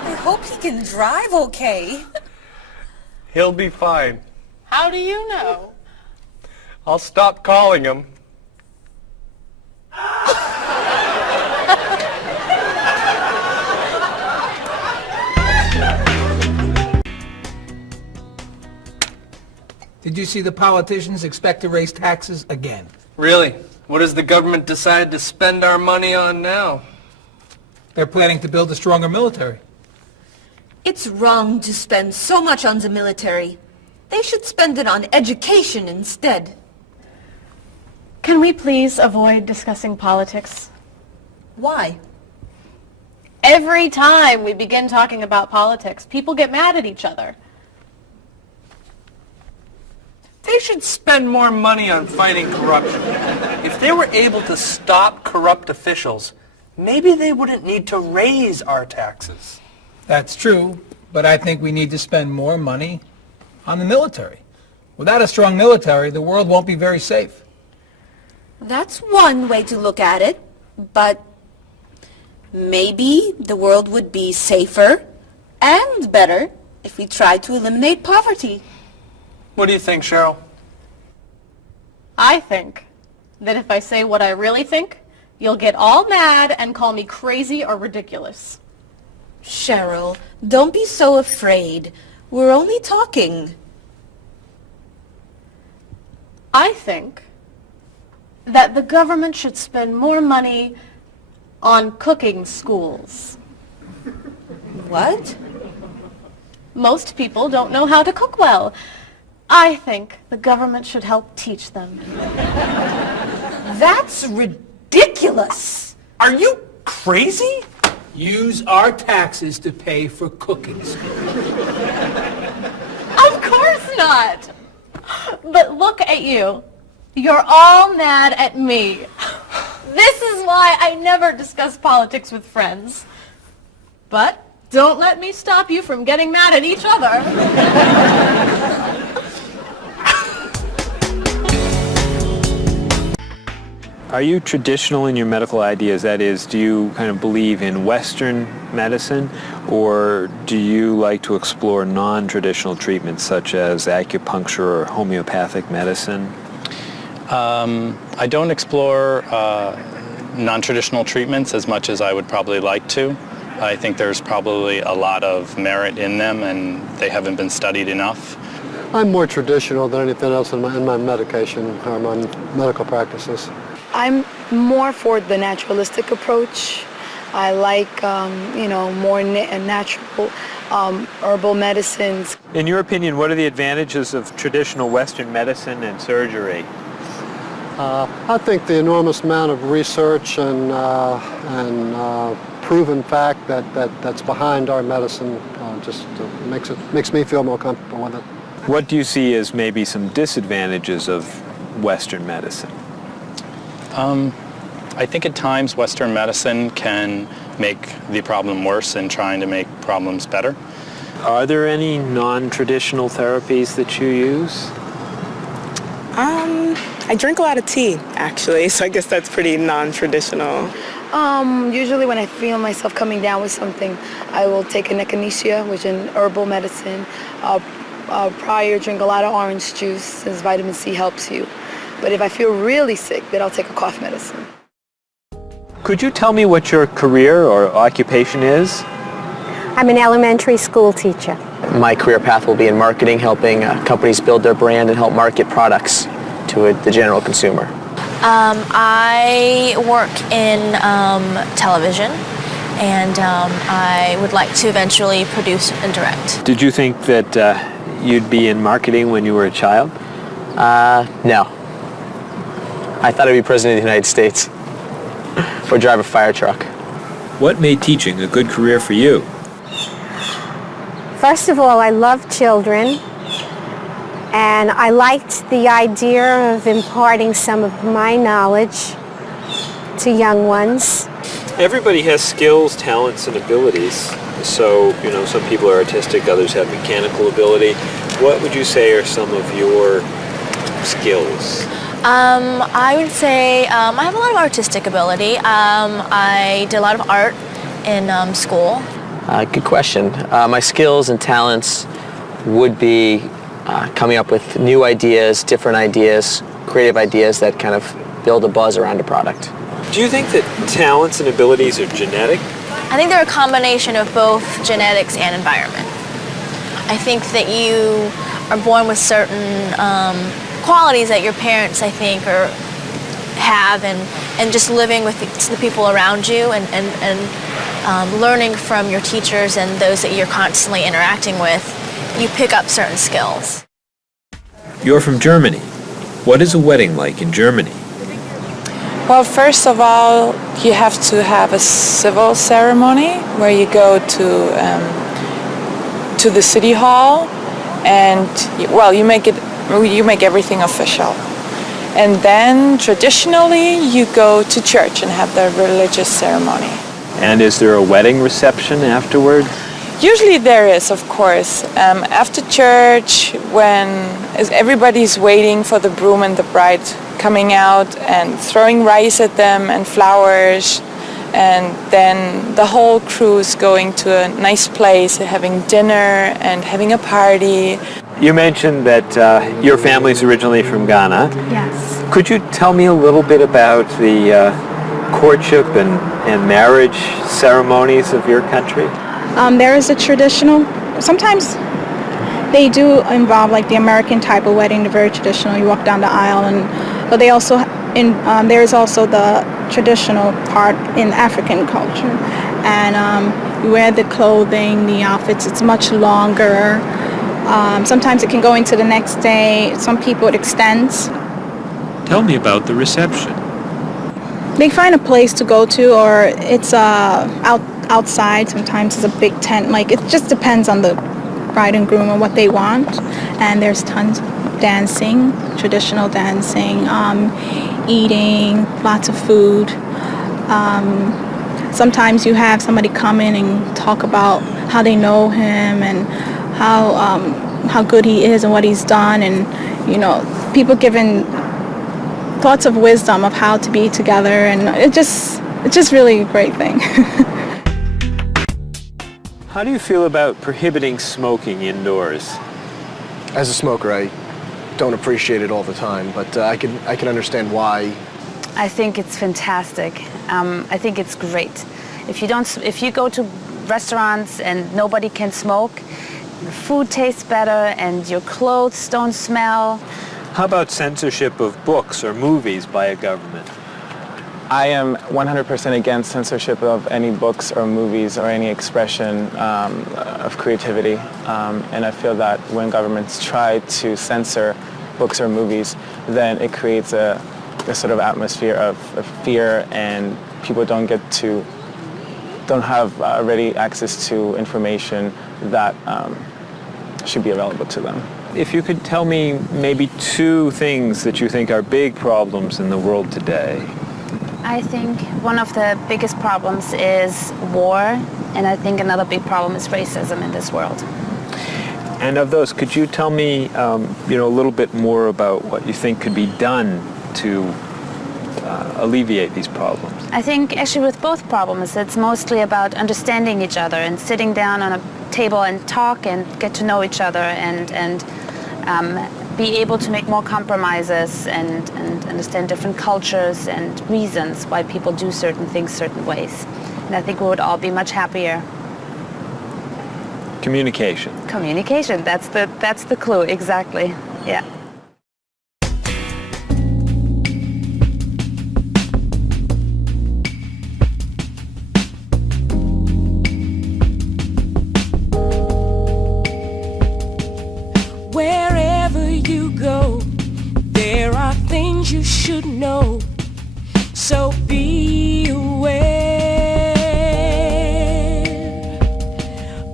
I hope he can drive okay. He'll be fine. How do you know? I'll stop calling him. Did you see the politicians expect to raise taxes again? Really? What does the government decide to spend our money on now? They're planning to build a stronger military. It's wrong to spend so much on the military. They should spend it on education instead. Can we please avoid discussing politics? Why? Every time we begin talking about politics, people get mad at each other. They should spend more money on fighting corruption. If they were able to stop corrupt officials, maybe they wouldn't need to raise our taxes. That's true, but I think we need to spend more money on the military. Without a strong military, the world won't be very safe. That's one way to look at it, but maybe the world would be safer and better if we tried to eliminate poverty. What do you think, Cheryl? I think that if I say what I really think, you'll get all mad and call me crazy or ridiculous. Cheryl, don't be so afraid. We're only talking. I think that the government should spend more money on cooking schools. What? Most people don't know how to cook well. I think the government should help teach them. That's ridiculous! Are you crazy? Use our taxes to pay for cooking school. Of course not! But look at you. You're all mad at me. This is why I never discuss politics with friends. But don't let me stop you from getting mad at each other. Are you traditional in your medical ideas? That is, do you kind of believe in Western medicine, or do you like to explore non-traditional treatments such as acupuncture or homeopathic medicine? I don't explore non-traditional treatments as much as I would probably like to. I think there's probably a lot of merit in them, and they haven't been studied enough. I'm more traditional than anything else in my medication or my medical practices. I'm more for the naturalistic approach. I like, more natural herbal medicines. In your opinion, what are the advantages of traditional Western medicine and surgery? I think the enormous amount of research and proven fact that's behind our medicine just makes me feel more comfortable with it. What do you see as maybe some disadvantages of Western medicine? I think at times Western medicine can make the problem worse in trying to make problems better. Are there any non-traditional therapies that you use? I drink a lot of tea, actually, so I guess that's pretty non-traditional. Usually when I feel myself coming down with something, I will take an echinacea, which is an herbal medicine. Prior, drink a lot of orange juice, since vitamin C helps you. But if I feel really sick, then I'll take a cough medicine. Could you tell me what your career or occupation is? I'm an elementary school teacher. My career path will be in marketing, helping companies build their brand and help market products to the general consumer. I work in television, and I would like to eventually produce and direct. Did you think that you'd be in marketing when you were a child? No. I thought I'd be president of the United States or drive a fire truck. What made teaching a good career for you? First of all, I love children, and I liked the idea of imparting some of my knowledge to young ones. Everybody has skills, talents, and abilities. So, some people are artistic, others have mechanical ability. What would you say are some of your skills? I would say I have a lot of artistic ability. I did a lot of art in school. Good question. My skills and talents would be coming up with new ideas, different ideas, creative ideas that kind of build a buzz around a product. Do you think that talents and abilities are genetic? I think they're a combination of both genetics and environment. I think that you are born with certain qualities that your parents, I think, have, and just living with the people around you and learning from your teachers and those that you're constantly interacting with, you pick up certain skills. You're from Germany. What is a wedding like in Germany? Well, first of all, you have to have a civil ceremony where you go to the city hall, and you make everything official. And then traditionally you go to church and have the religious ceremony. And is there a wedding reception afterward? Usually there is, of course. After church, when everybody's waiting for the groom and the bride coming out and throwing rice at them and flowers, and then the whole crew is going to a nice place, having dinner and having a party. You mentioned that your family's originally from Ghana. Yes. Could you tell me a little bit about the courtship and marriage ceremonies of your country? There is a traditional, sometimes they do involve like the American type of wedding, the very traditional, you walk down the aisle, but they also, there is also the traditional part in African culture. And You wear the clothing, the outfits, it's much longer. Sometimes it can go into the next day. Some people it extends. Tell me about the reception. They find a place to go to, or it's outside. Sometimes it's a big tent. Like, it just depends on the bride and groom and what they want. And there's tons of dancing, traditional dancing, eating, lots of food. Sometimes you have somebody come in and talk about how they know him and how good he is and what he's done, and people giving thoughts of wisdom of how to be together, and it's just really a great thing. How do you feel about prohibiting smoking indoors? As a smoker, I don't appreciate it all the time, but I can understand why. I think it's fantastic. I think it's great. If you go to restaurants and nobody can smoke, the food tastes better and your clothes don't smell. How about censorship of books or movies by a government? I am 100% against censorship of any books or movies or any expression of creativity. And I feel that when governments try to censor books or movies, then it creates a sort of atmosphere of fear, and people don't have ready access to information that should be available to them. If you could tell me maybe two things that you think are big problems in the world today. I think one of the biggest problems is war, and I think another big problem is racism in this world. And of those, could you tell me a little bit more about what you think could be done to alleviate these problems? I think actually with both problems, it's mostly about understanding each other and sitting down on a table and talk and get to know each other and be able to make more compromises and understand different cultures and reasons why people do certain things certain ways. And I think we would all be much happier. Communication. Communication, that's the clue, exactly. Yeah. Wherever you go, there are things you should know. So be aware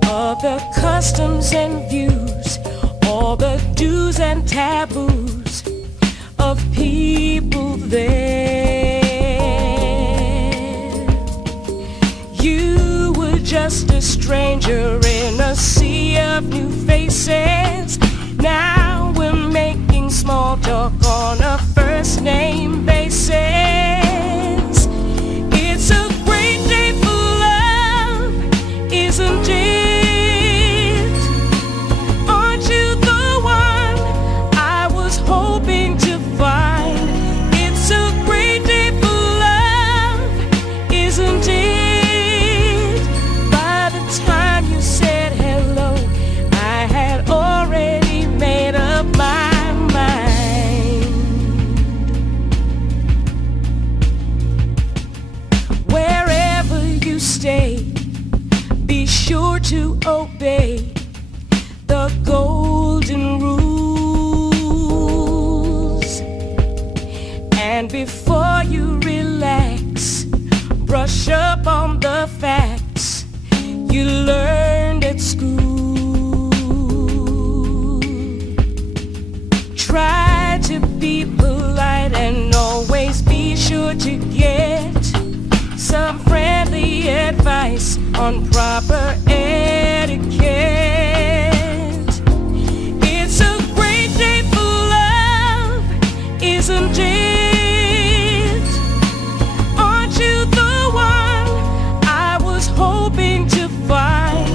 of the customs and views, all the do's and taboos of people there. You were just a stranger in a sea of new faces. Now we're making small talk on a first name basis. It's a great day for love, isn't it? Aren't you the one I was hoping to find? It's a great day for love, isn't it? By the time you said hello, I had already made up my mind. Wherever you stay, be sure to obey the golden rules. And before you relax, brush up on the facts you learned at school. Try to be polite and always be sure to get some friendly advice on proper etiquette. It's a great day for love, isn't it? Aren't you the one I was hoping to find?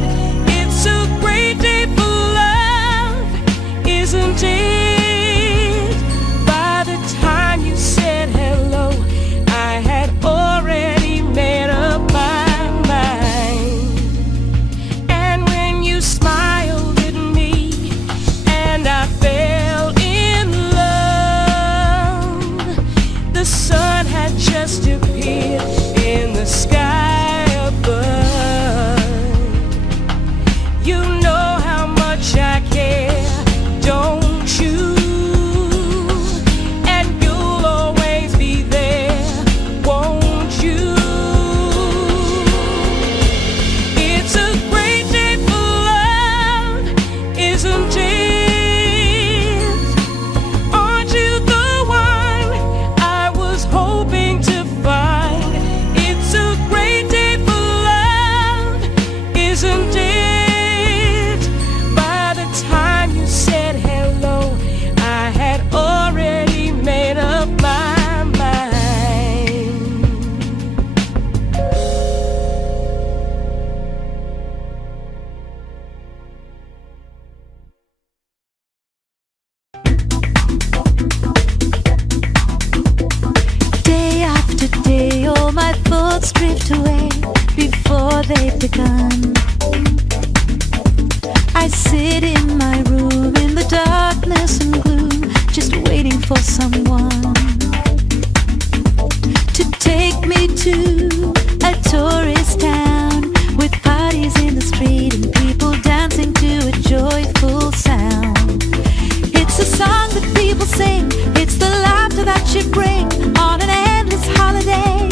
It's a great day for love, isn't it? By the time you said hello, I had already made up my mind. And when you smiled at me and I fell in love, thoughts drift away before they've begun. I sit in my room in the darkness and gloom, just waiting for someone to take me to a tourist town with parties in the street and people dancing to a joyful sound. It's a song that people sing, it's the laughter that you bring on an endless holiday.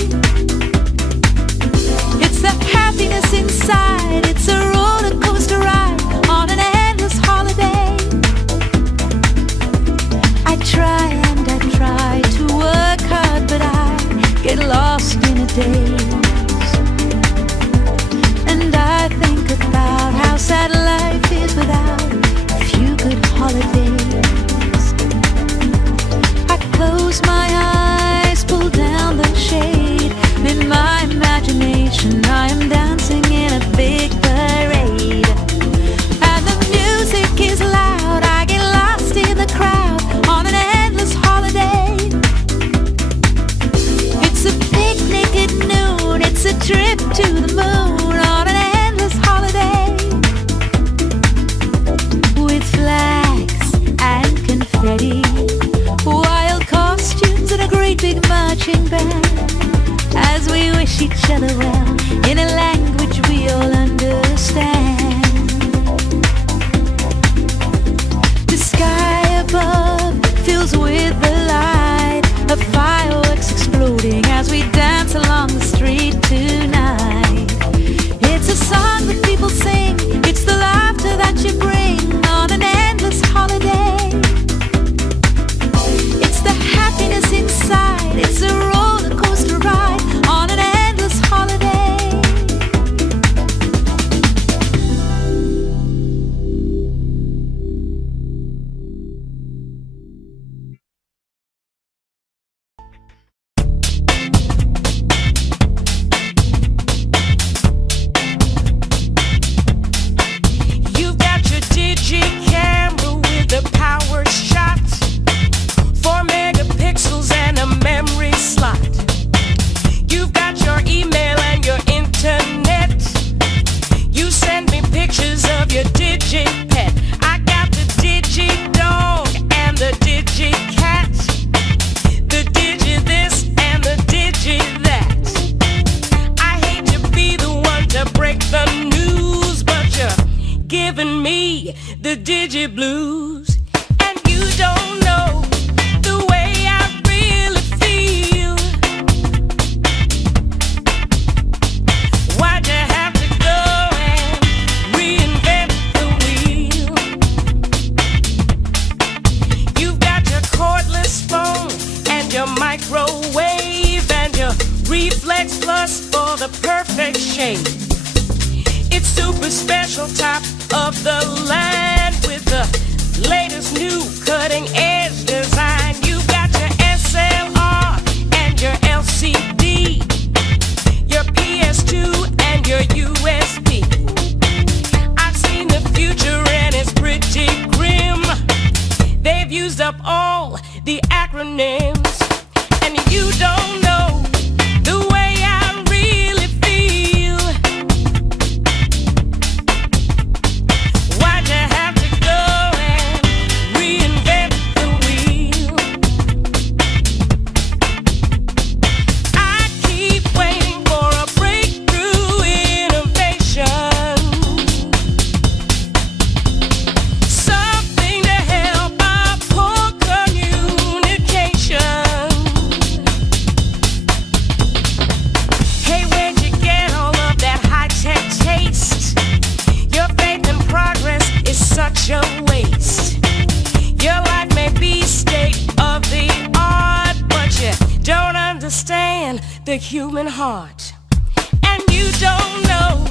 It's the happiness inside, it's a roller coaster ride on an endless holiday. I try and I try to work hard, but I get lost in a daze. And I think about how sad life is without a few good holidays. I close my eyes, pull down the shade. In my imagination I am dancing in a big parade. And the music is loud, I get lost in the crowd on an endless holiday. It's a picnic at noon, it's a trip to the moon on an endless holiday. With flags and confetti, wild costumes and a great big marching band, as we wish each other well in a language we all understand. The sky above fills with the light of fireworks exploding as we dance along the street tonight. It's a song that people sing, it's the laughter that you bring on an endless holiday. It's the happiness inside, it's a roller coaster ride on an endless holiday. You've got your digi camera with the power shot, 4 megapixels and a memory slot. You've got your email and your internet. You send me pictures of your digi pet. I got the digi dog and the digi cat, the digi this and the digi that. I hate to be the one to break the news, but you're giving me the digi blues. And you don't know the way I really feel. Why'd you have to go and reinvent the wheel? You've got your cordless phone and your microwave and your reflex plus for the perfect shape. It's super special, top of the line with the latest new cutting edge design. You've got your SLR and your LCD, your PS2 and your USB. I've seen the future and it's pretty grim. They've used up all the acronyms, and you don't know the way I really feel. Why'd you have to go and reinvent the wheel? I keep waiting for a breakthrough innovation, something to help our poor communication. Hey, where'd you get all of that high-tech taste? Your faith in progress is such a waste. Your life may be state of the art, but you don't understand the human heart. And you don't know